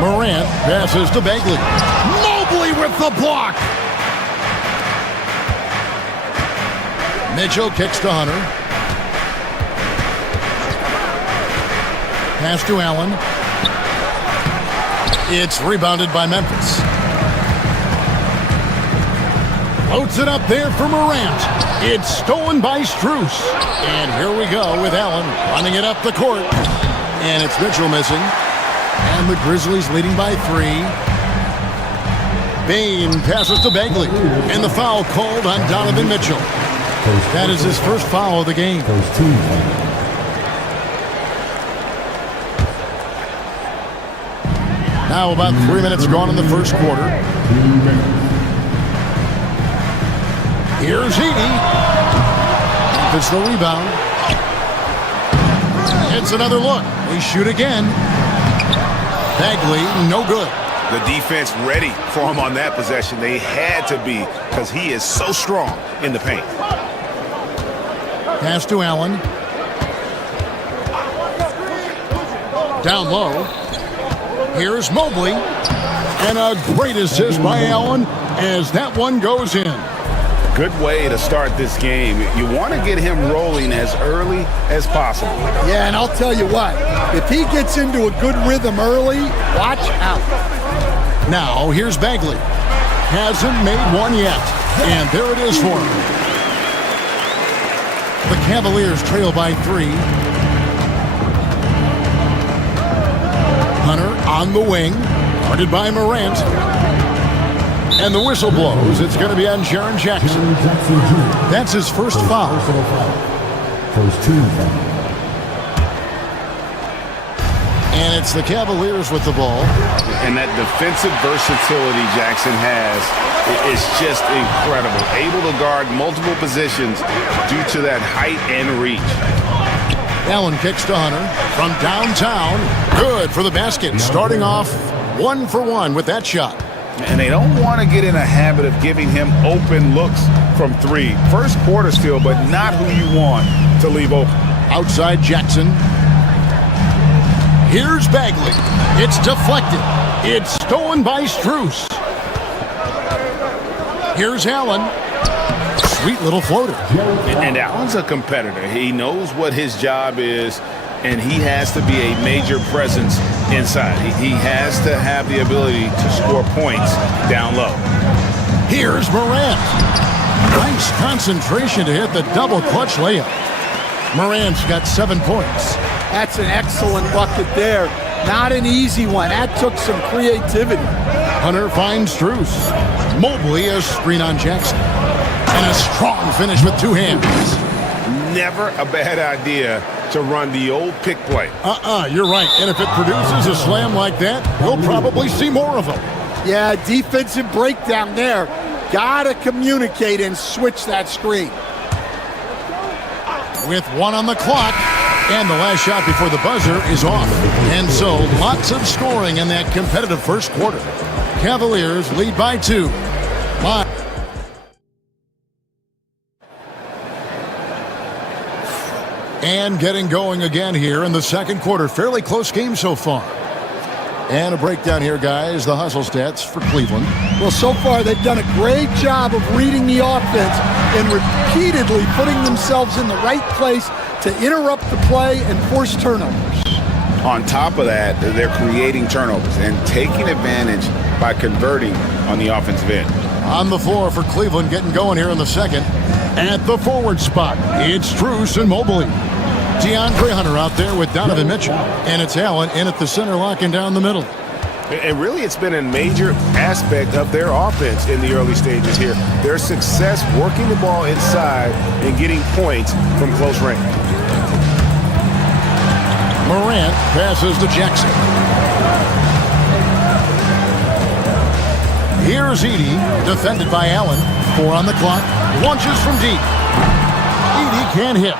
Morant passes to Bagley. Mobley with the block. Mitchell kicks to Hunter. Pass to Allen. It's rebounded by Memphis. Floats it up there for Morant. It's stolen by Strus. And here we go with Allen running it up the court. And it's Mitchell missing. And the Grizzlies leading by 3. Bane passes to Bagley. And the foul called on Donovan Mitchell. That is his first foul of the game. Now about 3 minutes gone in the first quarter. Here's Edey. It's the rebound. It's another look. They shoot again. Bagley, no good. The defense ready for him on that possession. They had to be because he is so strong in the paint. Pass to Allen. Down low. Here's Mobley. And a great assist by Allen as that one goes in. Good way to start this game. You want to get him rolling as early as possible. Yeah, and I'll tell you what, if he gets into a good rhythm early, watch out. Now, here's Bagley. Hasn't made one yet. And there it is for him. The Cavaliers trail by 3. Hunter on the wing, guarded by Morant. And the whistle blows. It's going to be on Jaren Jackson. That's his first foul. First team foul. And it's the Cavaliers with the ball. And that defensive versatility Jackson has is just incredible. Able to guard multiple positions due to that height and reach. Allen kicks to Hunter from downtown. Good for the basket. Starting off 1 for 1 with that shot. And they don't want to get in a habit of giving him open looks from 3. First quarter still, but not who you want to leave open. Outside Jackson. Here's Bagley. It's deflected. It's stolen by Strus. Here's Allen. Sweet little floater. And Allen's a competitor. He knows what his job is, and he has to be a major presence inside. He has to have the ability to score points down low. Here's Morant. Nice concentration to hit the double clutch layup. Morant's got 7 points. That's an excellent bucket there. Not an easy one. That took some creativity. Hunter finds Strus. Mobley a screen on Jackson. And a strong finish with 2 hands. Never a bad idea to run the old pick play. You're right. And if it produces a slam like that, we'll probably see more of them. Yeah, defensive breakdown there. Gotta communicate and switch that screen. With 1 on the clock, and the last shot before the buzzer is off. And so, lots of scoring in that competitive first quarter. Cavaliers lead by 2. And getting going again here in the second quarter. Fairly close game so far. And a breakdown here, guys. The hustle stats for Cleveland. Well, so far they've done a great job of reading the offense and repeatedly putting themselves in the right place to interrupt the play and force turnovers. On top of that, they're creating turnovers and taking advantage by converting on the offensive end. On the floor for Cleveland, getting going here in the second. At the forward spot, it's Strus and Mobley. DeAndre Hunter out there with Donovan Mitchell. And it's Allen in at the center, locking down the middle. And really, it's been a major aspect of their offense in the early stages here. Their success working the ball inside and getting points from close range. Morant passes to Jackson. Here's Edey, defended by Allen. 4 on the clock. Launches from deep. Edey can't hit.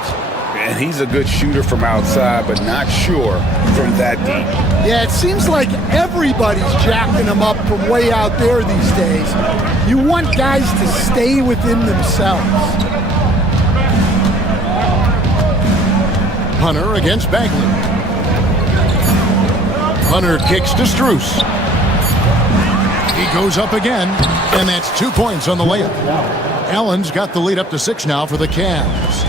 And he's a good shooter from outside, but not sure from that deep. Yeah, it seems like everybody's jacking him up from way out there these days. You want guys to stay within themselves. Hunter against Bagley. Hunter kicks to Strus. He goes up again, and that's 2 points on the layup. Allen's got the lead up to 6 now for the Cavs.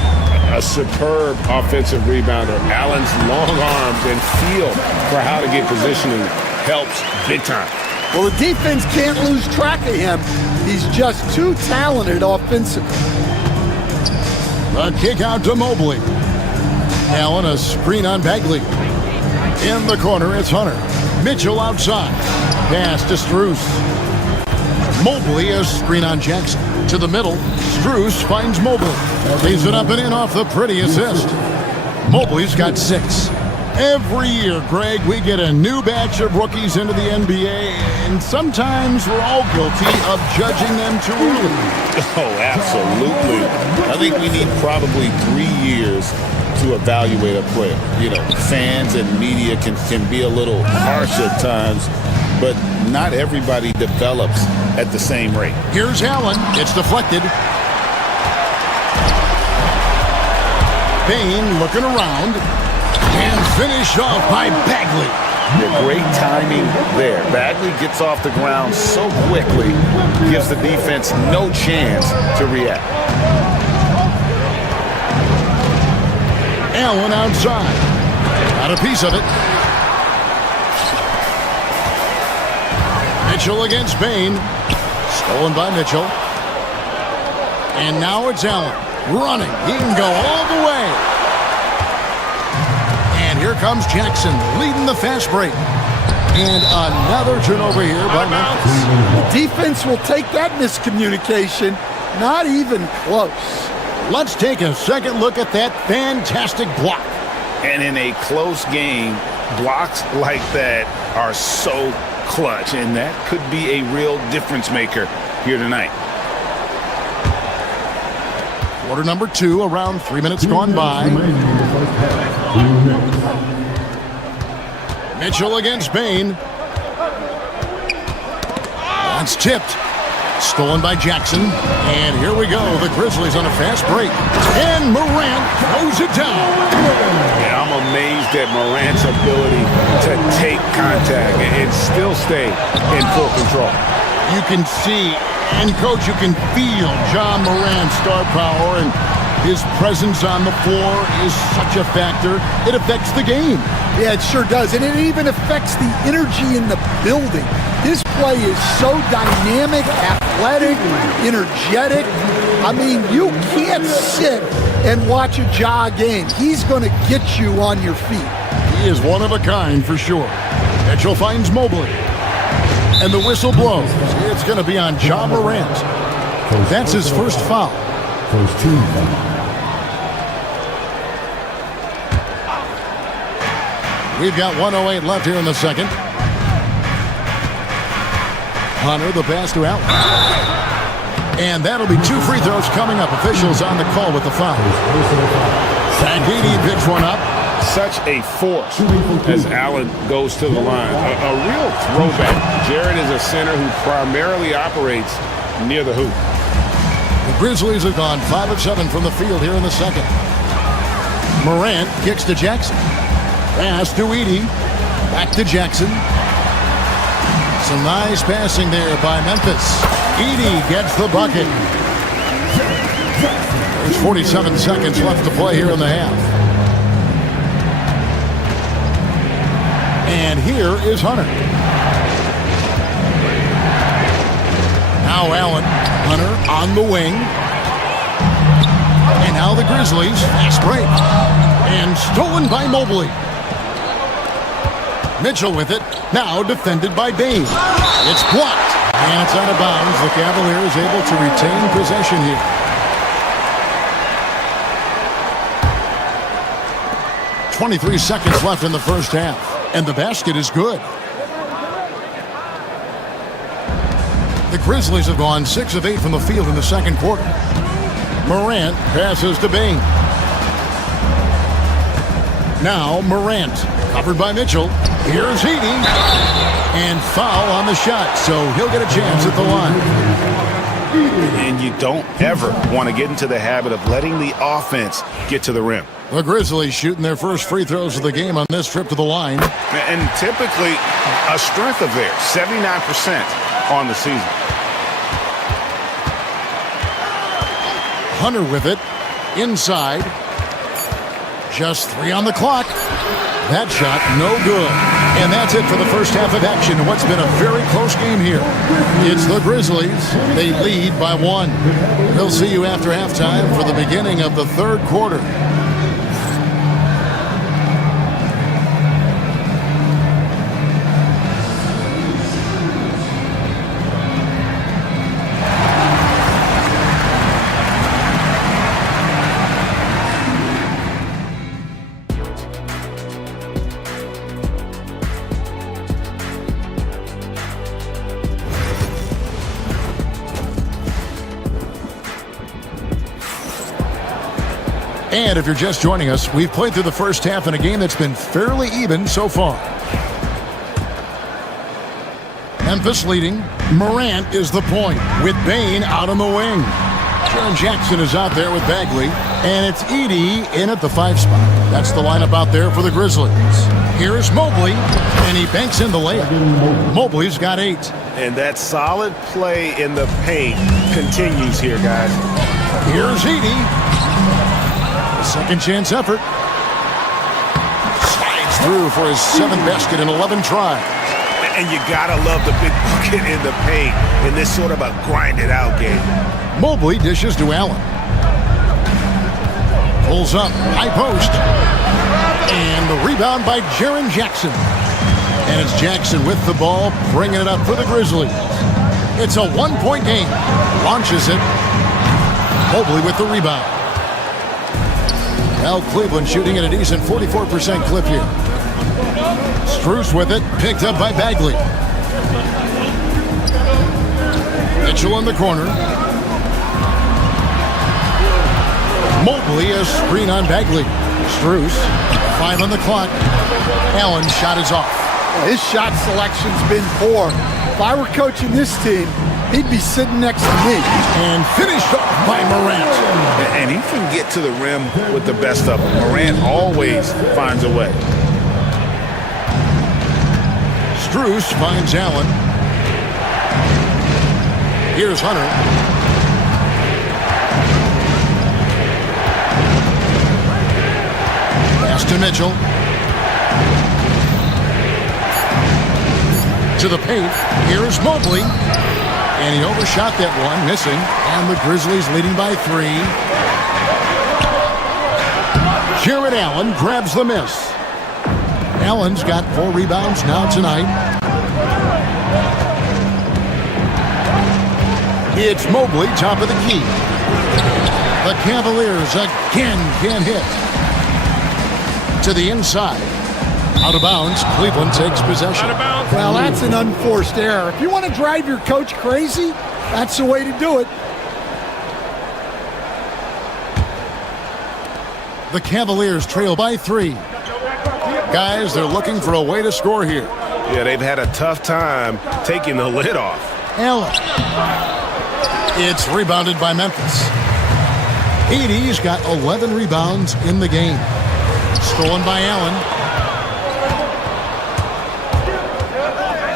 A superb offensive rebounder. Allen's long arms and feel for how to get positioning helps big time. Well, the defense can't lose track of him. He's just too talented offensively. A kick out to Mobley. Allen a screen on Bagley. In the corner, it's Hunter. Mitchell outside. Pass to Strus. Mobley a screen on Jackson. To the middle, Strus finds Mobley. Leaves it up and in off the pretty assist. Mobley's got 6. Every year, Greg, we get a new batch of rookies into the NBA, and sometimes we're all guilty of judging them too early. Oh, absolutely. I think we need probably 3 years to evaluate a player. You know, fans and media can be a little harsh at times, but not everybody develops at the same rate. Here's Allen. It's deflected. Bain looking around. And finished off by Bagley. Great timing there. Bagley gets off the ground so quickly, gives the defense no chance to react. Allen outside. Got a piece of it. Mitchell against Bain. Stolen by Mitchell. And now it's Allen running. He can go all the way. And here comes Jackson leading the fast break. And another turnover here by Memphis. The defense will take that miscommunication. Not even close. Let's take a second look at that fantastic block. And in a close game, blocks like that are so clutch, and that could be a real difference maker here tonight. Quarter number 2, around 3 minutes gone by. Mitchell against Bain. That's tipped. Stolen by Jackson. And here we go. The Grizzlies on a fast break. And Morant throws it down. Yeah, I'm amazed at Morant's ability to take contact and still stay in full control. You can see, and Coach, you can feel John Morant's star power, and his presence on the floor is such a factor. It affects the game. Yeah, it sure does. And it even affects the energy in the building. His play is so dynamic, athletic, energetic. I mean, you can't sit and watch a Ja game. He's going to get you on your feet. He is one of a kind for sure. Mitchell finds Mobley. And the whistle blows. It's going to be on Ja Morant. That's his first foul. First team foul. We've got 1:08 left here in the second. Hunter, the pass to Allen. And that'll be 2 free throws coming up. Officials on the call with the foul. Sangini picks one up. Such a force as Allen goes to the line. A real throwback. Jared is a center who primarily operates near the hoop. The Grizzlies have gone 5 of 7 from the field here in the second. Morant kicks to Jackson. Pass to Edey. Back to Jackson. Some nice passing there by Memphis. Edey gets the bucket. There's 47 seconds left to play here in the half. And here is Hunter. Now Allen. Hunter on the wing. And now the Grizzlies. Fast break. And stolen by Mobley. Mitchell with it. Now defended by Bain. It's blocked. And it's out of bounds. The Cavaliers able to retain possession here. .23 seconds left in the first half. And the basket is good. The Grizzlies have gone 6 of 8 from the field in the second quarter. Morant passes to Bain. Now Morant, covered by Mitchell. Here's Edey. And foul on the shot, so he'll get a chance at the line. And you don't ever want to get into the habit of letting the offense get to the rim. The Grizzlies shooting their first free throws of the game on this trip to the line. And typically a strength of theirs, 79% on the season. Hunter with it, inside. Just 3 on the clock. That shot, no good. And that's it for the first half of action in what's been a very close game here. It's the Grizzlies. They lead by 1. We'll see you after halftime for the beginning of the third quarter. And if you're just joining us, we've played through the first half in a game that's been fairly even so far. Memphis leading. Morant is the point with Bain out on the wing. Jaren Jackson is out there with Bagley. And it's Edey in at the 5 spot. That's the lineup out there for the Grizzlies. Here's Mobley, and he banks in the layup. Mobley's got 8. And that solid play in the paint continues here, guys. Here's Edey. Second chance effort. Slides through for his 7th basket in 11 tries. And you gotta love the big bucket in the paint in this sort of a grind-it-out game. Mobley dishes to Allen. Pulls up, high post. And the rebound by Jaren Jackson. And it's Jackson with the ball, bringing it up for the Grizzlies. It's a one-point game. Launches it. Mobley with the rebound. Now Cleveland shooting at a decent 44% clip here. Strus with it, picked up by Bagley. Mitchell in the corner. Mobley, a screen on Bagley. Strus, 5 on the clock. Allen's shot is off. His shot selection's been poor. If I were coaching this team, he'd be sitting next to me. And finished off by Morant. And he can get to the rim with the best of them. Morant always finds a way. Strus finds Allen. Here's Hunter. Pass to Mitchell. To the paint. Here's Mobley. And he overshot that one, missing. And the Grizzlies leading by 3. Jared Allen grabs the miss. Allen's got 4 rebounds now tonight. It's Mobley, top of the key. The Cavaliers again can't hit. To the inside. Out of bounds. Cleveland takes possession. Well, that's an unforced error. If you want to drive your coach crazy, that's the way to do it. The Cavaliers trail by 3. Guys, they're looking for a way to score here. Yeah, they've had a tough time taking the lid off. Allen. It's rebounded by Memphis. Edey's got 11 rebounds in the game. Stolen by Allen.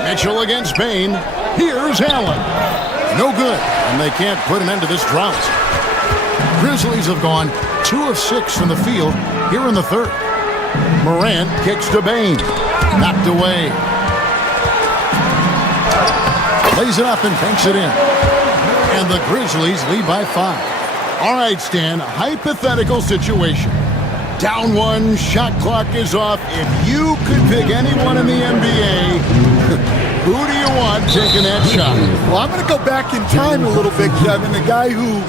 Mitchell against Bain. Here's Allen. No good, and they can't put an end to this drought. Grizzlies have gone 2 of 6 from the field here in the third. Morant kicks to Bain. Knocked away. Lays it up and banks it in. And the Grizzlies lead by 5. All right, Stan, hypothetical situation. Down 1, shot clock is off. If you could pick anyone in the NBA, who do you want taking that shot? Well, I'm going to go back in time a little bit, Kevin. The guy who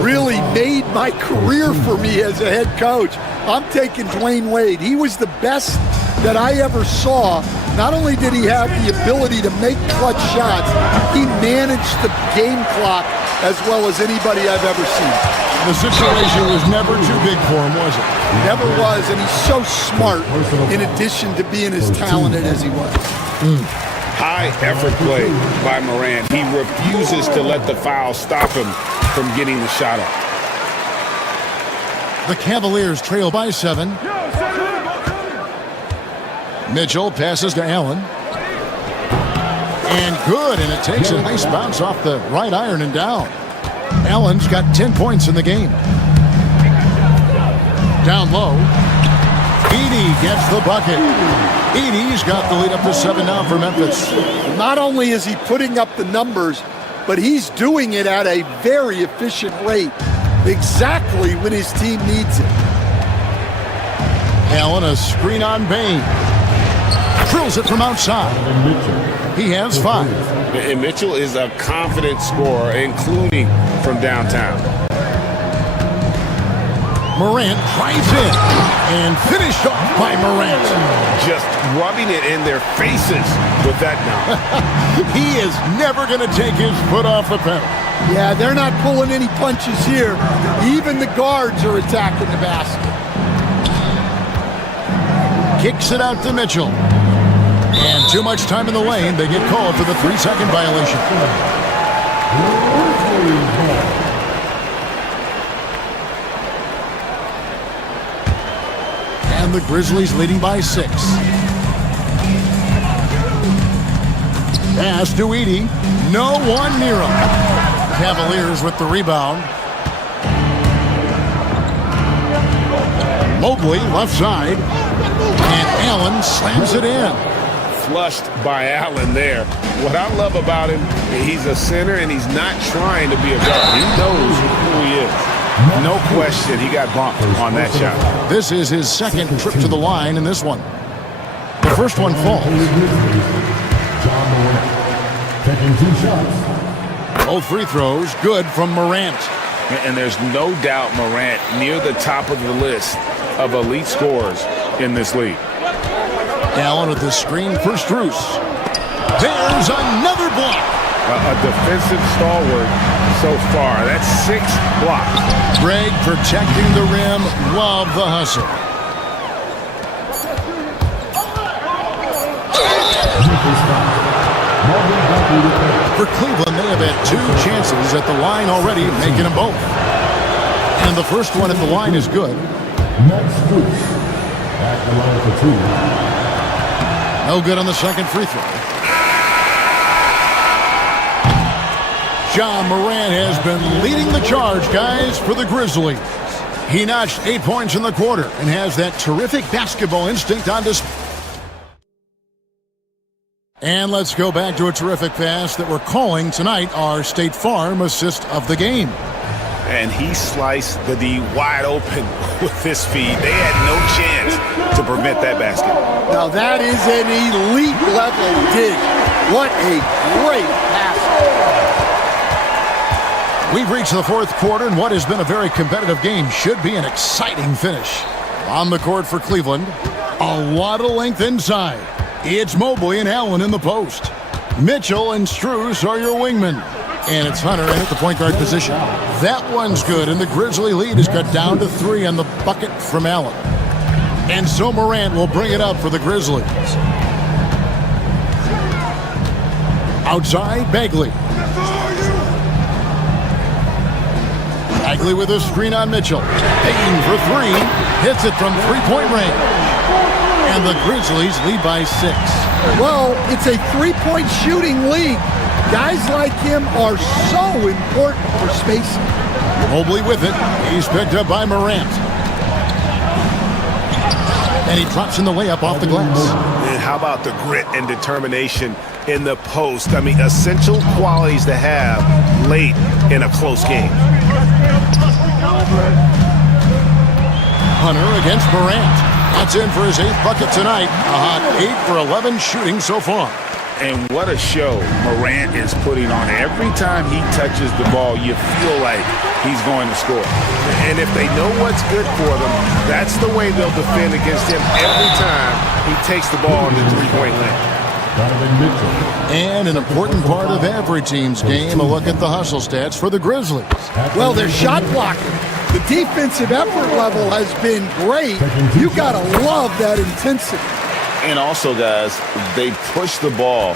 really made my career for me as a head coach. I'm taking Dwayne Wade. He was the best that I ever saw. Not only did he have the ability to make clutch shots, he managed the game clock as well as anybody I've ever seen. The situation was never too big for him, was it? Never was, and he's so smart in addition to being as talented as he was. High effort play by Morant. He refuses to let the foul stop him from getting the shot up. The Cavaliers trail by 7. Mitchell passes to Allen. And good, and it takes a nice bounce off the right iron and down. Allen's got 10 points in the game. Down low. Edey gets the bucket. Edey's got the lead up to 7 now for Memphis. Not only is he putting up the numbers, but he's doing it at a very efficient rate. Exactly when his team needs it. Allen, a screen on Bain. Drills it from outside. He has 5. And Mitchell is a confident scorer, including from downtown. Morant drives in and finished off by Morant. Just rubbing it in their faces with that now. He is never going to take his foot off the pedal. Yeah, they're not pulling any punches here. Even the guards are attacking the basket. Kicks it out to Mitchell. And too much time in the lane. They get called for the 3-second violation. And the Grizzlies leading by 6. Pass to Edey. No one near him. Cavaliers with the rebound. Mobley left side. And Allen slams it in. flushed by Allen there. What I love about him, he's a center and he's not trying to be a guard. He knows who he is. No question, he got bumped on that shot. This is his second trip to the line in this one. The first one falls. John Morant taking 2 shots. Both free throws good from Morant. And there's no doubt Morant near the top of the list of elite scorers in this league. Allen with the screen for Strus. There's another block. A defensive stalwart so far. That's 6 blocks. Greg protecting the rim. Love the hustle. For Cleveland, they have had 2 chances at the line already, making them both. And the first one at the line is good. Next Strus at the line for 2. No good on the second free throw. John Morant has been leading the charge, guys, for the Grizzlies. He notched 8 points in the quarter and has that terrific basketball instinct on display. And let's go back to a terrific pass that we're calling tonight our State Farm assist of the game. And he sliced the D wide open with this feed. They had no chance to prevent that basket. Now that is an elite level dig. What a great pass. We've reached the fourth quarter, and what has been a very competitive game should be an exciting finish. On the court for Cleveland, a lot of length inside. It's Mobley and Allen in the post. Mitchell and Strus are your wingmen. And it's Hunter in at the point guard position. That one's good, and the Grizzly lead is cut down to 3 on the bucket from Allen. And so Morant will bring it up for the Grizzlies. Outside, Bagley. Bagley with a screen on Mitchell. Payton for 3. Hits it from 3-point range. And the Grizzlies lead by 6. Well, it's a 3-point shooting league. Guys like him are so important for spacing. Mobley with it. He's picked up by Morant. And he drops in the layup off the glass. And how about the grit and determination in the post? I mean, essential qualities to have late in a close game. Hunter against Morant. That's in for his 8th bucket tonight. A hot 8 for 11 shooting so far. And what a show Morant is putting on. Every time he touches the ball, you feel like he's going to score. And if they know what's good for them, that's the way they'll defend against him every time he takes the ball in the 3-point lane. And an important part of every team's game, a look at the hustle stats for the Grizzlies. Well, they're shot blocking. The defensive effort level has been great. You got to love that intensity. And also, guys, they push the ball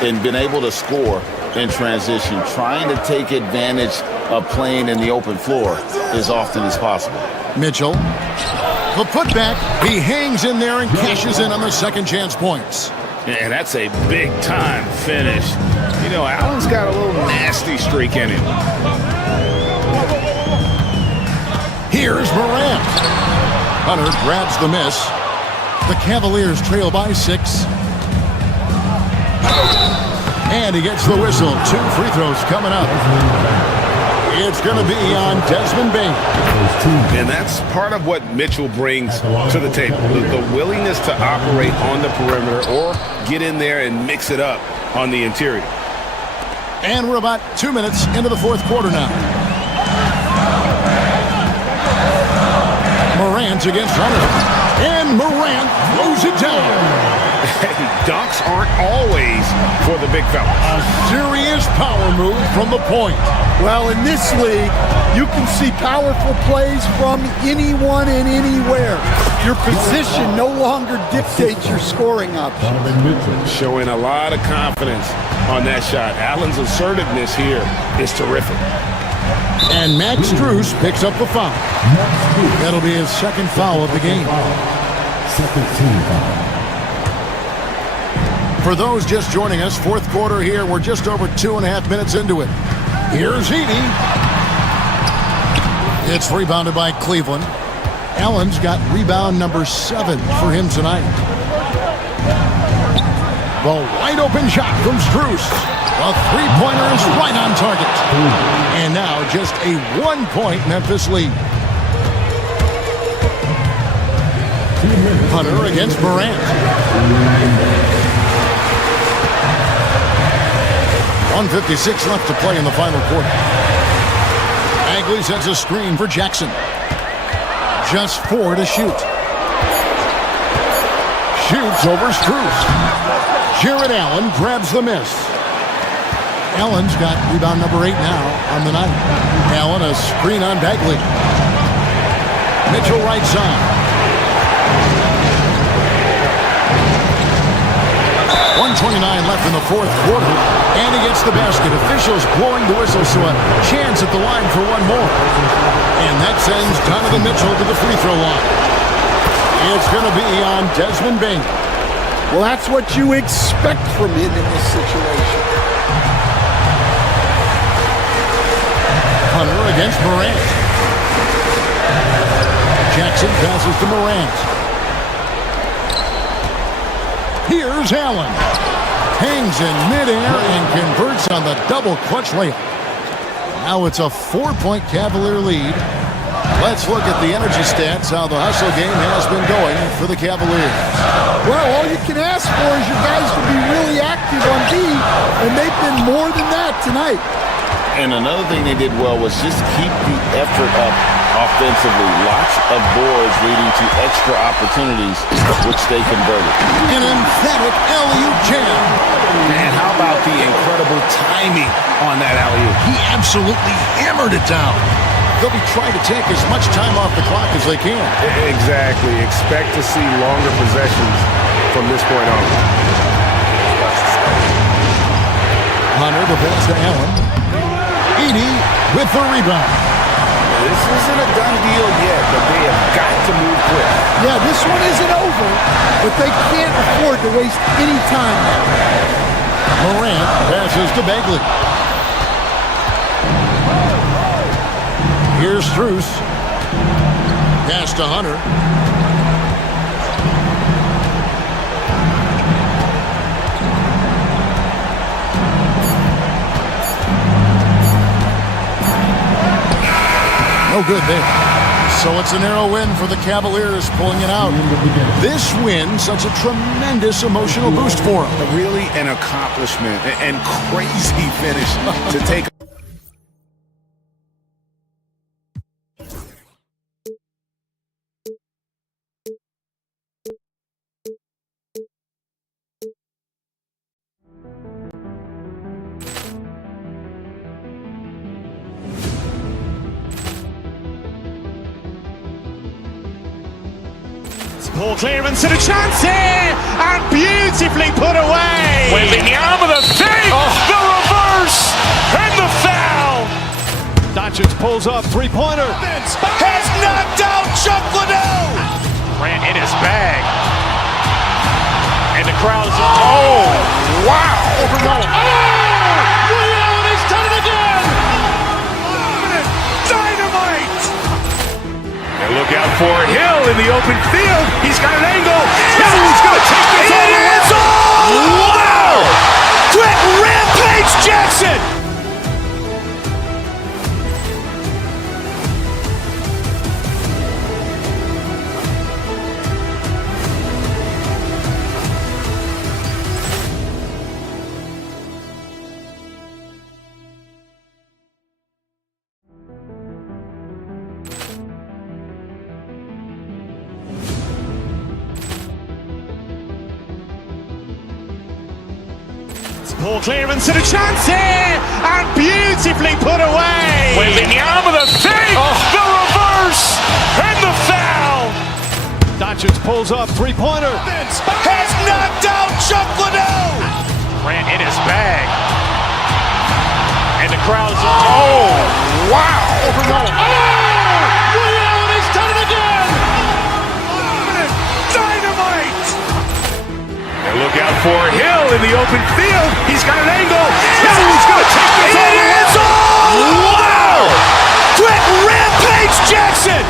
and been able to score in transition, trying to take advantage of playing in the open floor as often as possible. Mitchell, the putback, he hangs in there and cashes in on the second chance points. And that's a big-time finish. You know, Allen's got a little nasty streak in him. Here's Morant. Hunter grabs the miss. The Cavaliers trail by 6. And he gets the whistle. 2 free throws coming up. It's going to be on Desmond Bain. And that's part of what Mitchell brings to the table. The willingness to operate on the perimeter or get in there and mix it up on the interior. And we're about 2 minutes into the fourth quarter now. Morant against Hunter. And Morant throws it down. Dunks aren't always for the big fellas. A serious power move from the point. Well, in this league, you can see powerful plays from anyone and anywhere. Your position no longer dictates your scoring options. Showing a lot of confidence on that shot. Allen's assertiveness here is terrific. And Max Strus picks up the foul. That'll be his second foul of the game. Second team foul. For those just joining us, fourth quarter here. We're just over 2.5 minutes into it. Here's Edey. It's rebounded by Cleveland. Allen's got rebound number 7 for him tonight. The wide open shot from Strus. The three-pointer is right on target. And now just a 1-point Memphis lead. Hunter against Morant. 1:56 left to play in the final quarter. Bagley sets a screen for Jackson. Just 4 to shoot. Shoots over Strus. Jared Allen grabs the miss. Allen's got rebound number 8 now on the night. Allen a screen on Bagley. Mitchell right side. 1:29 left in the fourth quarter, and he gets the basket. Officials blowing the whistle, so a chance at the line for one more. And that sends Donovan Mitchell to the free throw line. It's going to be on Desmond Bain. Well, that's what you expect from him in this situation. Hunter against Morant. Jackson passes to Morant. Here's Allen. Hangs in midair and converts on the double clutch layup. Now it's a 4-point Cavalier lead. Let's look at the energy stats, how the hustle game has been going for the Cavaliers. Well, all you can ask for is your guys to be really active on D, and they've been more than that tonight. And another thing they did well was just keep the effort up offensively. Lots of boards leading to extra opportunities, which they converted. An emphatic alley-oop jam. Man, how about the incredible timing on that alley-oop? He absolutely hammered it down. They'll be trying to take as much time off the clock as they can. Exactly. Expect to see longer possessions from this point on. Hunter, the pass to Allen. Edie with the rebound. This isn't a done deal yet, but they have got to move quick. Yeah, this one isn't over, but they can't afford to waste any time now. Morant passes to Bagley. Here's Strus. Pass to Hunter. No good there. So it's a narrow win for the Cavaliers, pulling it out. This win, such a tremendous emotional boost for them. Really an accomplishment and crazy finish to take. Poor clearance and a chance here, and beautifully put away. Wembanyama the fake, the reverse, and the foul. Doncic pulls up, three-pointer. Has knocked out Chuck Liddell. Ran in his bag, and the crowd is. Oh, wow! Overrun. Oh, Liddell, and he's done it again. Dynamite. And look out for Hill in the open field. He's got an angle. Hill's going to take this all the way. Wow! Quick rampage Jackson. Poor clearance and a chance here, and beautifully put away. Wembanyama the fake, the reverse, and the foul. Doncic pulls up, three-pointer. Has knocked out Chuck Liddell. Ran in his bag, and the crowd is. Oh, wow! Overrun. Oh, Liddell, and he's done it again. Dynamite. And look out for Hill in the open field. He's got an angle. Hill's going to take this all the way. Wow! Quick rampage Jackson.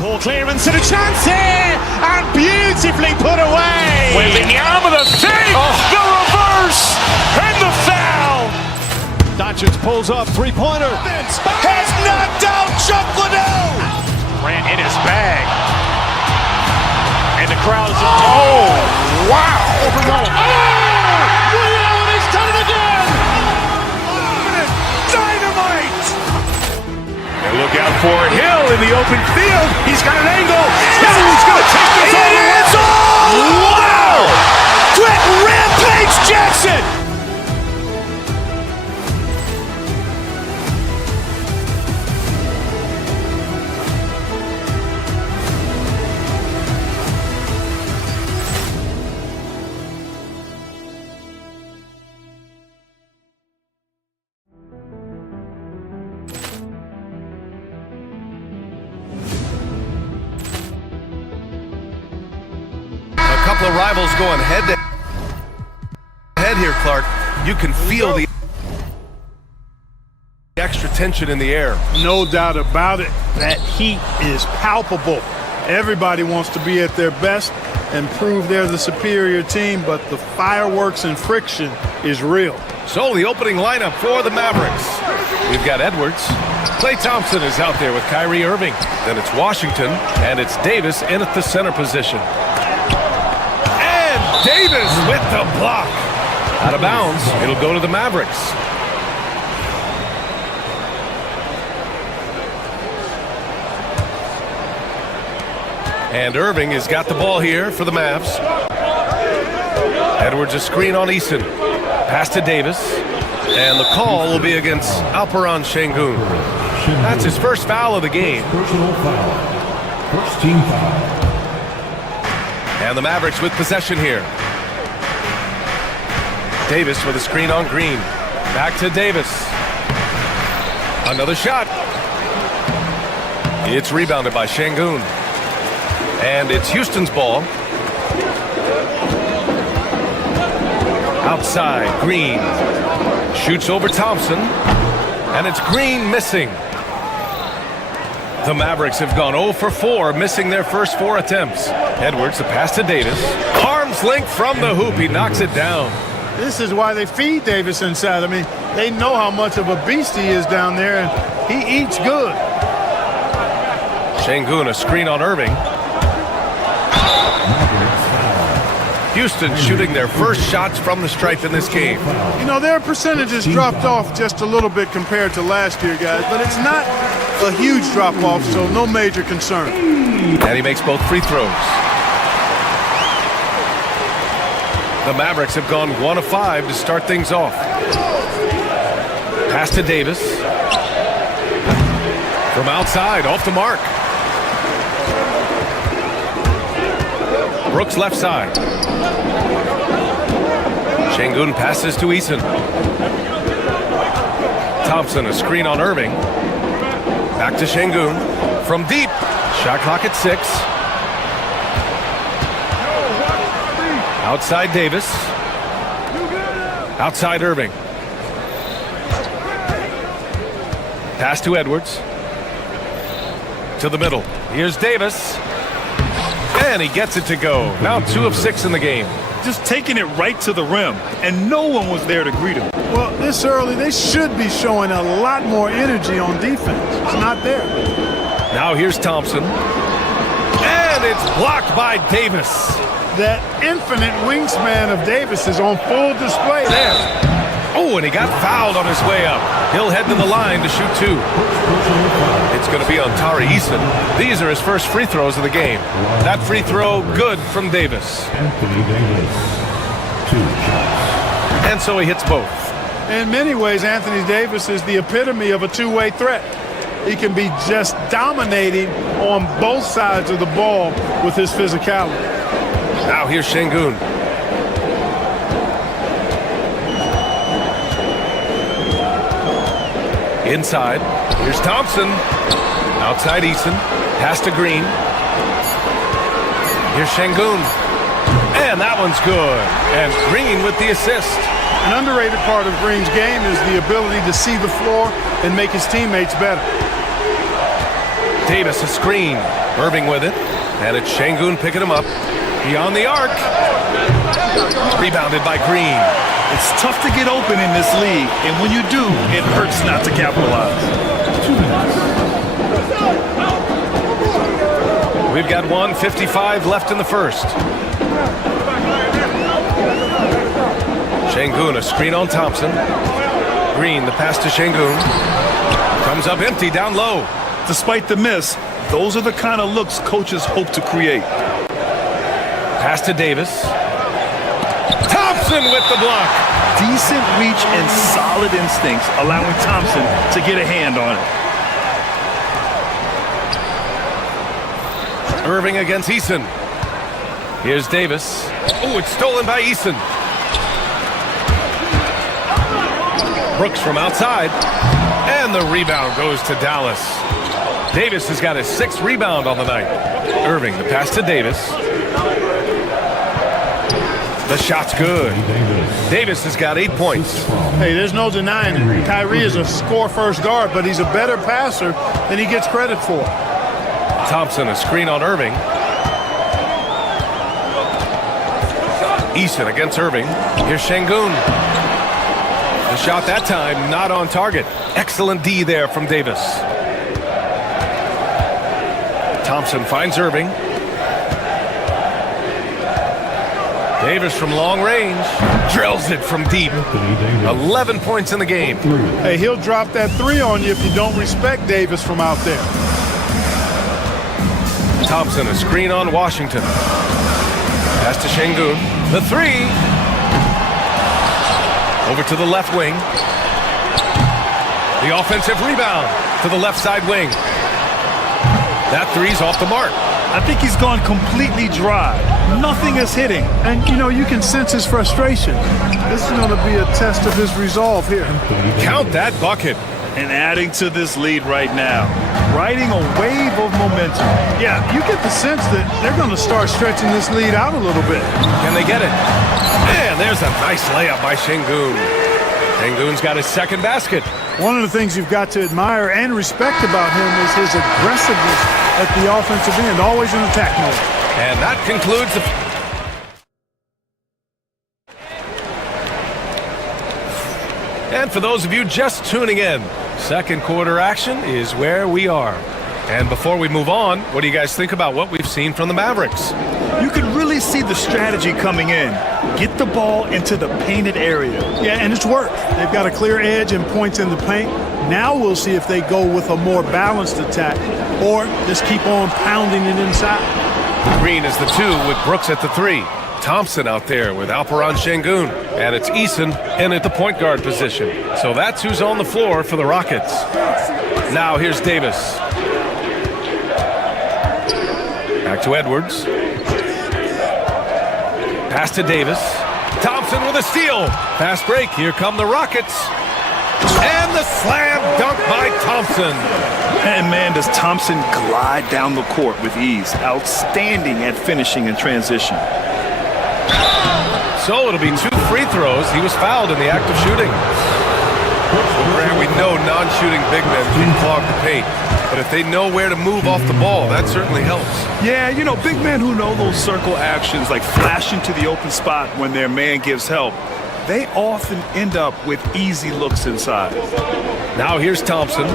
Poor clearance and a chance here, and beautifully put away. Wembanyama the save, the reverse, and the foul. Doncic pulls up, three-pointer. Has knocked out Chuck Liddell. Grant in his bag, and the crowd is. Oh, wow! He's done it again. Dynamite! And look out for Hill in the open field. He's got an angle. He's going to take this all the way. Wow! Quit Rampage Jackson! Couple of rivals going head to head here, Clark. You can feel the extra tension in the air. No doubt about it. That heat is palpable. Everybody wants to be at their best and prove they're the superior team, but the fireworks and friction is real. So the opening lineup for the Mavericks. We've got Edwards. Klay Thompson is out there with Kyrie Irving. Then it's Washington, and it's Davis in at the center position. Davis with the block. Out of bounds. It'll go to the Mavericks. And Irving has got the ball here for the Mavs. Edwards a screen on Eason. Pass to Davis. And the call will be against Alperen Şengün. That's his first foul of the game. Personal foul. First team foul. And the Mavericks with possession here. Davis with a screen on Green. Back to Davis. Another shot. It's rebounded by Şengün. And it's Houston's ball. Outside, Green. Shoots over Thompson. And it's Green missing. The Mavericks have gone 0 for 4, missing their first 4 attempts. Edwards, the pass to Davis. Arms length from the hoop. He knocks it down. This is why they feed Davis inside. I mean, they know how much of a beast he is down there, and he eats good. Şengün, a screen on Irving. Houston shooting their first shots from the stripe in this game. You know, their percentages dropped off just a little bit compared to last year, guys, but it's not a huge drop-off, so no major concern. And he makes both free throws. The Mavericks have gone 1 of 5 to start things off. Pass to Davis. From outside, off the mark. Brooks left side. Şengün passes to Eason. Thompson, a screen on Irving. Back to Şengün. From deep. Shot clock at 6. Outside Davis. Outside Irving. Pass to Edwards. To the middle. Here's Davis. And he gets it to go. Now 2 of 6 in the game. Just taking it right to the rim, and no one was there to greet him. Well, this early, they should be showing a lot more energy on defense. It's not there. Now here's Thompson. And it's blocked by Davis. That infinite wingspan of Davis is on full display there. Oh, and he got fouled on his way up. He'll head to the line to shoot 2. It's going to be on Tari Eason. These are his first free throws of the game. That free throw, good from Davis. Anthony Davis. 2 shots. And so he hits both. In many ways, Anthony Davis is the epitome of a two-way threat. He can be just dominating on both sides of the ball with his physicality. Now here's Şengün. Inside. Here's Thompson. Outside Eason. Pass to Green. Here's Şengün. And that one's good. And Green with the assist. An underrated part of Green's game is the ability to see the floor and make his teammates better. Davis a screen. Irving with it. And it's Şengün picking him up. Beyond the arc. Rebounded by Green. It's tough to get open in this league, and when you do, it hurts not to capitalize. 2 minutes. We've got 1:55 left in the first. Şengün, a screen on Thompson. Green, the pass to Şengün. Comes up empty down low. Despite the miss, those are the kind of looks coaches hope to create. Pass to Davis. Thompson with the block. Decent reach and solid instincts, allowing Thompson to get a hand on it. Irving against Eason. Here's Davis. Oh, it's stolen by Eason. Brooks from outside. And the rebound goes to Dallas. Davis has got his 6th rebound on the night. Irving, the pass to Davis. The shot's good. Davis has got 8 points. Hey, there's no denying it. Kyrie is a score-first guard, but he's a better passer than he gets credit for. Thompson, a screen on Irving. Eason against Irving. Here's Şengün. The shot that time not on target. Excellent D there from Davis. Thompson finds Irving. Davis from long range. Drills it from deep. 11 points in the game. Hey, he'll drop that 3 on you if you don't respect Davis from out there. Thompson, a screen on Washington. Pass to Şengün. The 3. Over to the left wing. The offensive rebound to the left side wing. That 3's off the mark. I think he's gone completely dry. Nothing is hitting. And, you know, you can sense his frustration. This is going to be a test of his resolve here. Count that bucket. And adding to this lead right now. Riding a wave of momentum. Yeah, you get the sense that they're going to start stretching this lead out a little bit. Can they get it? And there's a nice layup by Şengün. Şengün's got his 2nd basket. One of the things you've got to admire and respect about him is his aggressiveness at the offensive end, always in attack mode. And that concludes the... And for those of you just tuning in, second quarter action is where we are. And before we move on, what do you guys think about what we've seen from the Mavericks? You can really see the strategy coming in. Get the ball into the painted area. Yeah, and it's worked. They've got a clear edge and points in the paint. Now we'll see if they go with a more balanced attack or just keep on pounding it inside. Green is the 2 with Brooks at the 3. Thompson out there with Alperen Şengün. And it's Eason in at the point guard position. So that's who's on the floor for the Rockets. Now here's Davis. Back to Edwards. Pass to Davis. Thompson with a steal. Fast break. Here come the Rockets. And the slam dunk by Thompson. And man, does Thompson glide down the court with ease. Outstanding at finishing in transition. So it'll be 2 free throws. He was fouled in the act of shooting. We know non-shooting big men can clog the paint. But if they know where to move off the ball, that certainly helps. Yeah, you know, big men who know those circle actions, like flashing to the open spot when their man gives help, they often end up with easy looks inside. Now here's Thompson.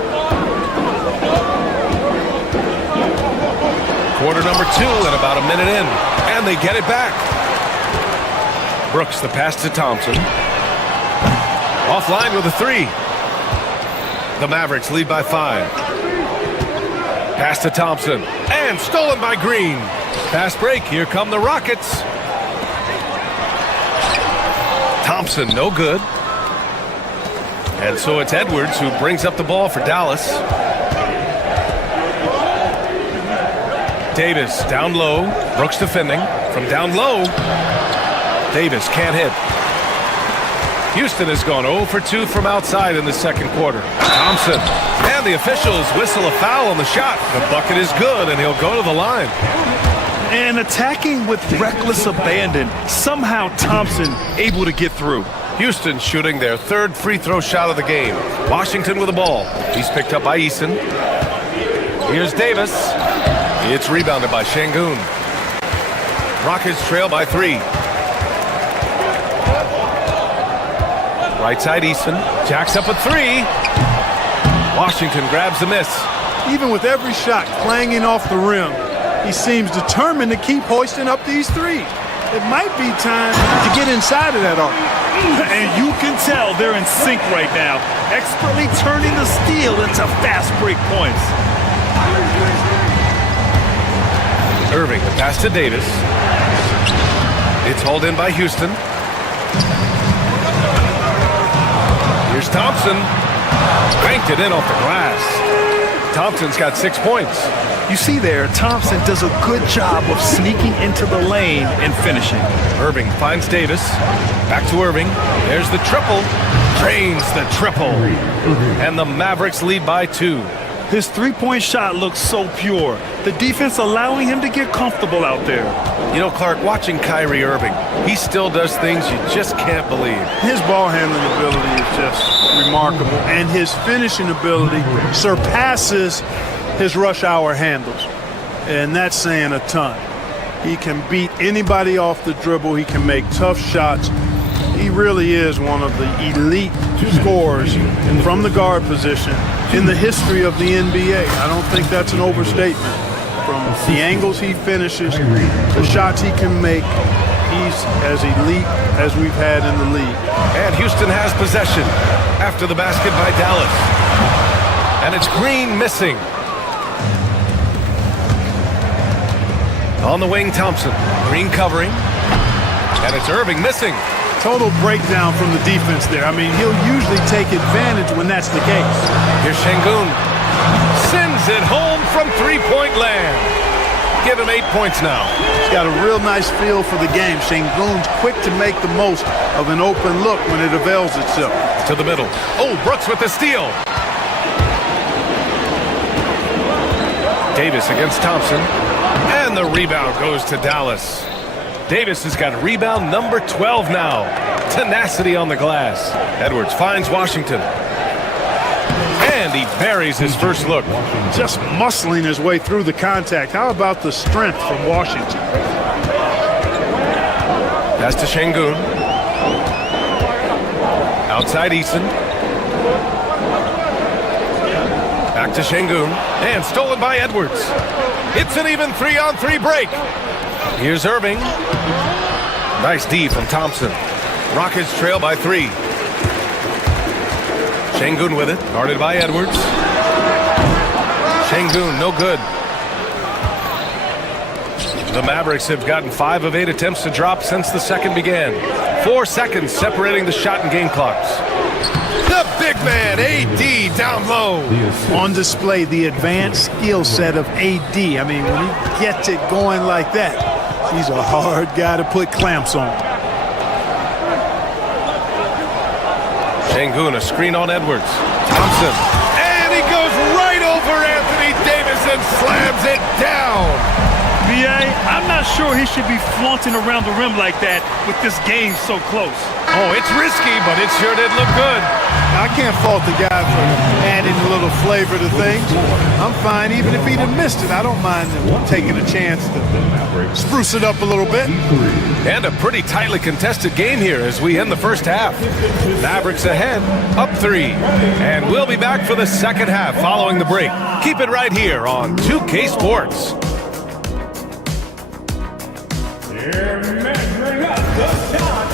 Quarter number 2 and about a minute in. And they get it back. Brooks, the pass to Thompson. Offline with a 3. The Mavericks lead by 5. Pass to Thompson. And stolen by Green. Fast break. Here come the Rockets. Thompson, no good. And so it's Edwards who brings up the ball for Dallas. Davis down low. Brooks defending. From down low. Davis can't hit. Houston has gone 0 for 2 from outside in the second quarter. Thompson. And the officials whistle a foul on the shot. The bucket is good, and he'll go to the line. And attacking with reckless abandon, somehow Thompson able to get through. Houston shooting their 3rd free throw shot of the game. Washington with the ball. He's picked up by Eason. Here's Davis. It's rebounded by Şengün. Rockets trail by 3. Right side Easton. Jacks up a 3. Washington grabs the miss. Even with every shot clanging off the rim, he seems determined to keep hoisting up these threes. It might be time to get inside of that arc. And you can tell they're in sync right now, expertly turning the steal into fast break points. Irving, the pass to Davis. It's hauled in by Houston. Here's Thompson. Banked it in off the glass. Thompson's got 6 points. You see there, Thompson does a good job of sneaking into the lane and finishing. Irving finds Davis. Back to Irving. There's the triple. Drains the triple. And the Mavericks lead by 2. His three-point shot looks so pure. The defense allowing him to get comfortable out there. You know, Clark, watching Kyrie Irving, he still does things you just can't believe. His ball handling ability is just remarkable, and his finishing ability surpasses his rush hour handles, and that's saying a ton. He can beat anybody off the dribble. He can make tough shots. He really is one of the elite scorers from the guard position in the history of the NBA. I don't think that's an overstatement. From the angles he finishes, the shots he can make, he's as elite as we've had in the league. And Houston has possession after the basket by Dallas. And it's Green missing. On the wing, Thompson. Green covering. And it's Irving missing. Total breakdown from the defense there. I mean, he'll usually take advantage when that's the case. Here's Şengün. Sends it home from three-point land. Give him 8 points now. He's got a real nice feel for the game. Şengün's quick to make the most of an open look when it avails itself. To the middle. Oh, Brooks with the steal. Davis against Thompson. And the rebound goes to Dallas. Davis has got rebound number 12 now. Tenacity on the glass. Edwards finds Washington. And he buries his first look. Just muscling his way through the contact. How about the strength from Washington? Pass to Şengün. Outside Easton. Back to Şengün. And stolen by Edwards. It's an even 3-on-3 break. Here's Irving. Nice D from Thompson. Rockets trail by 3. Şengün with it. Guarded by Edwards. Şengün, no good. The Mavericks have gotten 5 of 8 attempts to drop since the second began. 4 seconds separating the shot and game clocks. The big man, AD, down low. On display, the advanced skill set of AD. I mean, when he gets it going like that, he's a hard guy to put clamps on. Şengün, a screen on Edwards. Thompson. And he goes right over Anthony Davis and slams it down. B.A., I'm not sure he should be flaunting around the rim like that with this game so close. Oh, it's risky, but it sure did look good. I can't fault the guy for adding a little flavor to things. I'm fine even if he'd have missed it. I don't mind him taking a chance to spruce it up a little bit. And a pretty tightly contested game here as we end the first half. Mavericks ahead, up 3. And we'll be back for the second half following the break. Keep it right here on 2K Sports. They're measuring up the shot.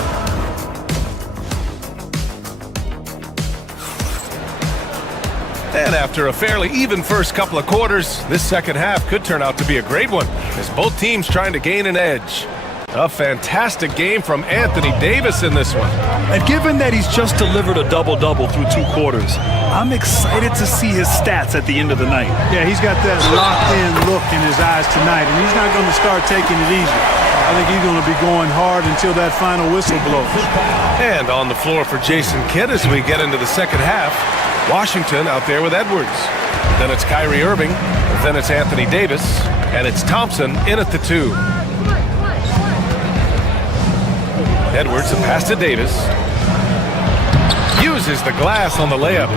And after a fairly even first couple of quarters, this second half could turn out to be a great one as both teams trying to gain an edge. A fantastic game from Anthony Davis in this one. And given that he's just delivered a double-double through 2 quarters, I'm excited to see his stats at the end of the night. Yeah, he's got that locked-in look in his eyes tonight, and he's not going to start taking it easy. I think he's going to be going hard until that final whistle blows. And on the floor for Jason Kidd as we get into the second half, Washington out there with Edwards. Then it's Kyrie Irving, then it's Anthony Davis, and it's Thompson in at the 2. Edwards, a pass to Davis. Uses the glass on the layup.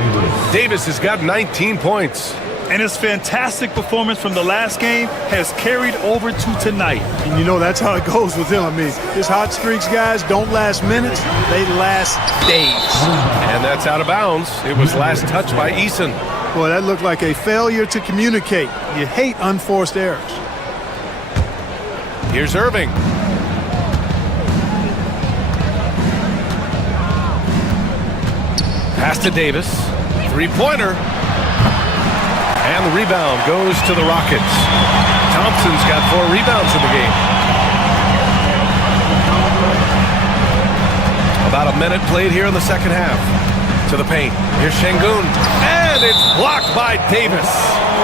Davis has got 19 points. And his fantastic performance from the last game has carried over to tonight. And you know that's how it goes with him. I mean, his hot streaks, guys, don't last minutes. They last days. And that's out of bounds. It was last touched by Eason. Boy, that looked like a failure to communicate. You hate unforced errors. Here's Irving. Pass to Davis. Three-pointer. And the rebound goes to the Rockets. Thompson's got 4 rebounds in the game. About a minute played here in the second half. To the paint. Here's Şengün. And it's blocked by Davis.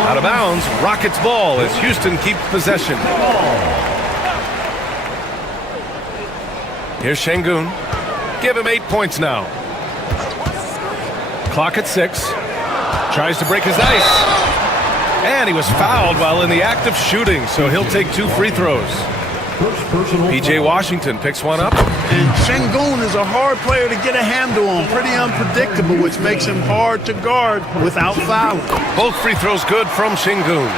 Out of bounds. Rockets ball as Houston keeps possession. Here's Şengün. Give him 8 points now. Clock at 6. Tries to break his ice. And he was fouled while in the act of shooting, so he'll take 2 free throws. P.J. Washington picks one up. And Şengün is a hard player to get a handle on. Pretty unpredictable, which makes him hard to guard without fouling. Both free throws good from Şengün.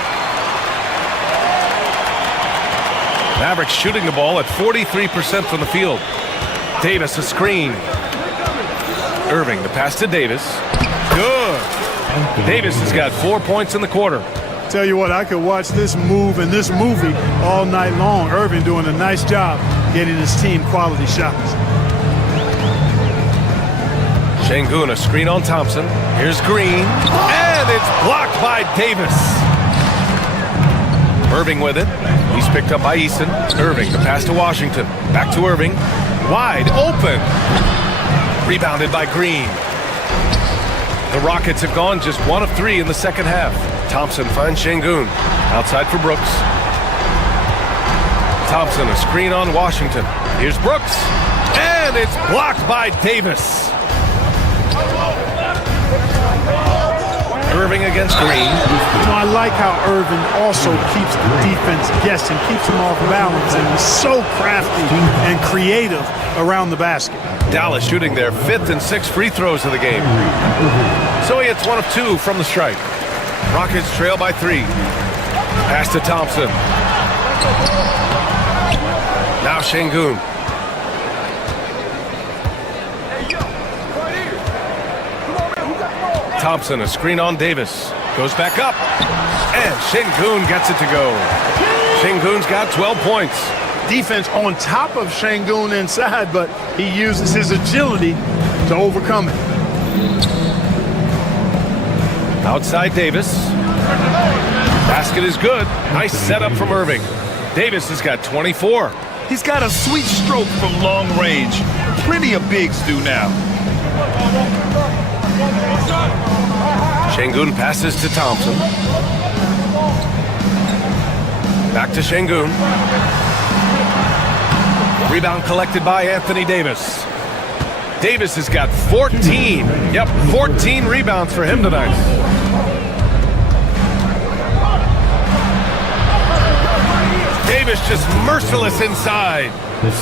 Mavericks shooting the ball at 43% from the field. Davis a screen. Irving, the pass to Davis. Good. Davis has got 4 points in the quarter. Tell you what, I could watch this move and this movie all night long. Irving doing a nice job getting his team quality shots. Şengün, a screen on Thompson. Here's Green. And it's blocked by Davis. Irving with it. He's picked up by Eason. Irving, the pass to Washington. Back to Irving. Wide open. Rebounded by Green. The Rockets have gone just 1 of 3 in the second half. Thompson finds Şengün. Outside for Brooks. Thompson, a screen on Washington. Here's Brooks. And it's blocked by Davis. Irving against Green. You know, I like how Irving also keeps the defense guessing, keeps them off balance, and is so crafty and creative around the basket. Dallas shooting their 5th and 6th free throws of the game. So he hits 1 of 2 from the stripe. Rockets trail by 3. Pass to Thompson. Now Şengün. Thompson, a screen on Davis. Goes back up. And Şengün gets it to go. Şengün's got 12 points. Defense on top of Şengün inside, but he uses his agility to overcome it. Outside Davis. Basket is good. Nice setup from Irving. Davis has got 24. He's got a sweet stroke from long range. Plenty of bigs do now. Şengün passes to Thompson. Back to Şengün. Rebound collected by Anthony Davis. Davis has got 14. Yep, 14 rebounds for him tonight. Davis just merciless inside.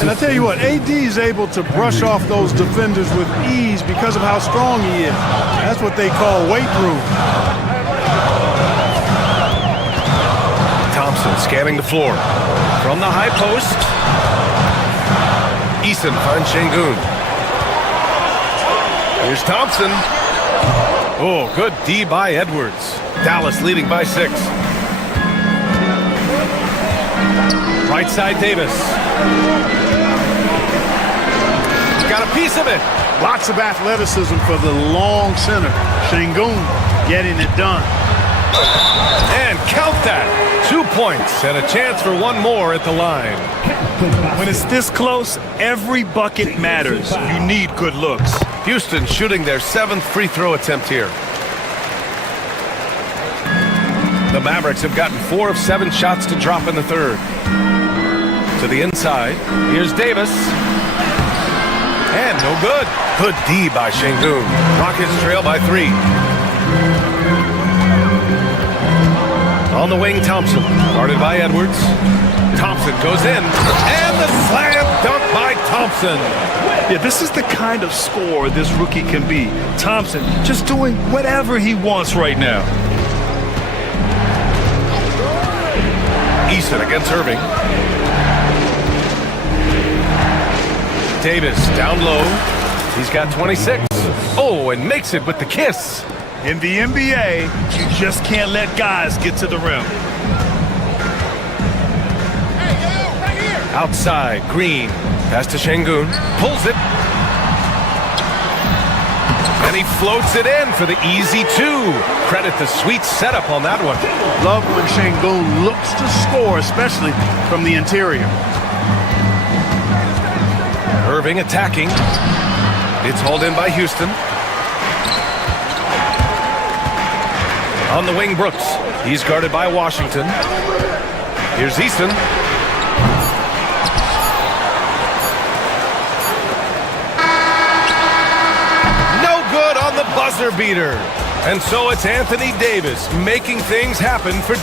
And I tell you what, AD is able to brush off those defenders with ease because of how strong he is. That's what they call weight room. Thompson scanning the floor. From the high post. Eason finds Şengün. Here's Thompson. Oh, good D by Edwards. Dallas leading by 6. Right side Davis. Got a piece of it. Lots of athleticism for the long center. Şengün getting it done. And count that. 2 points and a chance for 1 more at the line. When it's this close, every bucket matters. You need good looks. Houston shooting their 7th free throw attempt here. The Mavericks have gotten 4 of 7 shots to drop in the third. To the inside. Here's Davis. And no good. Good D by Şengün. Rockets trail by 3. On the wing, Thompson. Guarded by Edwards. Thompson goes in. And the slam dunk by Thompson. Yeah, this is the kind of scorer this rookie can be. Thompson just doing whatever he wants right now. Eason against Irving. Davis down low. He's got 26. Oh, and makes it with the kiss. In the NBA, you just can't let guys get to the rim. Outside, Green. Pass to Şengün. Pulls it. And he floats it in for the easy two. Credit the sweet setup on that one. Love when Şengün looks to score, especially from the interior. Irving attacking. It's hauled in by Houston. On the wing, Brooks. He's guarded by Washington. Here's Eason. No good on the buzzer beater. And so it's Anthony Davis making things happen for...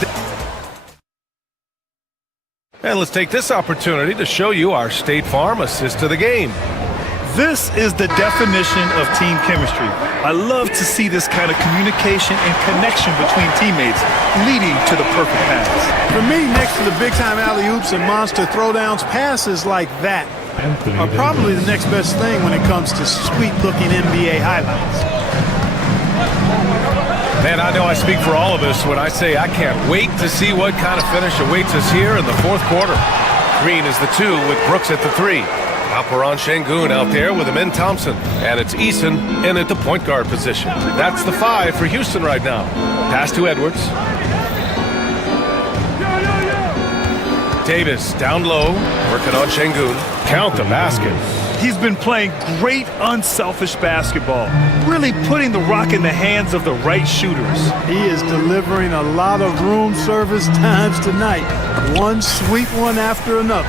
And let's take this opportunity to show you our State Farm assist of the game. This is the definition of team chemistry. I love to see this kind of communication and connection between teammates leading to the perfect pass. For me, next to the big-time alley-oops and monster throwdowns, passes like that are probably the next best thing when it comes to sweet-looking NBA highlights. Man, I know I speak for all of us when I say I can't wait to see what kind of finish awaits us here in the fourth quarter. Green is the 2 with Brooks at the 3. Alperen Şengün out there with Amin Thompson. And it's Eason in at the point guard position. That's the 5 for Houston right now. Pass to Edwards. Davis down low, working on Şengün. Count the basket. He's been playing great unselfish basketball, really putting the rock in the hands of the right shooters. He is delivering a lot of room service times tonight. One sweet one after another.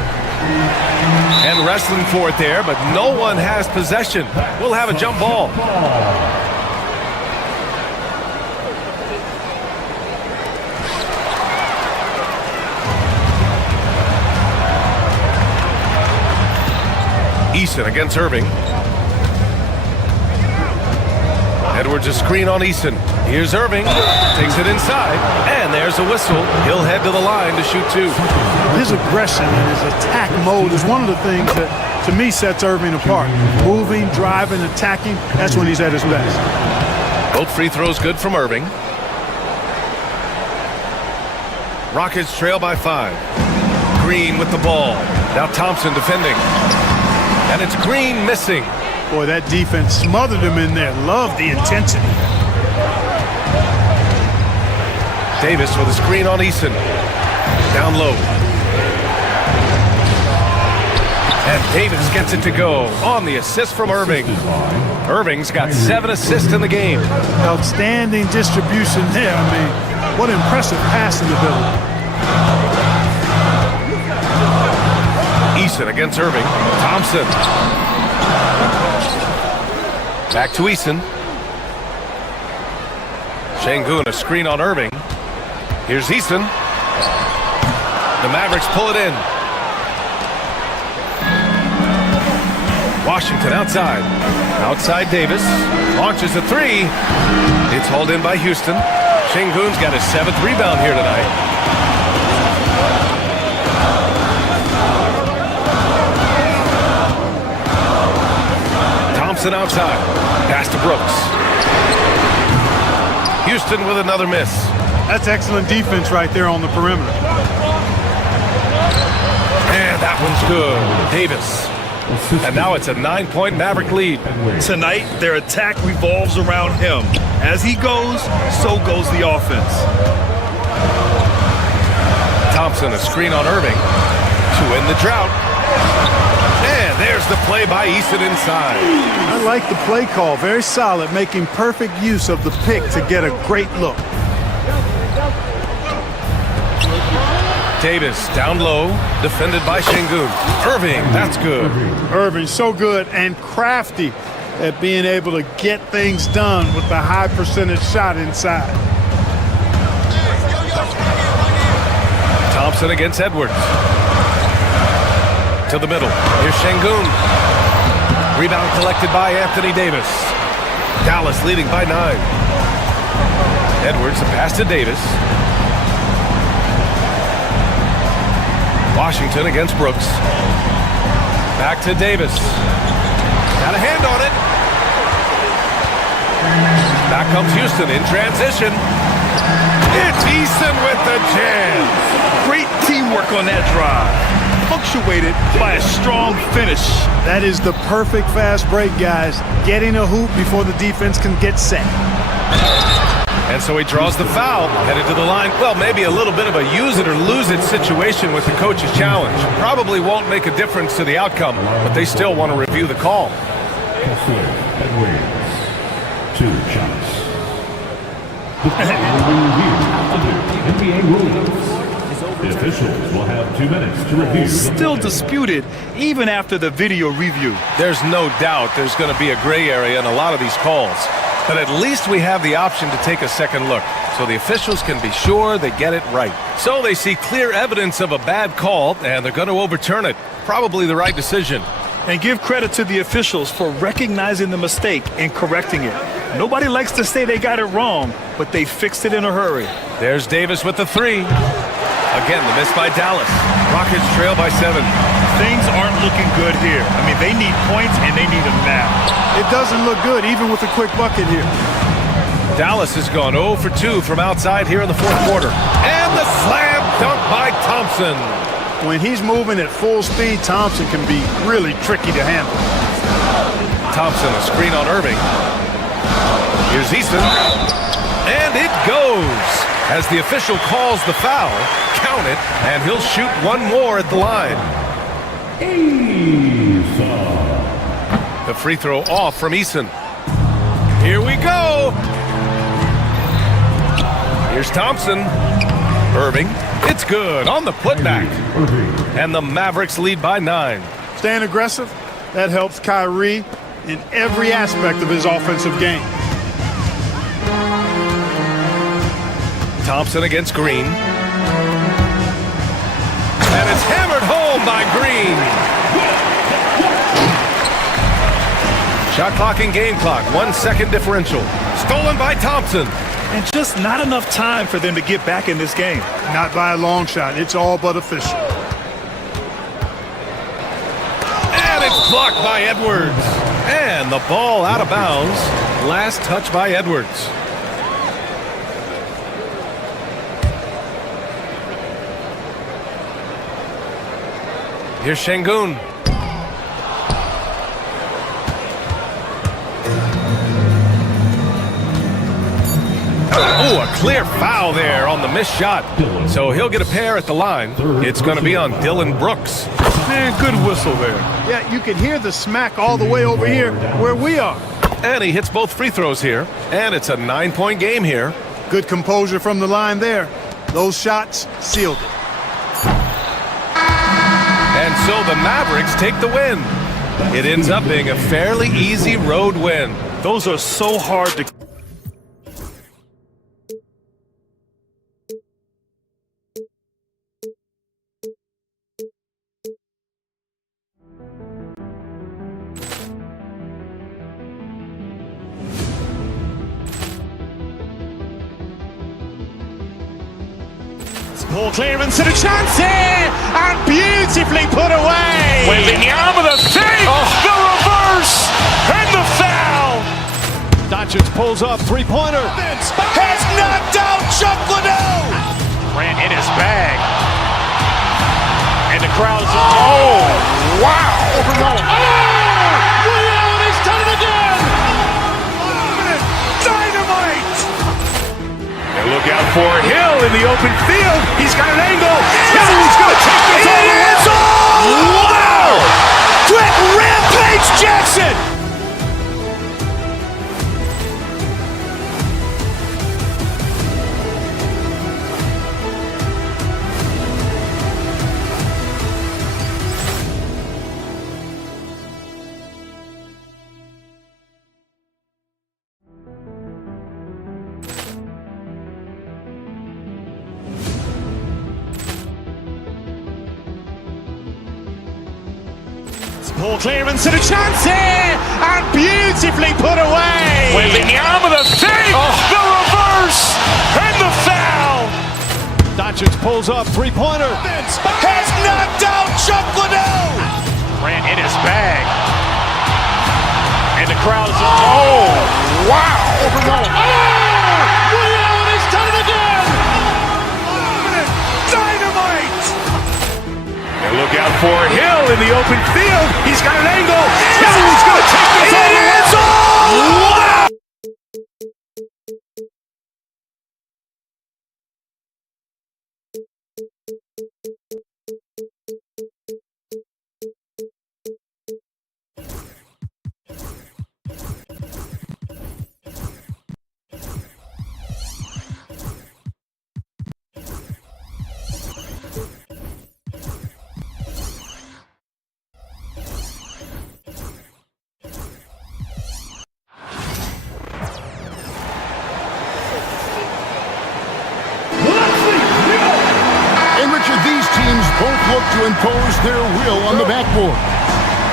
And wrestling for it there, but no one has possession. We'll have a jump ball. Eason against Irving. Edwards a screen on Eason. Here's Irving. Takes it inside. And there's a whistle. He'll head to the line to shoot 2. His aggression and his attack mode is one of the things that, to me, sets Irving apart. Moving, driving, attacking, that's when he's at his best. Both free throws good from Irving. Rockets trail by 5. Green with the ball. Now Thompson defending. And it's Green missing. Boy, that defense smothered him in there. Love the intensity. Davis with a screen on Eason. Down low. And Davis gets it to go on the assist from Irving. Irving's got 7 assists in the game. Outstanding distribution there. I mean, what impressive passing ability. Eason against Irving. Thompson. Back to Eason. Şengün a screen on Irving. Here's Eason. The Mavericks pull it in. Washington outside. Outside Davis. Launches a 3. It's hauled in by Houston. Şengün's got his 7th rebound here tonight. Thompson outside. Pass to Brooks. Houston with another miss. That's excellent defense right there on the perimeter. And that one's good. Davis. And now it's a 9-point Maverick lead. Tonight, their attack revolves around him. As he goes, so goes the offense. Thompson a screen on Irving to end the drought. And there's the play by Eason inside. I like the play call. Very solid, making perfect use of the pick to get a great look. Davis down low, defended by Şengün. Irving, that's good. Irving, so good and crafty at being able to get things done with the high percentage shot inside. Thompson against Edwards. To the middle. Here's Şengün. Rebound collected by Anthony Davis. Dallas leading by 9. Edwards, the pass to Davis. Washington against Brooks. Back to Davis. Got a hand on it. Back comes Houston in transition. It's Easton with the jam. Great teamwork on that drive. Punctuated by a strong finish. That is the perfect fast break, guys. Getting a hoop before the defense can get set. And so he draws the foul, headed to the line. Well, maybe a little bit of a use it or lose it situation with the coach's challenge. Probably won't make a difference to the outcome, but they still want to review the call. Edwards, 2 shots. The foul will be reviewed under NBA rules. The officials will have 2 minutes to review. Still disputed even after the video review. There's no doubt there's going to be a gray area in a lot of these calls. But at least we have the option to take a second look, so the officials can be sure they get it right. So they see clear evidence of a bad call, and they're going to overturn it. Probably the right decision. And give credit to the officials for recognizing the mistake and correcting it. Nobody likes to say they got it wrong, but they fixed it in a hurry. There's Davis with the 3. Again, the miss by Dallas. Rockets trail by 7. Things aren't looking good here. I mean, they need points, and they need them now. It doesn't look good, even with a quick bucket here. Dallas has gone 0 for 2 from outside here in the 4th quarter. And the slam dunk by Thompson. When he's moving at full speed, Thompson can be really tricky to handle. Thompson, a screen on Irving. Here's Easton. And it goes. As the official calls the foul, count it, and he'll shoot one more at the line. The free throw off from Eason. Here we go. Here's Thompson. Irving. It's good on the putback. And the Mavericks lead by 9. Staying aggressive, that helps Kyrie in every aspect of his offensive game. Thompson against Green. And it's hammered home by Green. Shot clock and game clock, 1 second differential. Stolen by Thompson. And just not enough time for them to get back in this game. Not by a long shot. It's all but official. And it's blocked by Edwards. And the ball out of bounds. Last touch by Edwards. Here's Şengün. Oh, a clear foul there on the missed shot. So he'll get a pair at the line. It's going to be on Dylan Brooks. Man, good whistle there. Yeah, you can hear the smack all the way over here where we are. And he hits both free throws here. And it's a 9-point game here. Good composure from the line there. Those shots sealed it. And so the Mavericks take the win. It ends up being a fairly easy road win. Those are so hard to... Ball clearance and a chance here, and beautifully put away. Wembanyama the fake, the reverse, and the foul. Doncic pulls up, 3-pointer. Has knocked out Chuck Liddell. Grant in his bag, and the crowd's oh wow! Allen has done it again. Dynamite! And look out for Hill in the open field. He's got an angle. He's going to take this all the way. Wow! Quick Rampage Jackson! Ball clearance and a chance here, and beautifully put away. Wembanyama the fake, the reverse, and the foul. Doncic pulls up, three-pointer. Has knocked out Chuck Liddell. Grant in his bag. And the crowd is... Oh, wow! Ray Allen has done it again. Dynamite. And look out for Hill in the open field. He's got an angle. Hill's going to take this all the way. Wow! And Richard, these teams both look to impose their will on the backboard.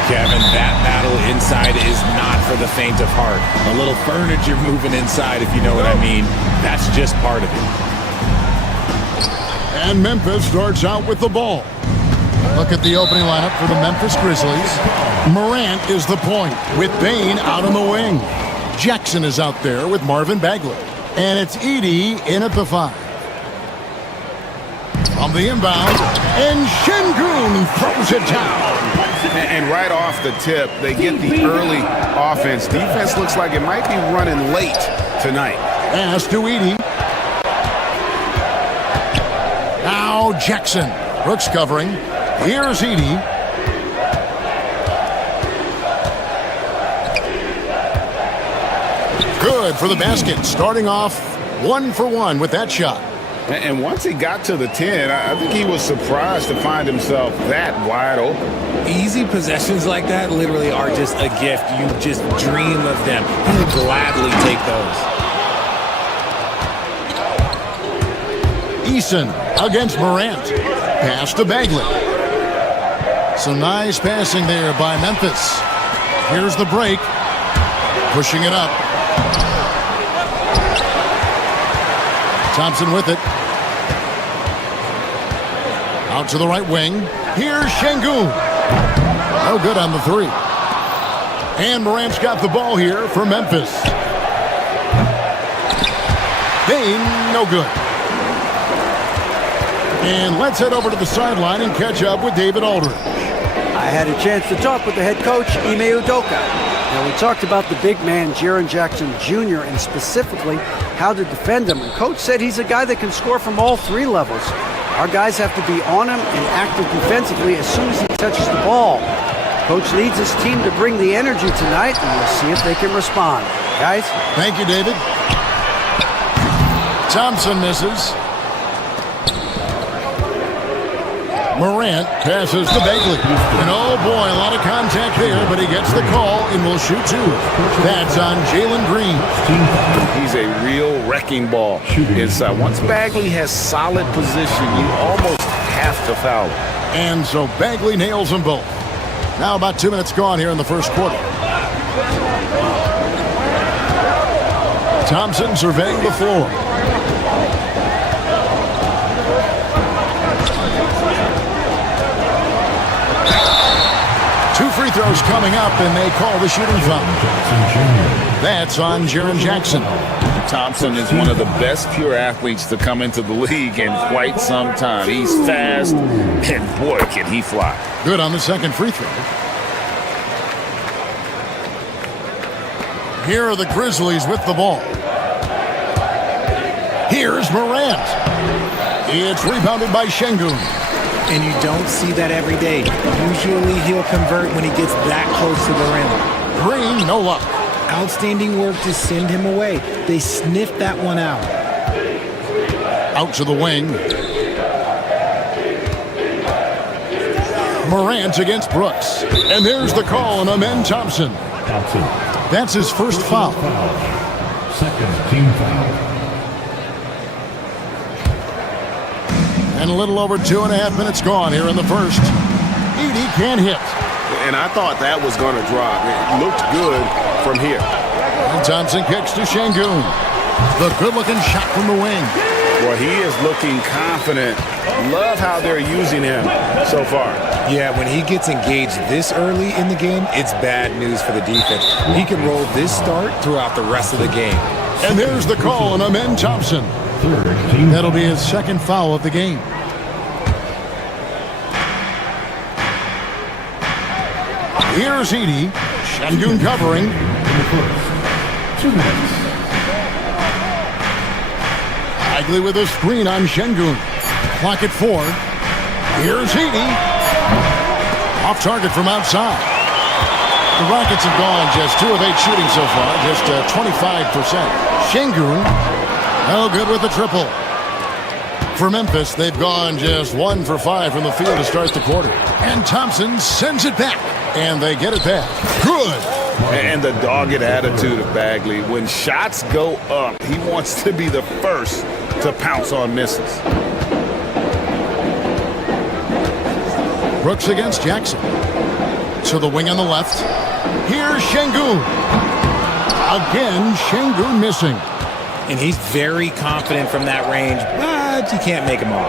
Kevin, that battle inside is not for the faint of heart. A little furniture moving inside, if you know what I mean. That's just part of it. And Memphis starts out with the ball. Look at the opening lineup for the Memphis Grizzlies. Morant is the point with Bane out on the wing. Jackson is out there with Marvin Bagley. And it's Edey in at the 5. From the inbound, and Şengün throws it down. And right off the tip, they get the early offense. Defense looks like it might be running late tonight. Pass to Edey. Now Jackson. Brooks covering. Here's Edey. Good for the basket. Starting off 1 for 1 with that shot. And once he got to the 10, I think he was surprised to find himself that wide open. Easy possessions like that literally are just a gift. You just dream of them. He would gladly take those. Eason against Morant. Pass to Bagley. Some nice passing there by Memphis. Here's the break. Pushing it up. Thompson with it. Out to the right wing. Here's Şengün. No good on the 3. And Morant's got the ball here for Memphis. Bane, no good. And let's head over to the sideline and catch up with David Aldridge. I had a chance to talk with the head coach, Ime Udoka. Now, we talked about the big man, Jaren Jackson Jr., and specifically how to defend him. And Coach said he's a guy that can score from all 3 levels. Our guys have to be on him and active defensively as soon as he touches the ball. Coach needs his team to bring the energy tonight, and we'll see if they can respond. Guys? Thank you, David. Thompson misses. Morant passes to Bagley. And oh boy, a lot of contact there, but he gets the call and will shoot 2. That's on Jalen Green. He's a real wrecking ball inside. Once Bagley has solid position, you almost have to foul him. And so Bagley nails them both. Now about 2 minutes gone here in the first quarter. Thompson surveying the floor. Two free throws coming up, and they call the shooting foul. That's on Jaren Jackson. Thompson is one of the best pure athletes to come into the league in quite some time. He's fast, and boy, can he fly. Good on the second free throw. Here are the Grizzlies with the ball. Here's Morant. It's rebounded by Şengün. And you don't see that every day. Usually he'll convert when he gets that close to the rim. Green, no luck. Outstanding work to send him away. They sniffed that one out. Out to the wing. Morant against Brooks. And there's the call on Amen Thompson. That's his first foul. Second team foul. And a little over 2.5 minutes gone here in the first. Edey can't hit. And I thought that was going to drop. It looked good from here. And Thompson kicks to Şengün. The good-looking shot from the wing. Well, he is looking confident. Love how they're using him so far. Yeah, when he gets engaged this early in the game, it's bad news for the defense. He can roll this start throughout the rest of the game. And there's the call on Amen Thompson. That'll be his second foul of the game. Here's Edey. Şengün covering. 2 minutes. Bagley with a screen on Şengün. Clock at 4. Here's Edey. Off target from outside. The Rockets have gone just 2 of 8 shooting so far, just 25%. Şengün, no good with the triple. For Memphis, they've gone just 1 for 5 from the field to start the quarter. And Thompson sends it back, and they get it back. Good. And the dogged attitude of Bagley. When shots go up, he wants to be the first to pounce on misses. Brooks against Jackson. To the wing on the left. Here's Şengün. Again, Şengün missing. And he's very confident from that range, but you can't make him all.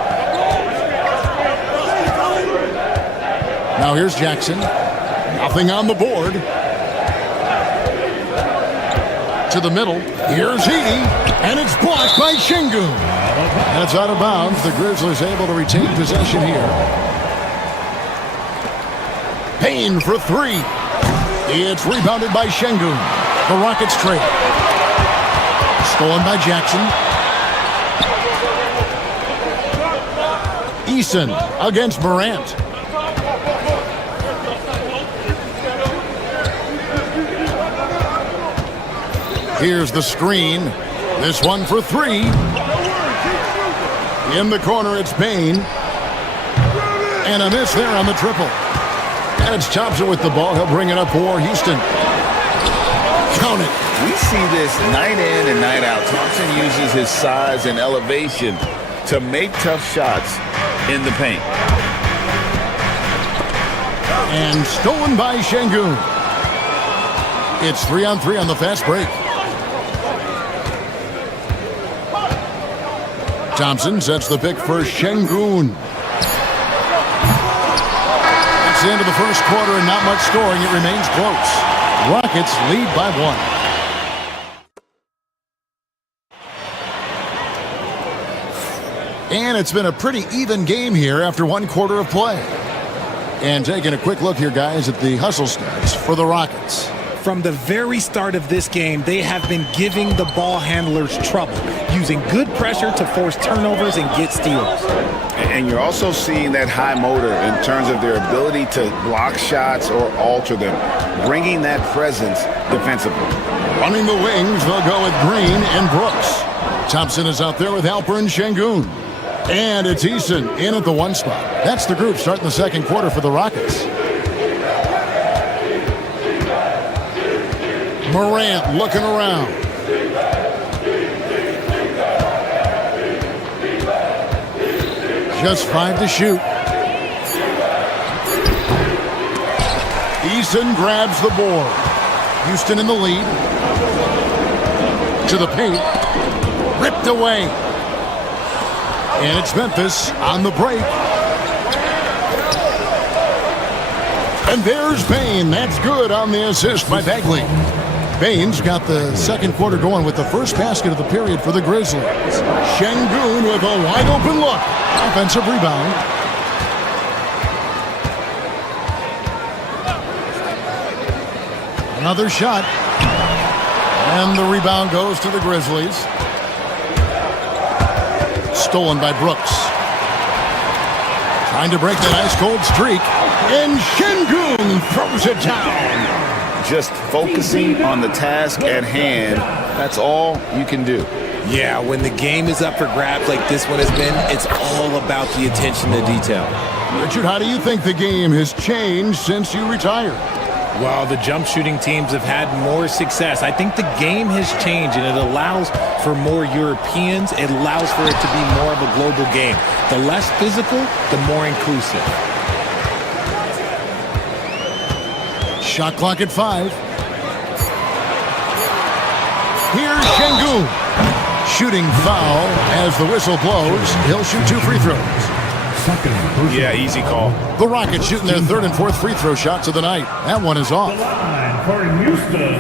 Now here's Jackson. Nothing on the board. To the middle. Here's Edey. And it's blocked by Şengün. And it's out of bounds. The Grizzlies able to retain possession here. Payne for 3. It's rebounded by Şengün. The Rockets trail. Stolen by Jackson. Eason against Morant. Here's the screen. This one for 3. In the corner, it's Payne. And a miss there on the triple. And it's Thompson with the ball. He'll bring it up for Houston. Count it. We see this night in and night out. Thompson uses his size and elevation to make tough shots in the paint. And stolen by Şengün. It's 3-on-3 on the fast break. Thompson sets the pick for Şengün. That's the end of the first quarter and not much scoring. It remains close. Rockets lead by 1. And it's been a pretty even game here after 1 quarter of play. And taking a quick look here, guys, at the hustle stats for the Rockets. From the very start of this game, they have been giving the ball handlers trouble, using good pressure to force turnovers and get steals. And you're also seeing that high motor in terms of their ability to block shots or alter them, bringing that presence defensively. Running the wings, they'll go with Green and Brooks. Thompson is out there with Alperen Şengün. And it's Eason in at the 1 spot. That's the group starting the second quarter for the Rockets. Morant looking around. Just 5 to shoot. Eason grabs the board. Houston in the lead. To the paint. Ripped away. And it's Memphis on the break. And there's Payne. That's good on the assist by Bagley. Payne's got the second quarter going with the first basket of the period for the Grizzlies. Şengün with a wide open look. Offensive rebound. Another shot. And the rebound goes to the Grizzlies. Stolen by Brooks. Trying to break that ice-cold streak. And Şengün throws it down. Just focusing on the task at hand, that's all you can do. Yeah, when the game is up for grabs like this one has been, it's all about the attention to detail. Richard, how do you think the game has changed since you retired? Well, the jump shooting teams have had more success. I think the game has changed, and it allows for more Europeans. It allows for it to be more of a global game. The less physical, the more inclusive. Shot clock at 5. Here's Şengün. shooting foul. As the whistle blows, he'll shoot 2 free throws. Yeah, easy call. The Rockets shooting their 3rd and 4th free throw shots of the night. That one is off. For Houston,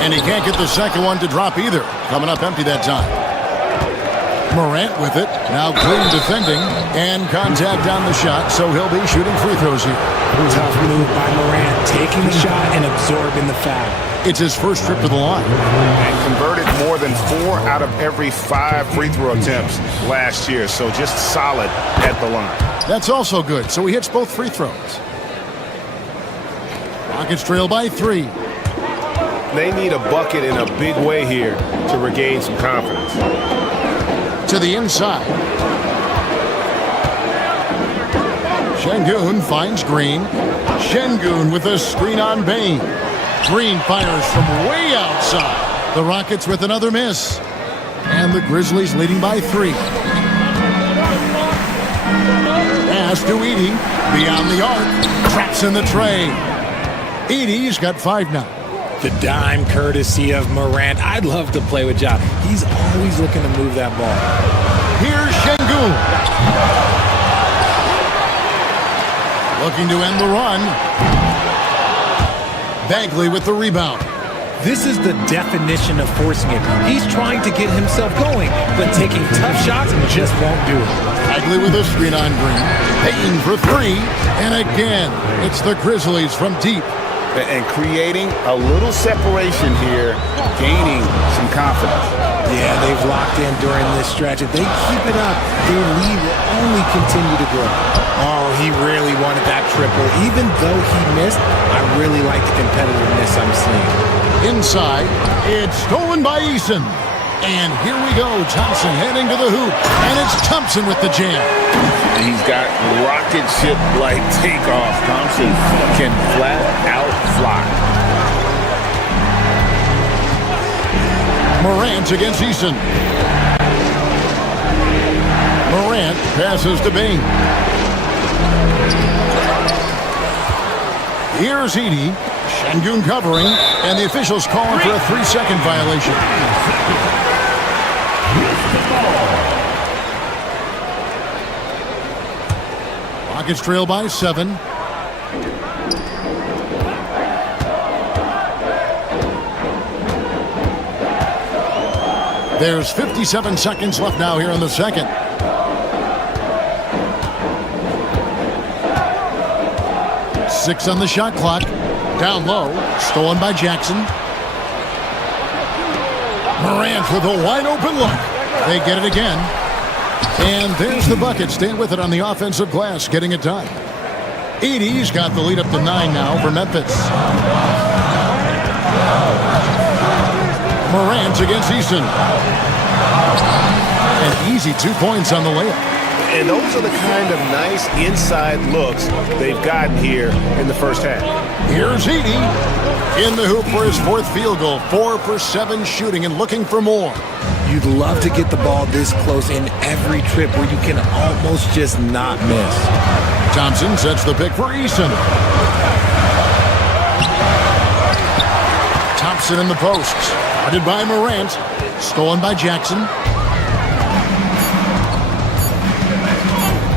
And he can't get the second one to drop either. Coming up empty that time. Morant with it. Now clean defending. And contact on the shot, so he'll be shooting free throws here. Tough move by Morant, taking the shot and absorbing the foul. It's his first trip to the line. And converted more than 4 out of every 5 free throw attempts last year. So just solid at the line. That's also good, so he hits both free throws. Rockets trail by 3. They need a bucket in a big way here to regain some confidence. To the inside. Şengün finds Green. Şengün with a screen on Bane. Green fires from way outside. The Rockets with another miss. And the Grizzlies leading by 3. Pass to Edey. Beyond the arc. Traps in the tray. Edey's got 5 now. The dime courtesy of Morant. I'd love to play with Ja. He's always looking to move that ball. Here's Şengün. Looking to end the run. Bagley with the rebound. This is the definition of forcing it. He's trying to get himself going, but taking tough shots just won't do it. Bagley with a screen on Green. Payton for 3. And again, it's the Grizzlies from deep. And creating a little separation here, gaining some confidence. Yeah, they've locked in during this stretch. If they keep it up, their lead will only continue to grow. Oh, he really wanted that triple. Even though he missed, I really like the competitiveness I'm seeing. Inside, it's stolen by Eason. And here we go, Thompson heading to the hoop. And it's Thompson with the jam. He's got rocket ship-like takeoff. Thompson can flat out fly. Morant against Eason. Morant passes to Bane. Here's Edey. Şengün covering, and the officials calling for a 3-second violation. Rockets trail by 7. There's 57 seconds left now here in the second. Six on the shot clock. Down low. Stolen by Jackson. Morant with a wide open look. They get it again. And there's the bucket. Staying with it on the offensive glass. Getting it done. Edey's got the lead up to 9 now for Memphis. Morant against Eason. An easy 2 points on the layup. And those are the kind of nice inside looks they've gotten here in the first half. Here's Edey in the hoop for his 4th field goal. 4 for 7 shooting and looking for more. You'd love to get the ball this close in every trip where you can almost just not miss. Thompson sets the pick for Eason. Thompson in the post. Guarded by Morant. Stolen by Jackson.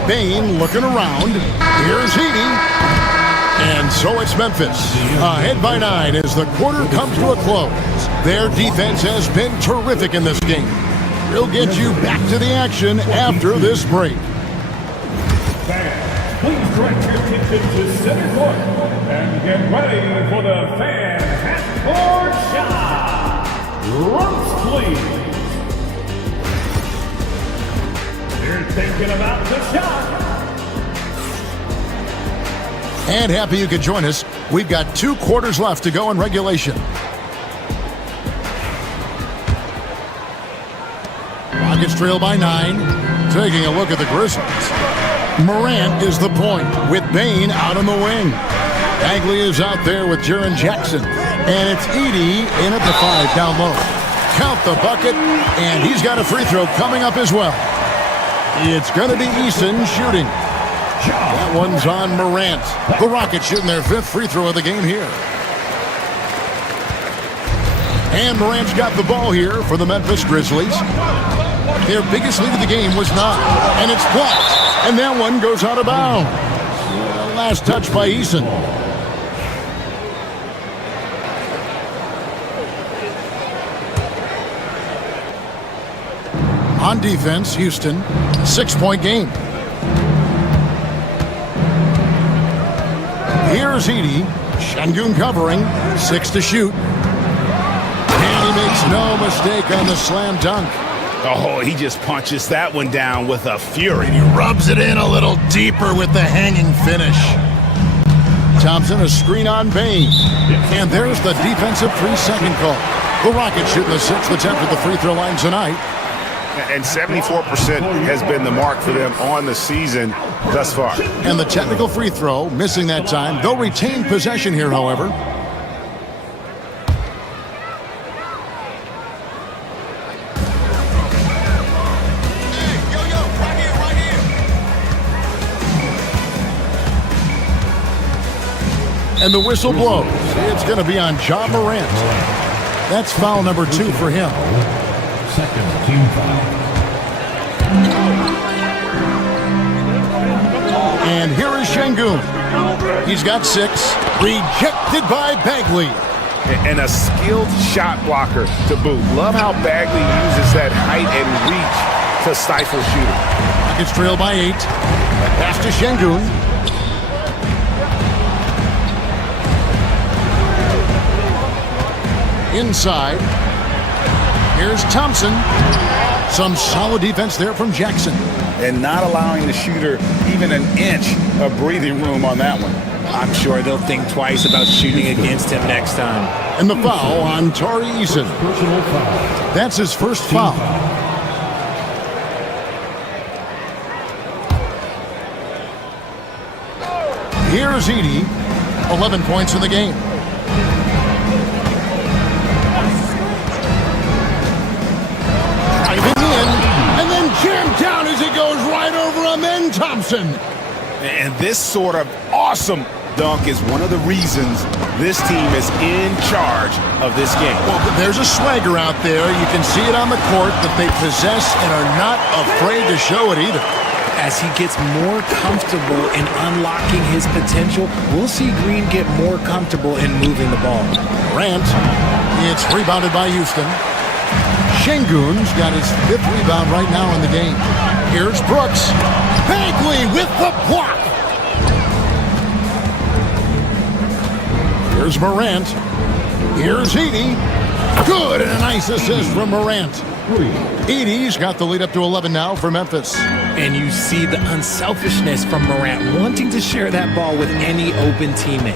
Bane looking around. Here's Edey. And so it's Memphis. Ahead by 9 as the quarter comes to a close. Their defense has been terrific in this game. We'll get you back to the action after this break. Fans, please direct your attention to center court and get ready for the fan half-court shot. Rumps, please. You're thinking about the shot. And happy you could join us. We've got 2 quarters left to go in regulation. Rockets trail by 9. Taking a look at the Grizzlies. Morant is the point with Bane out on the wing. Bagley is out there with Jaren Jackson. And it's Edey in at the 5 down low. Count the bucket, and he's got a free throw coming up as well. It's going to be Eason shooting. That one's on Morant. The Rockets shooting their 5th free throw of the game here. And Morant's got the ball here for the Memphis Grizzlies. Their biggest lead of the game was 9, and it's blocked. And that one goes out of bounds. Last touch by Eason. On defense, Houston, 6-point game. Here's Edey. Şengün covering, 6 to shoot. And he makes no mistake on the slam dunk. Oh, he just punches that one down with a fury. He rubs it in a little deeper with the hanging finish. Thompson, a screen on Bain. And there's the defensive 3-second call. The Rockets shooting the 6th attempt at the free throw line tonight. And 74% has been the mark for them on the season thus far. And the technical free throw, missing that time. They'll retain possession here, however. And the whistle blows. It's going to be on Ja Morant. That's foul number 2 for him. Second team foul. And here is Şengün. He's got 6. Rejected by Bagley. And a skilled shot blocker to boot. Love how Bagley uses that height and reach to stifle shooting. Rockets trail by 8. Pass to Şengün. Inside. Here's Thompson. Some solid defense there from Jackson. And not allowing the shooter even an inch of breathing room on that one. I'm sure they'll think twice about shooting against him next time. And the foul on Tari Eason. Personal foul. That's his first foul. Here's Edey. 11 points in the game. And then jammed down as it goes right over him, and Thompson. And this sort of awesome dunk is one of the reasons this team is in charge of this game. Well, there's a swagger out there. You can see it on the court that they possess and are not afraid to show it either. As he gets more comfortable in unlocking his potential, we'll see Green get more comfortable in moving the ball. Morant. It's rebounded by Houston. Şengün's got his 5th rebound right now in the game. Here's Brooks. Bagley with the block. Here's Morant. Here's Edey. Good, and a nice assist from Morant. Edey's got the lead up to 11 now for Memphis. And you see the unselfishness from Morant, wanting to share that ball with any open teammate.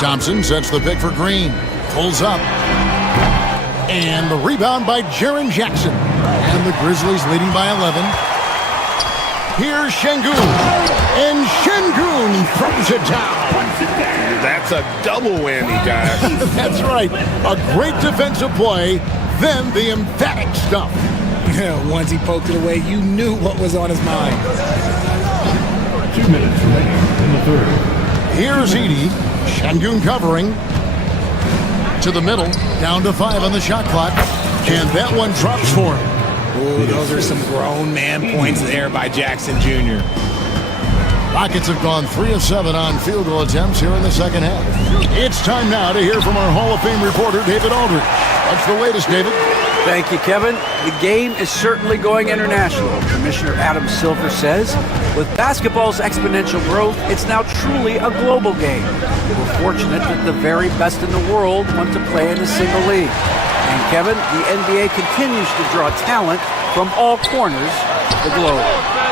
Thompson sets the pick for Green. Pulls up. And the rebound by Jaren Jackson. And the Grizzlies leading by 11. Here's Şengün. And Şengün throws it down. That's a double whammy, guys. That's right. A great defensive play, then the emphatic stuff. Once he poked it away, you knew what was on his mind. 2 minutes remaining in the third. Here's Edey. Şengün covering. To the middle, down to 5 on the shot clock, and that one drops for him. Ooh, those are some grown man points there by Jackson Jr. Rockets have gone 3 of 7 on field goal attempts here in the second half. It's time now to hear from our Hall of Fame reporter, David Aldridge. What's the latest, David? Thank you, Kevin. The game is certainly going international. Commissioner Adam Silver says, with basketball's exponential growth, it's now truly a global game. We're fortunate that the very best in the world want to play in a single league. And Kevin, the NBA continues to draw talent from all corners of the globe.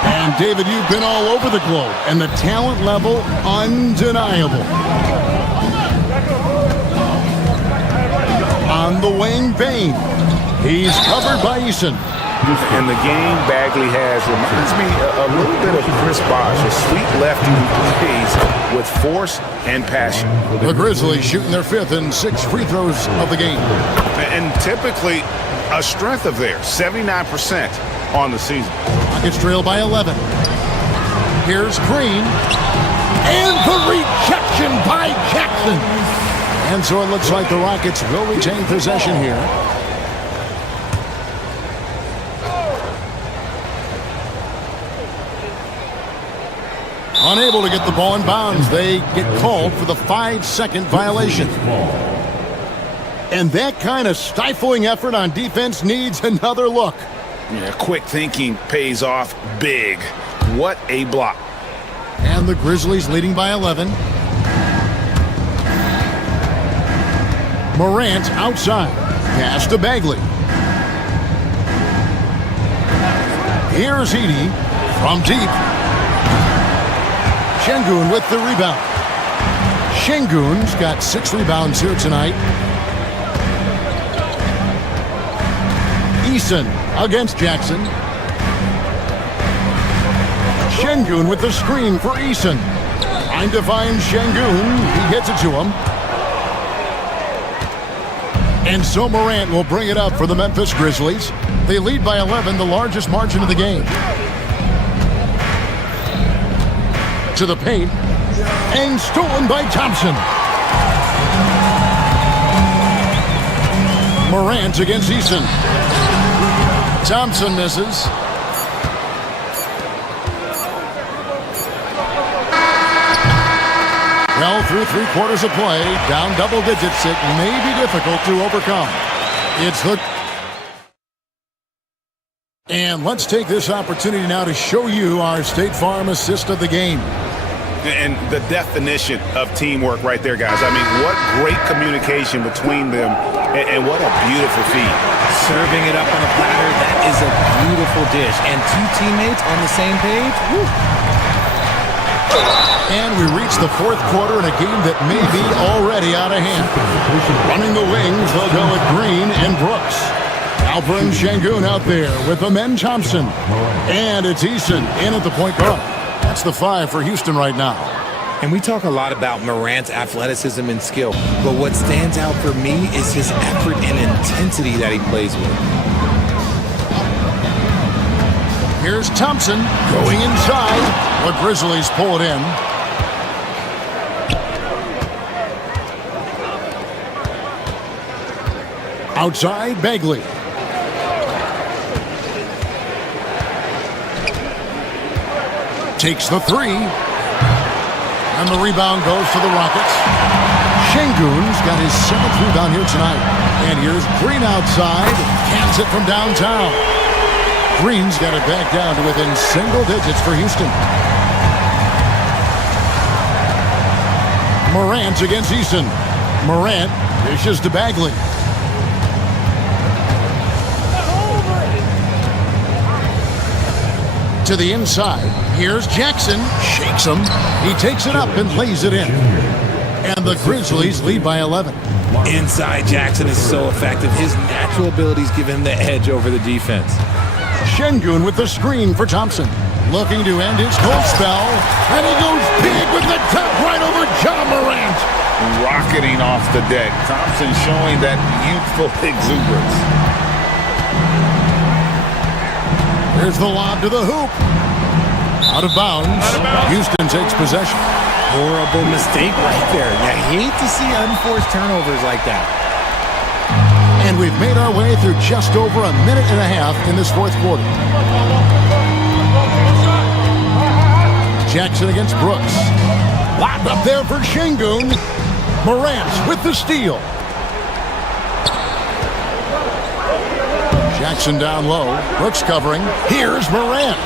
And David, you've been all over the globe, and the talent level undeniable. On the wing, Bain. He's covered by Eason. And the game Bagley has reminds me a little bit of Chris Bosh, a sweet lefty who plays with force and passion. The Grizzlies shooting their 5th and 6th free throws of the game. And typically a strength of theirs, 79% on the season. Rockets trail by 11. Here's Green. And the rejection by Jackson. And so it looks like the Rockets will retain possession here. Unable to get the ball in bounds. They get called for the 5-second violation. And that kind of stifling effort on defense needs another look. Yeah, quick thinking pays off big. What a block. And the Grizzlies leading by 11. Morant outside. Pass to Bagley. Here's Edey from deep. Şengün with the rebound. Şengün's got 6 rebounds here tonight. Eason against Jackson. Şengün with the screen for Eason. Trying to find Şengün. He gets it to him. And so Morant will bring it up for the Memphis Grizzlies. They lead by 11, the largest margin of the game. To the paint. And stolen by Thompson. Morant against Eason. Thompson misses. Well, through 3 quarters of play, down double digits, it may be difficult to overcome. It's the... And let's take this opportunity now to show you our State Farm assist of the game. And the definition of teamwork right there, guys. I mean, what great communication between them, and what a beautiful feat. Serving it up on a platter, that is a beautiful dish. And 2 teammates on the same page, woo. And we reach the 4th quarter in a game that may be already out of hand. Running the wings, they'll go with Green and Brooks. Alperen Şengün out there with Amen Thompson. And it's Eason in at the point guard. That's the 5 for Houston right now. And we talk a lot about Morant's athleticism and skill, but what stands out for me is his effort and intensity that he plays with. Here's Thompson going inside. The Grizzlies pull it in. Outside, Bagley. Takes the 3. And the rebound goes to the Rockets. Şengün's got his 7th rebound here tonight. And here's Green outside. Cans it from downtown. Green's got it back down to within single digits for Houston. Morant against Eason. Morant dishes to Bagley. To the inside. Here's Jackson. Shakes him. He takes it up and lays it in. And the Grizzlies lead by 11. Inside Jackson is so effective. His natural abilities give him the edge over the defense. Şengün with the screen for Thompson. Looking to end his cold spell. And he goes big with the top right over John Morant. Rocketing off the deck. Thompson showing that youthful exuberance. Here's the lob to the hoop. Out of bounds. Houston takes possession. Horrible mistake right there. You hate to see unforced turnovers like that. And we've made our way through just over a minute and a half in this 4th quarter. Jackson against Brooks. Lobbed up there for Şengün. Morant with the steal. Jackson down low. Brooks covering. Here's Morant.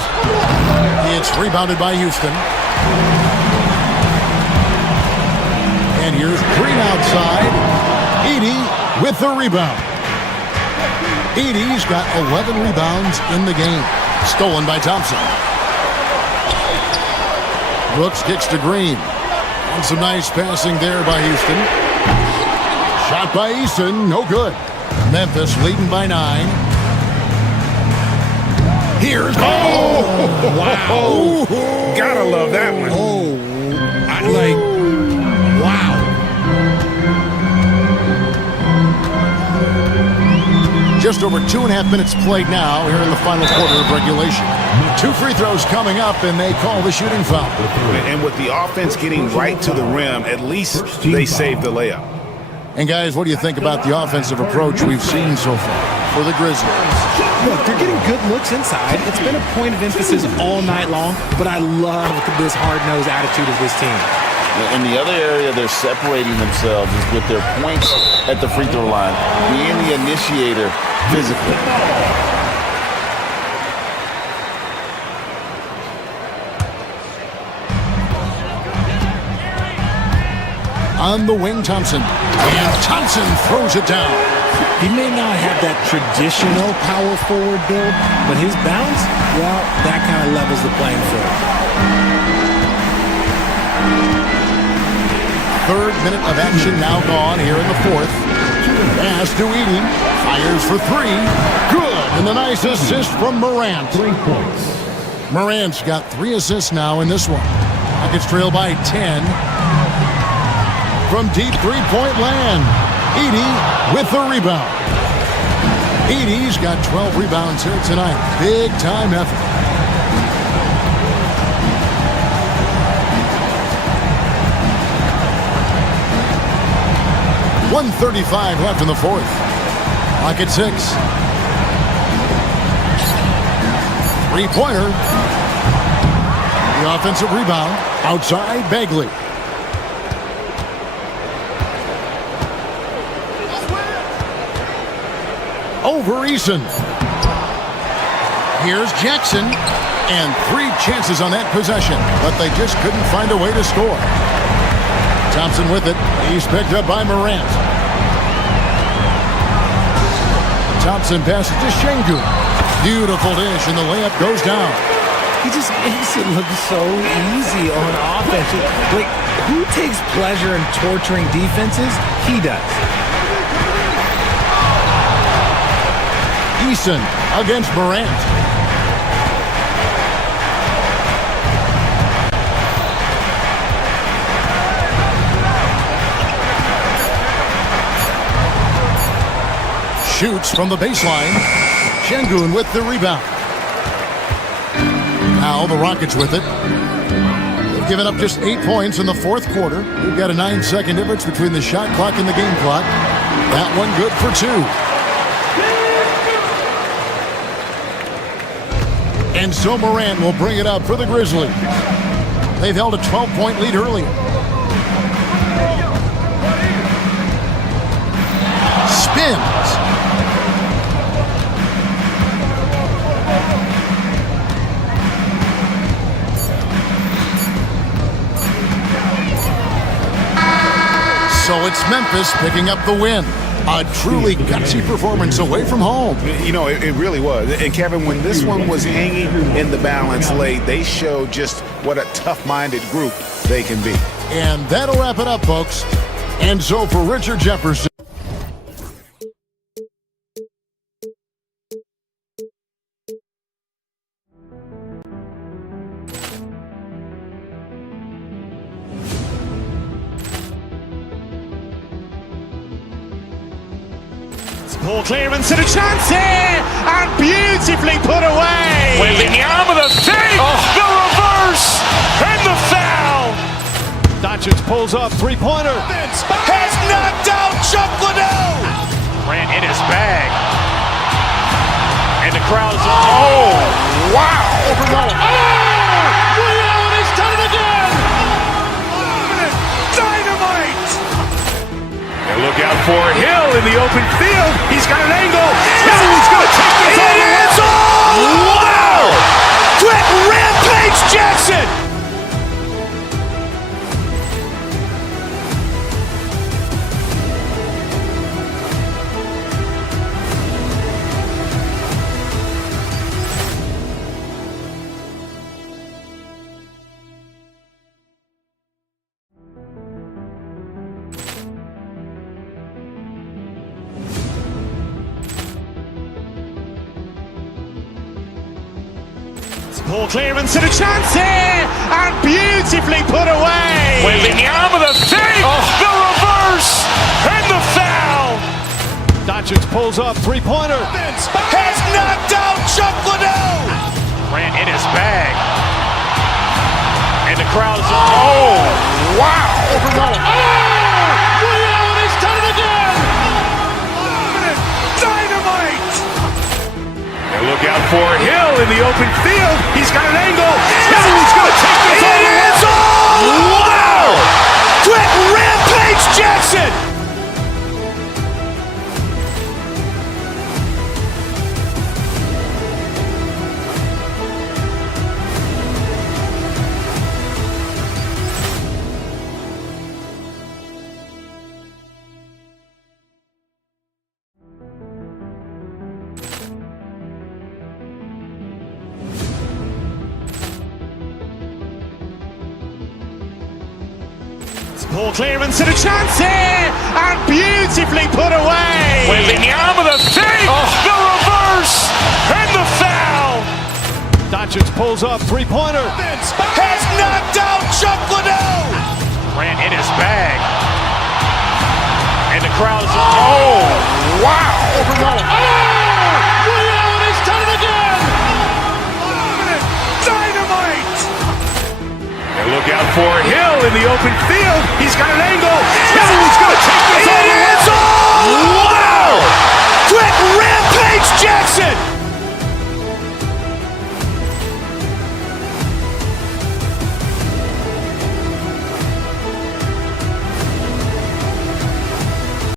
It's rebounded by Houston. And here's Green outside. Edey with the rebound. Edey's got 11 rebounds in the game. Stolen by Thompson. Brooks kicks to Green. And some nice passing there by Houston. Shot by Eason. No good. Memphis leading by 9. Here's... Oh! Wow. Gotta love that one. Oh. Wow. Just over 2.5 minutes played now here in the final quarter of regulation. 2 free throws coming up, and they call the shooting foul. And with the offense getting right to the rim, at least they saved the layup. And guys, what do you think about the offensive approach we've seen so far for the Grizzlies? Look, they're getting good looks inside. It's been a point of emphasis all night long, but I love this hard-nosed attitude of this team. In the other area they're separating themselves is with their points at the free throw line, being the initiator physically. On the wing, Thompson. And Thompson throws it down. He may not have that traditional power forward build, but his bounce, well, that kind of levels the playing field. Third minute of action now gone here in the fourth. Pass to Edey. Fires for three. Good. And the nice assist from Morant. 3 points. Morant's got 3 assists now in this one. Rockets trail by 10. From deep three-point land, Edey with the rebound. Edey's got 12 rebounds here tonight. Big-time effort. .135 left in the fourth. Clock at 6. Three-pointer. The offensive rebound. Outside, Bagley. Over Eason. Here's Jackson. And 3 chances on that possession, but they just couldn't find a way to score. Thompson with it. He's picked up by Morant. Thompson passes to Şengün. Beautiful dish, and the layup goes down. He just makes it look so easy on offense. Like, who takes pleasure in torturing defenses? He does. Eason against Morant. Shoots from the baseline. Şengün with the rebound. Now the Rockets with it. They've given up just 8 points in the fourth quarter. We've got a 9-second difference between the shot clock and the game clock. That one good for 2. And so Morant will bring it up for the Grizzlies. They've held a 12-point lead earlier. Spins. So it's Memphis picking up the win. A truly gutsy performance away from home. You know, it really was. And Kevin, when this one was hanging in the balance late, they showed just what a tough-minded group they can be. And that'll wrap it up, folks. And so for Richard Jefferson. Poor clearance and a chance here, and beautifully put away. Wembanyama with a thing, the reverse, and the foul. Doncic pulls up, three-pointer. Has knocked out Chuck Liddell. Grant in his bag, and the crowd's oh wow! Reality's done it again. Dynamite. And look out for Hill in the open field. He's got an angle. He's going to take this all the way. Wow! Quick Rampage Jackson. Poor clearance and a chance here, and beautifully put away. Wembanyama with a thing, the reverse, and the foul. Doncic pulls up, three-pointer. Has knocked out Chuck Liddell. Grant in his bag, and the crowd's oh wow! Reality's done it again. Poor clearance and a chance here, and beautifully put away. Wembanyama, the fake, the reverse, and the foul. Doncic pulls up, three-pointer. Has knocked out Chuck Liddell. Grant in his bag. And the crowd is, oh, wow. He's done it again. Dynamite. And look out for Hill in the open field. He's got an angle.